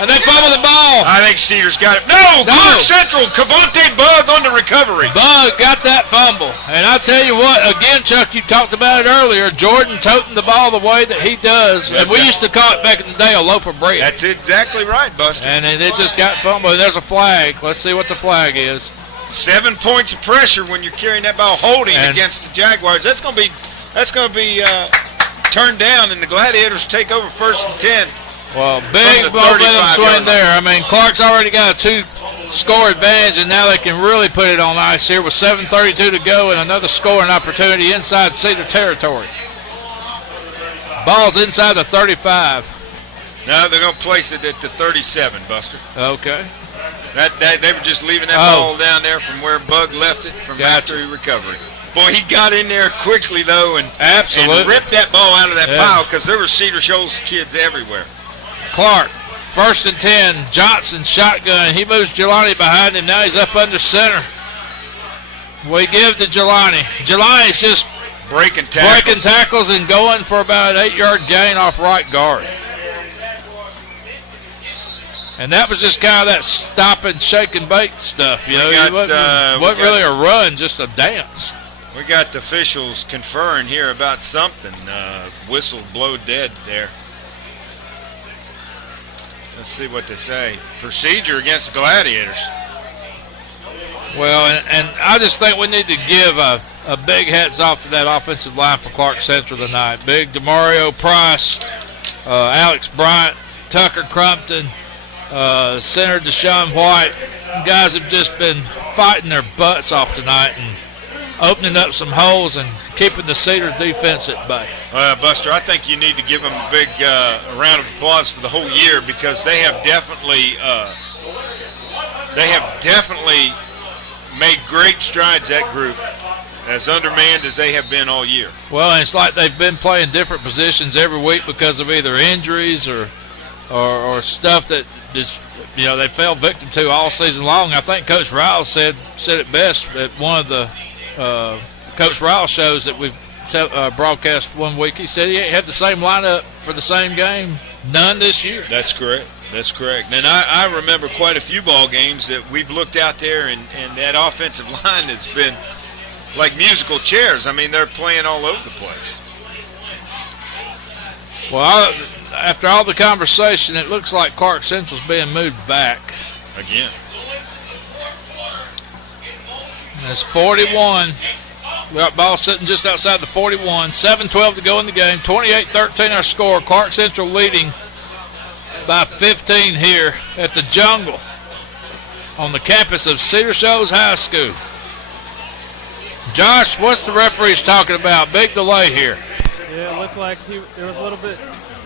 And they fumble the ball. I think Cedar's got it. No! Clarke Central, Cavante Bug on the recovery. Bug got that fumble. And I tell you what, again, Chuck, you talked about it earlier, Jordan toting the ball the way that he does. And we used to call it back in the day a loaf of bread. That's exactly right, Buster. And it just got fumbled. And there's a flag. Let's see what the flag is. 7 points of pressure when you're carrying that ball holding against the Jaguars. That's going to be turned down, and the Gladiators take over 1st and 10. Well, big momentum swing there. I mean, Clarke's already got a 2-score advantage, and now they can really put it on ice here with 7:32 to go and another scoring opportunity inside Cedar territory. Ball's inside the 35. No, they're going to place it at the 37, Buster. Okay. They were just leaving that ball down there from where Bug left it from after recovery. Boy, he got in there quickly, though, and ripped that ball out of that pile because there were Cedar Shoals kids everywhere. Clarke, 1st and 10. Johnson shotgun. He moves Jelani behind him. Now he's up under center. We give to Jelani. Jelani's just breaking tackles and going for about an 8-yard gain off right guard. And that was just kind of that stop and shake and bake stuff. You know, it wasn't really a run, just a dance. We got the officials conferring here about something. Whistle blow dead there. Let's see what they say. Procedure against the Gladiators. Well, and I just think we need to give a big hats off to that offensive line for Clarke Central tonight. Big DeMario Price, Alex Bryant, Tucker Crumpton, center Deshaun White. Guys have just been fighting their butts off tonight and opening up some holes and keeping the Cedar defense at bay. Buster, I think you need to give them a big round of applause for the whole year because they have definitely made great strides, that group, as undermanned as they have been all year. Well, and it's like they've been playing different positions every week because of either injuries or stuff that just, you know, they fell victim to all season long. I think Coach Riles said it best at one of the Coach Riles shows that we've broadcast one week. He said he ain't had the same lineup for the same game none this year. That's correct. And I remember quite a few ball games that we've looked out there, and that offensive line has been like musical chairs. I mean, they're playing all over the place. Well, after all the conversation, it looks like Clarke Central's being moved back. Again. It's 41. We got ball sitting just outside the 41. 7:12 to go in the game. 28-13 our score. Clarke Central leading by 15 here at the Jungle on the campus of Cedar Shoals High School. Josh, what's the referees talking about? Big delay here. Yeah, it looked like there was a little bit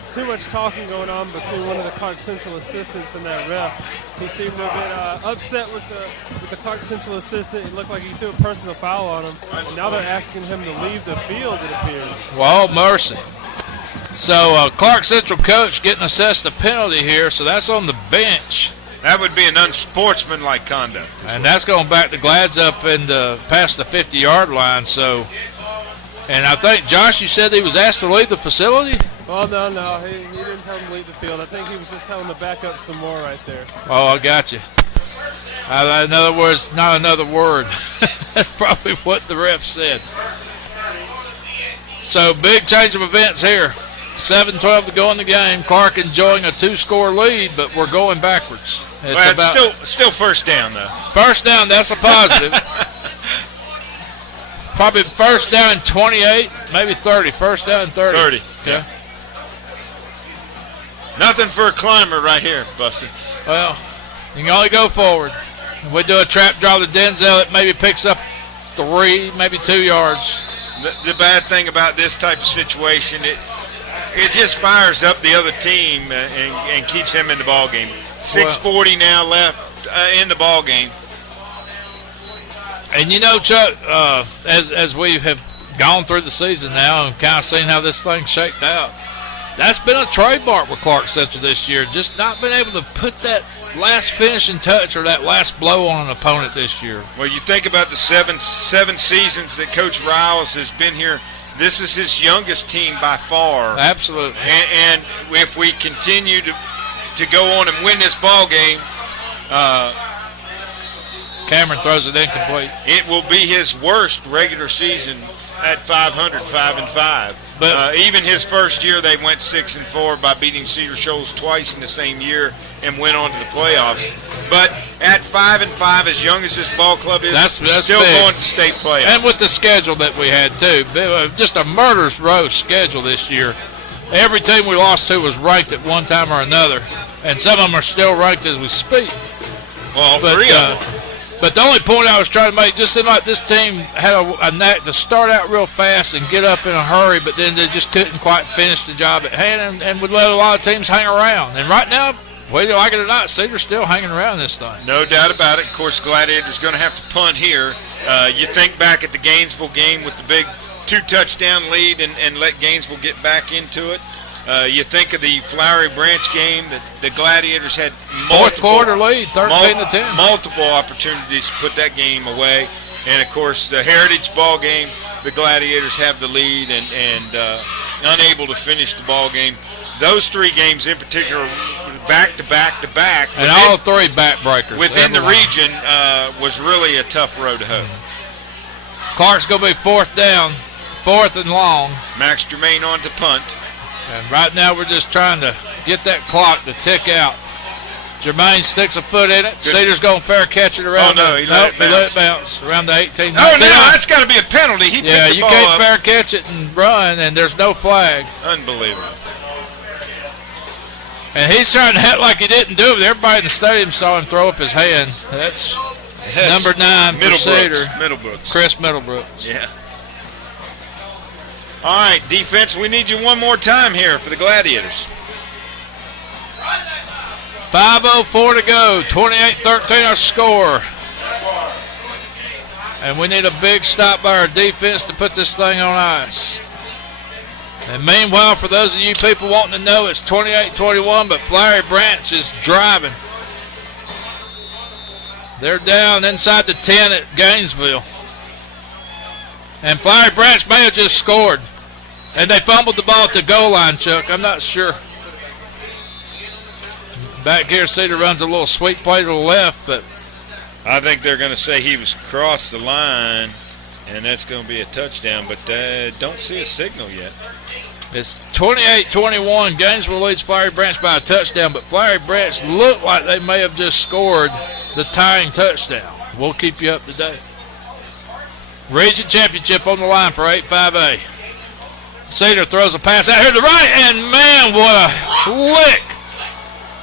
too much talking going on between one of the Clarke Central assistants and that ref. He seemed a bit upset with the Clarke Central assistant. It looked like he threw a personal foul on him. And now they're asking him to leave the field, it appears. Well, mercy. So Clarke Central coach getting assessed a penalty here, so that's on the bench. That would be an unsportsmanlike conduct. And that's going back to Glad's up and past the 50-yard line. So, and I think, Josh, you said he was asked to leave the facility? Well, no. He didn't tell him to leave the field. I think he was just telling him to back up some more right there. Oh, I got you. In other words, not another word. That's probably what the ref said. So, big change of events here. 7:12 to go in the game. Clarke enjoying a 2-score lead, but we're going backwards. It's still first down, though. First down, that's a positive. Probably first down 28, maybe 30. First down 30. 30, yeah. Nothing for a climber right here, Buster. Well, you can only go forward. If we do a trap draw to Denzel, it maybe picks up 3, maybe 2 yards. The bad thing about this type of situation, it just fires up the other team and keeps them in the ball game. 6:40 now left in the ball game. And you know, Chuck, as we have gone through the season now and kind of seen how this thing shaked out, that's been a trademark with Clarke Central this year. Just not been able to put that last finishing touch or that last blow on an opponent this year. Well, you think about the seven seasons that Coach Riles has been here. This is his youngest team by far. Absolutely. And if we continue to go on and win this ball game, Cameron throws it incomplete. It will be his worst regular season at 500, 5-5. But even his first year, they went 6-4 by beating Cedar Shoals twice in the same year and went on to the playoffs. But at 5-5, as young as this ball club is, that's still big. going to state playoffs. And with the schedule that we had too, just a murderous row schedule this year. Every team we lost to was ranked at one time or another, and some of them are still ranked as we speak. Well, 3 of them. But the only point I was trying to make, just seemed like this team had a knack to start out real fast and get up in a hurry, but then they just couldn't quite finish the job at hand and would let a lot of teams hang around. And right now, whether you like it or not, Cedar's still hanging around this thing. No doubt about it. Of course, Gladiators going to have to punt here. You think back at the Gainesville game with the big 2-touchdown lead and let Gainesville get back into it. You think of the Flowery Branch game that the Gladiators had fourth quarter lead, 13-10. Multiple opportunities to put that game away. And, of course, the Heritage ball game, the Gladiators have the lead and unable to finish the ball game. Those 3 games in particular, back-to-back. And all 3 backbreakers. Within the region was really a tough road to hoe. Clarke's going to be 4th down, 4th and long. Max Germain on to punt. And right now we're just trying to get that clock to tick out. Jermaine sticks a foot in it. Good. Cedar's going to fair catch it around. He let it bounce around the 18. Oh, no, that's got to be a penalty. He picked the you ball can't up. fair catch it and run, and there's no flag. Unbelievable. And he's trying to act like he didn't do it. Everybody in the stadium saw him throw up his hand. That's number 9 for Cedar. Middlebrooks. Chris Middlebrooks. Yeah. All right, defense, we need you one more time here for the Gladiators. 5:04 to go. 28-13 our score. And we need a big stop by our defense to put this thing on ice. And meanwhile, for those of you people wanting to know, it's 28-21, but Flowery Branch is driving. They're down inside the 10 at Gainesville. And Flowery Branch may have just scored. And they fumbled the ball at the goal line, Chuck. I'm not sure. Back here, Cedar runs a little sweet play to the left, but I think they're going to say he was across the line, and that's going to be a touchdown, but don't see a signal yet. It's 28-21. Gainesville leads Flowery Branch by a touchdown, but Flowery Branch looked like they may have just scored the tying touchdown. We'll keep you up to date. Region Championship on the line for 8-5A. Cedar throws a pass out here to the right, and man, what a lick.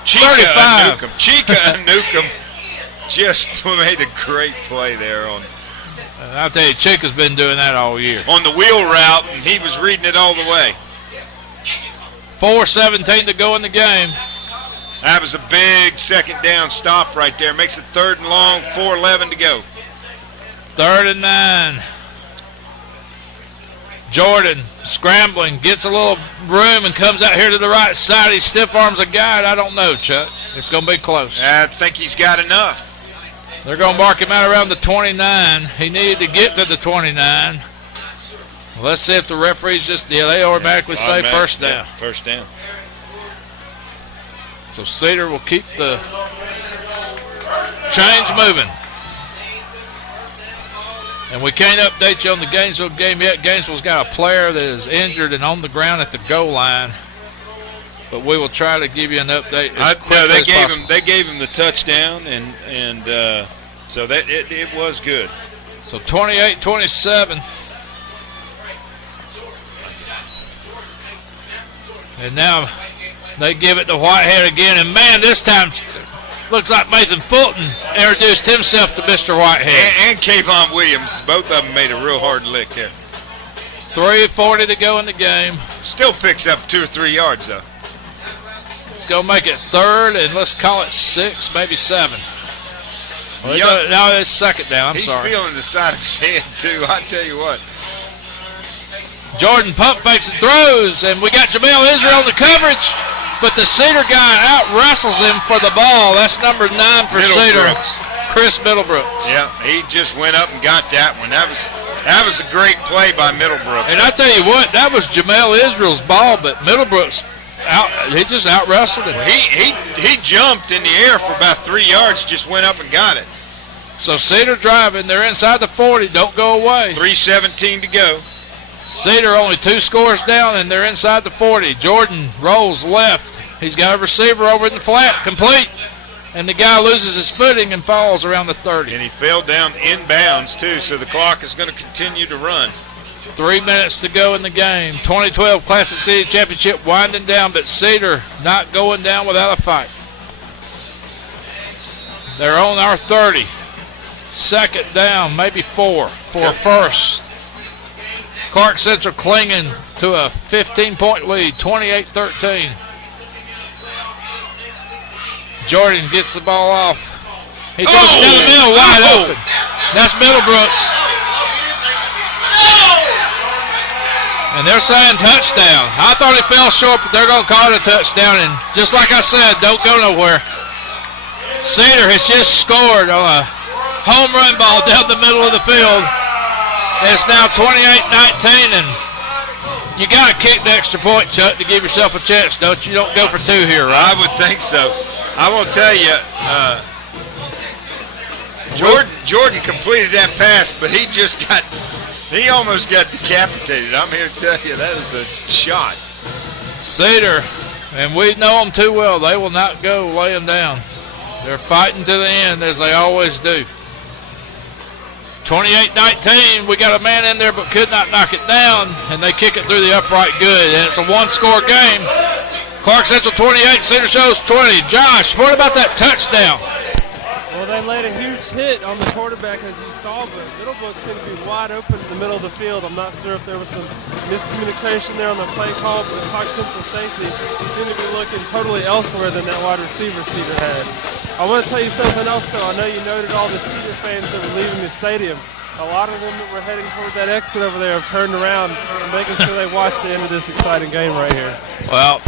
Chica Newcomb just made a great play there on. I'll tell you, Chica's been doing that all year. On the wheel route, and he was reading it all the way. 4:17 to go in the game. That was a big second down stop right there. Makes it 3rd and long, 4:11 to go. 3rd and 9. Jordan scrambling, gets a little room and comes out here to the right side. He stiff arms a guy. I don't know, Chuck. It's going to be close. I think he's got enough. They're going to mark him out around the 29. He needed to get to the 29. Let's see if the referees they automatically say first down. Yeah, first down. So Cedar will keep the chains moving. And we can't update you on the Gainesville game yet. Gainesville's got a player that is injured and on the ground at the goal line. But we will try to give you an update as quickly as possible. They gave him the touchdown, and so that it was good. So 28-27. And now they give it to Whitehead again. And, man, this time looks like Nathan Fulton introduced himself to Mr. Whitehead. And Kayvon Williams. Both of them made a real hard lick here. 3:40 to go in the game. Still picks up 2 or 3 yards, though. It's going to make it 3rd, and let's call it 6, maybe 7. Well, now it's 2nd down. I'm sorry. He's feeling the side of his head, too. I tell you what. Jordan pump fakes and throws, and we got Jamel Israel in the coverage, but the Cedar guy out-wrestles him for the ball. That's number 9 for Cedar, Chris Middlebrooks. Yeah, he just went up and got that one. That was a great play by Middlebrooks. And I tell you what, that was Jamel Israel's ball, but Middlebrooks, he just out-wrestled him. He jumped in the air for about 3 yards, just went up and got it. So Cedar driving, they're inside the 40, don't go away. 3:17 to go. Cedar only 2 scores down, and they're inside the 40. Jordan rolls left. He's got a receiver over in the flat, complete. And the guy loses his footing and falls around the 30. And he fell down inbounds, too, so the clock is going to continue to run. 3 minutes to go in the game. 2012 Classic City Championship winding down, but Cedar not going down without a fight. They're on our 30. 2nd down, maybe 4 for a first. Clarke Central clinging to a 15-point lead, 28-13. Jordan gets the ball off. He throws it down the middle, wide open. That's Middlebrooks. And they're saying touchdown. I thought he fell short, but they're going to call it a touchdown. And just like I said, don't go nowhere. Cedar has just scored on a home run ball down the middle of the field. It's now 28-19, and you got to kick the extra point, Chuck, to give yourself a chance, don't you? You don't go for 2 here, right? I would think so. I will tell you, Jordan completed that pass, but he almost got decapitated. I'm here to tell you, that is a shot. Cedar, and we know them too well, they will not go laying down. They're fighting to the end, as they always do. 28-19, we got a man in there but could not knock it down, and they kick it through the upright good, and it's a 1-score game. Clarke Central 28, Cedar Shoals 20. Josh, what about that touchdown? Well, they laid a huge hit on the quarterback, as you saw, but Middlebrooks seemed to be wide open in the middle of the field. I'm not sure if there was some miscommunication there on the play call, but the Clarke Central safety seemed to be looking totally elsewhere than that wide receiver Cedar had. I want to tell you something else, though. I know you noted all the Cedar fans that were leaving the stadium. A lot of them that were heading toward that exit over there have turned around and making sure they watch the end of this exciting game right here. Well,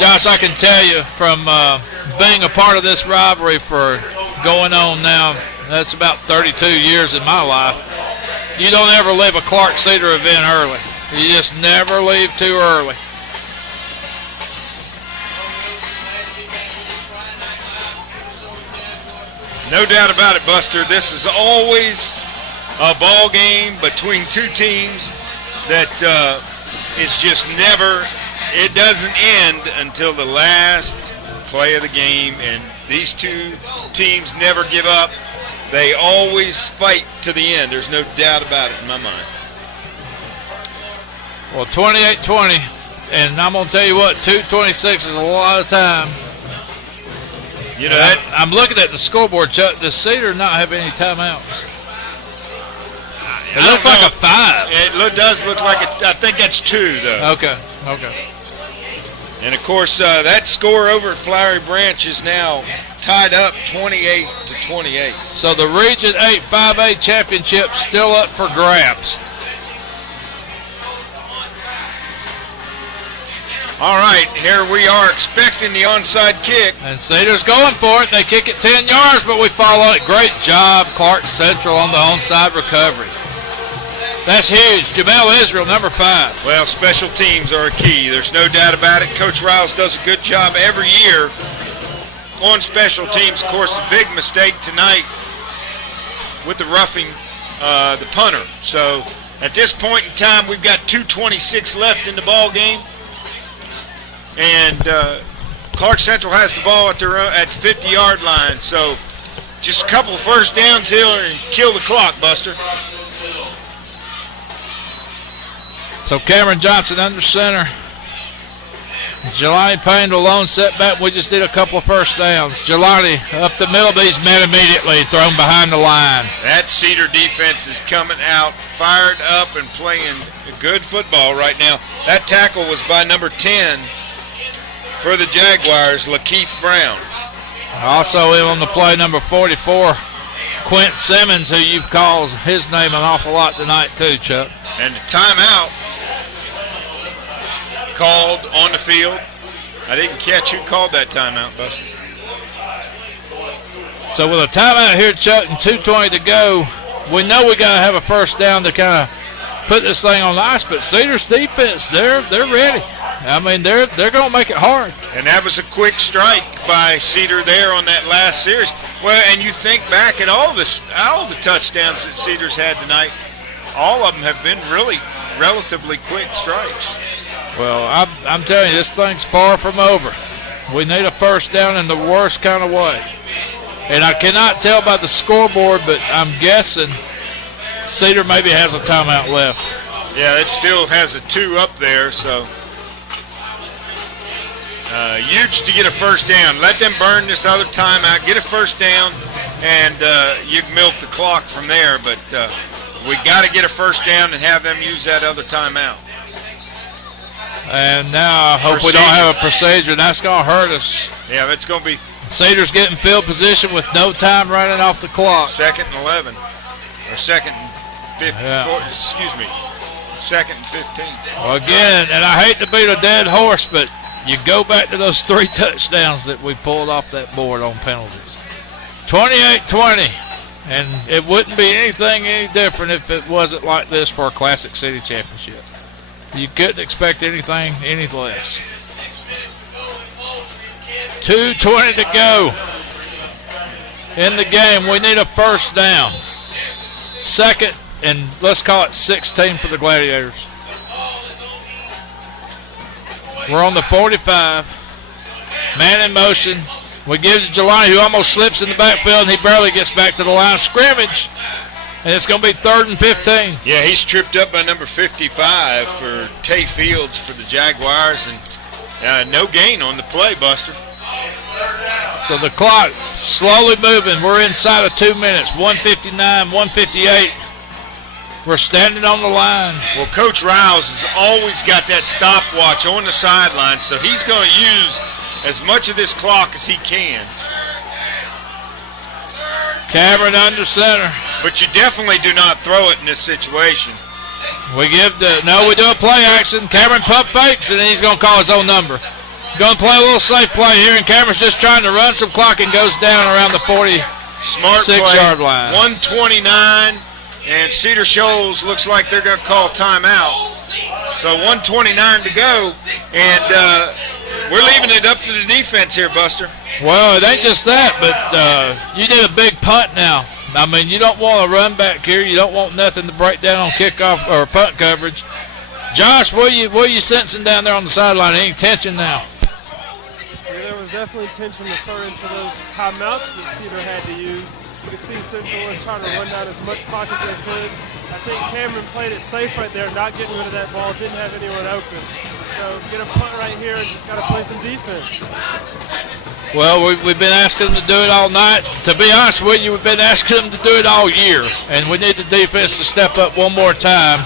Josh, I can tell you from being a part of this rivalry for going on now, that's about 32 years in my life, you don't ever leave a Clarke Cedar event early. You just never leave too early. No doubt about it, Buster. This is always a ball game between 2 teams that is just never it doesn't end until the last play of the game, and these two teams never give up. They always fight to the end. There's no doubt about it in my mind. Well, 28-20, and I'm going to tell you what, 2:26 is a lot of time. You know, that, I'm looking at the scoreboard, Chuck. Does Cedar not have any timeouts? It looks like a 5. It does look like I think that's 2, though. Okay. And, of course, that score over at Flowery Branch is now tied up 28-28. So the Region 8 5A championship still up for grabs. All right, here we are expecting the onside kick. And Cedar's going for it. They kick it 10 yards, but we follow it. Great job, Clarke Central, on the onside recovery. That's huge. Jamel Israel, number 5. Well, special teams are a key. There's no doubt about it. Coach Riles does a good job every year on special teams. Of course, the big mistake tonight with the roughing the punter. So at this point in time, we've got 2:26 left in the ball game. And Clarke Central has the ball at the 50-yard line. So just a couple of first downs here and kill the clock, Buster. So Cameron Johnson under center. Jelani Payne to lone setback. We just did a couple of first downs. Jelani up the middle, but he's met immediately, thrown behind the line. That Cedar defense is coming out, fired up and playing good football right now. That tackle was by number 10 for the Jaguars, Lakeith Brown. Also in on the play, number 44, Quint Simmons, who you've called his name an awful lot tonight too, Chuck. And the timeout called on the field. I didn't catch who called that timeout, Buster. So with a timeout here, Chuck, and 2:20 to go, we know we got to have a first down to kind of put this thing on ice. But Cedar's defense, they're ready. I mean, they're going to make it hard. And that was a quick strike by Cedar there on that last series. Well, and you think back at all the touchdowns that Cedar's had tonight, all of them have been really relatively quick strikes. Well, I'm telling you, this thing's far from over. We need a first down in the worst kind of way. And I cannot tell by the scoreboard, but I'm guessing Cedar maybe has a timeout left. Yeah, it still has a 2 up there, so huge to get a first down. Let them burn this other timeout, get a first down, and you can milk the clock from there. But we got to get a first down and have them use that other timeout. And now I hope we don't have a procedure. That's going to hurt us. Yeah, that's going to be Cedar's getting field position with no time running off the clock. 2nd and 11. Or 2nd and 15. Yeah. Excuse me. 2nd and 15. Well, again, and I hate to beat a dead horse, but you go back to those 3 touchdowns that we pulled off that board on penalties. 28-20. And it wouldn't be anything any different if it wasn't like this for a Classic City Championship. You couldn't expect anything any less. 2:20 to go in the game. We need a first down. 2nd and let's call it 16 for the Gladiators. We're on the 45. Man in motion. We give it to Jelani, who almost slips in the backfield, and he barely gets back to the line of scrimmage. And it's going to be 3rd and 15. Yeah, he's tripped up by number 55 for Tay Fields for the Jaguars, and no gain on the play, Buster. So the clock slowly moving. We're inside of 2 minutes. 1:59, 1:58. We're standing on the line. Well, Coach Riles has always got that stopwatch on the sideline, so he's going to use as much of this clock as he can. Cameron under center. But you definitely do not throw it in this situation. We do a play action. Cameron pump fakes, and he's going to call his own number. Going to play a little safe play here, and Cameron's just trying to run some clock and goes down around the 46-yard line. 129, and Cedar Shoals looks like they're going to call timeout. So 129 to go, and we're leaving it up to the defense here, Buster. Well, it ain't just that, but you did a big punt now. I mean, you don't want a run back here. You don't want nothing to break down on kickoff or punt coverage. Josh, what are you sensing down there on the sideline? Any tension now? Yeah, there was definitely tension referring to those timeouts that Cedar had to use. You could see Central was trying to run down as much clock as they could. I think Cameron played it safe right there, not getting rid of that ball, didn't have anyone open. So get a punt right here and just got to play some defense. Well, we've been asking them to do it all night. To be honest with you, we've been asking them to do it all year, and we need the defense to step up one more time.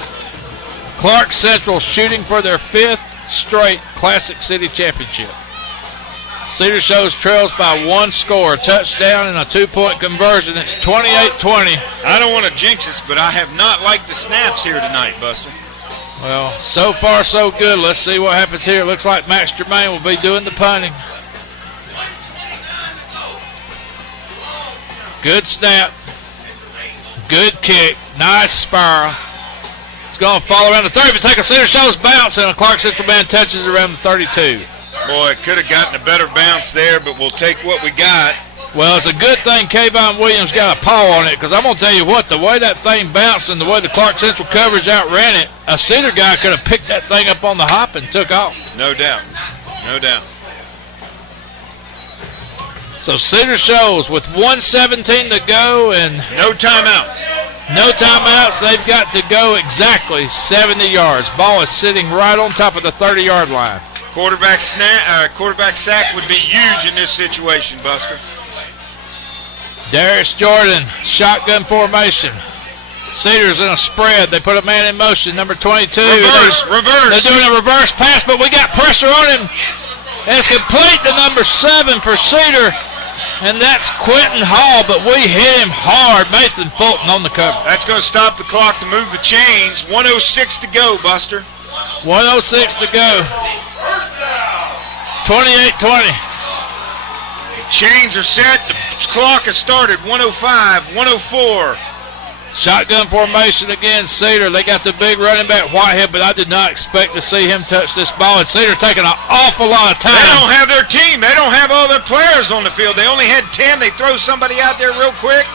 Clarke Central shooting for their 5th straight Classic City Championship. Cedar Shoals trails by 1 score, a touchdown and a 2-point conversion. It's 28-20. I don't want to jinx us, but I have not liked the snaps here tonight, Buster. Well, so far so good. Let's see what happens here. It looks like Max Germain will be doing the punting. Good snap. Good kick. Nice spiral. It's going to fall around the 30, but take a Cedar Shoals bounce, and a Clarke Central man touches it around the 32. Boy, it could have gotten a better bounce there, but we'll take what we got. Well, it's a good thing Kayvon Williams got a paw on it, because I'm going to tell you what, the way that thing bounced and the way the Clarke Central coverage outran it, a Cedar guy could have picked that thing up on the hop and took off. No doubt. No doubt. So Cedar Shoals with 1:17 to go and no timeouts. No timeouts. They've got to go exactly 70 yards. Ball is sitting right on top of the 30-yard line. Quarterback sack would be huge in this situation, Buster. Darius Jordan, shotgun formation. Cedar's in a spread. They put a man in motion, number 22. Reverse. They're doing a reverse pass, but we got pressure on him. And it's complete to number 7 for Cedar, and that's Quentin Hall, but we hit him hard. Nathan Fulton on the cover. That's going to stop the clock to move the chains. 1:06 to go, Buster. 1:06 to go. 28-20. Chains are set. The clock has started. 1:05, 1:04. Shotgun formation again, Cedar. They got the big running back Whitehead, but I did not expect to see him touch this ball. And Cedar taking an awful lot of time. They don't have their team. They don't have all their players on the field. They only had 10. They throw somebody out there real quick.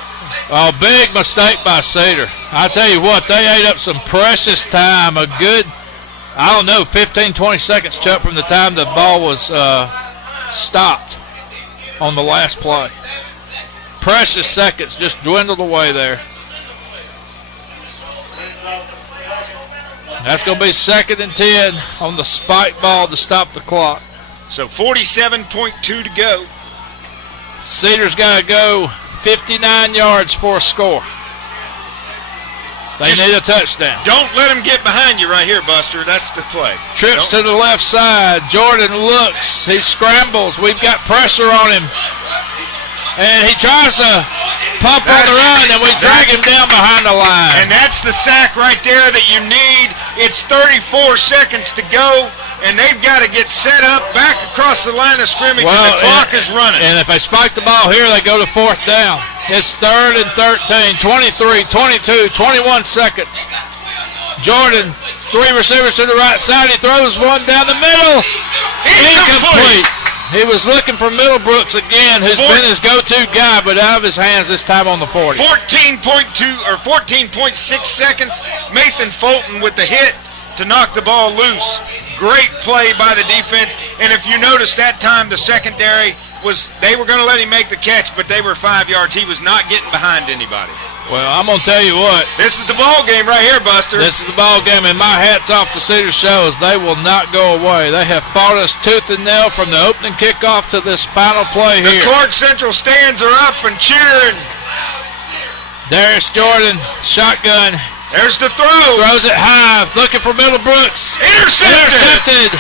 Oh, big mistake by Cedar. I tell you what, they ate up some precious time. A good, 15, 20 seconds, Chuck, from the time the ball was stopped on the last play. Precious seconds just dwindled away there. That's going to be 2nd and 10 on the spike ball to stop the clock. So 47.2 to go. Cedar's got to go 59 yards for a score. They need a touchdown. Don't let him get behind you right here, Buster. That's the play. Trips to the left side. Jordan looks. He scrambles. We've got pressure on him. And he tries to pump on the run, and we drag him down behind the line. And that's the sack right there that you need. It's 34 seconds to go, and they've got to get set up back across the line of scrimmage, and the clock is running. And if they spike the ball here, they go to 4th down. It's 3rd and 13, 23, 22, 21 seconds. Jordan, 3 receivers to the right side. He throws one down the middle. Incomplete. He was looking for Middlebrooks again, who's been his go-to guy, but out of his hands this time on the 40. 14.6 seconds. Nathan Fulton with the hit to knock the ball loose. Great play by the defense. And if you notice that time, the secondary they were going to let him make the catch, but they were 5 yards. He was not getting behind anybody. Well, I'm going to tell you what. This is the ball game right here, Buster. This is the ball game, and my hat's off to Cedar Shoals. They will not go away. They have fought us tooth and nail from the opening kickoff to this final play here. The Clarke Central stands are up and cheering. Darius Jordan, shotgun. There's the throw. Throws it high, looking for Middlebrooks. Intercepted.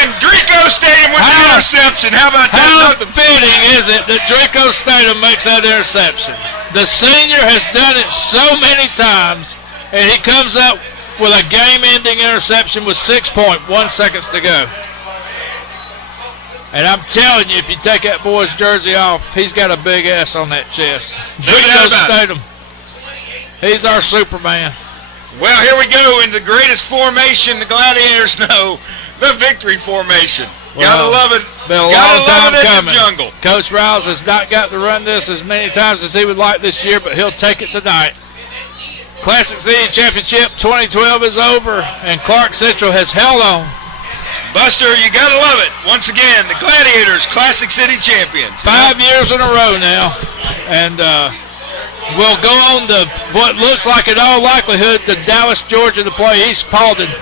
And Drico Stadium with the interception. How about that? How fitting is it that Drico Stadium makes that interception? The senior has done it so many times, and he comes up with a game-ending interception with 6.1 seconds to go. And I'm telling you, if you take that boy's jersey off, he's got a big S on that chest. Drico Stadium. He's our Superman. Well, here we go in the greatest formation the Gladiators know, the victory formation. Gotta love it. Been a Gotta long time love it coming. in the jungle. Coach Rouse has not got to run this as many times as he would like this year, but he'll take it tonight. Classic City Championship 2012 is over, and Clarke Central has held on. Buster, you gotta love it. Once again, the Gladiators, Classic City champions. 5 years in a row now, and we'll go on to what looks like, in all likelihood, the Dallas, Georgia, to play East Paulding.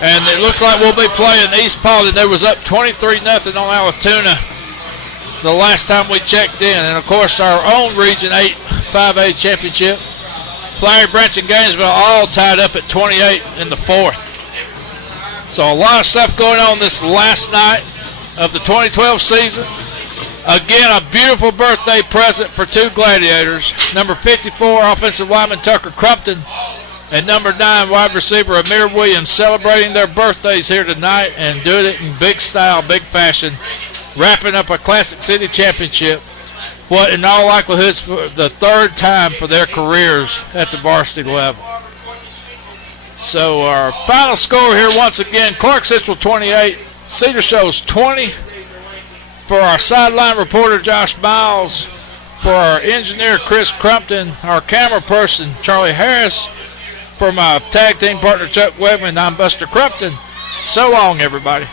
And it looks like we'll be playing East Paulding. They was up 23-0 on Alatoona the last time we checked in. And, of course, our own Region 8 5A championship. Flowery Branch and Gainesville all tied up at 28 in the fourth. So a lot of stuff going on this last night of the 2012 season. Again, a beautiful birthday present for two Gladiators. Number 54, offensive lineman Tucker Crumpton, and number 9, wide receiver Amir Williams, celebrating their birthdays here tonight and doing it in big style, big fashion, wrapping up a Classic City championship. What, in all likelihood, is the third time for their careers at the varsity level. So our final score here, once again, Clarke Central 28, Cedar Shoals 20. For our sideline reporter, Josh Miles, for our engineer, Chris Crumpton, our camera person, Charlie Harris, for my tag team partner, Chuck Wegman, I'm Buster Crumpton. So long, everybody.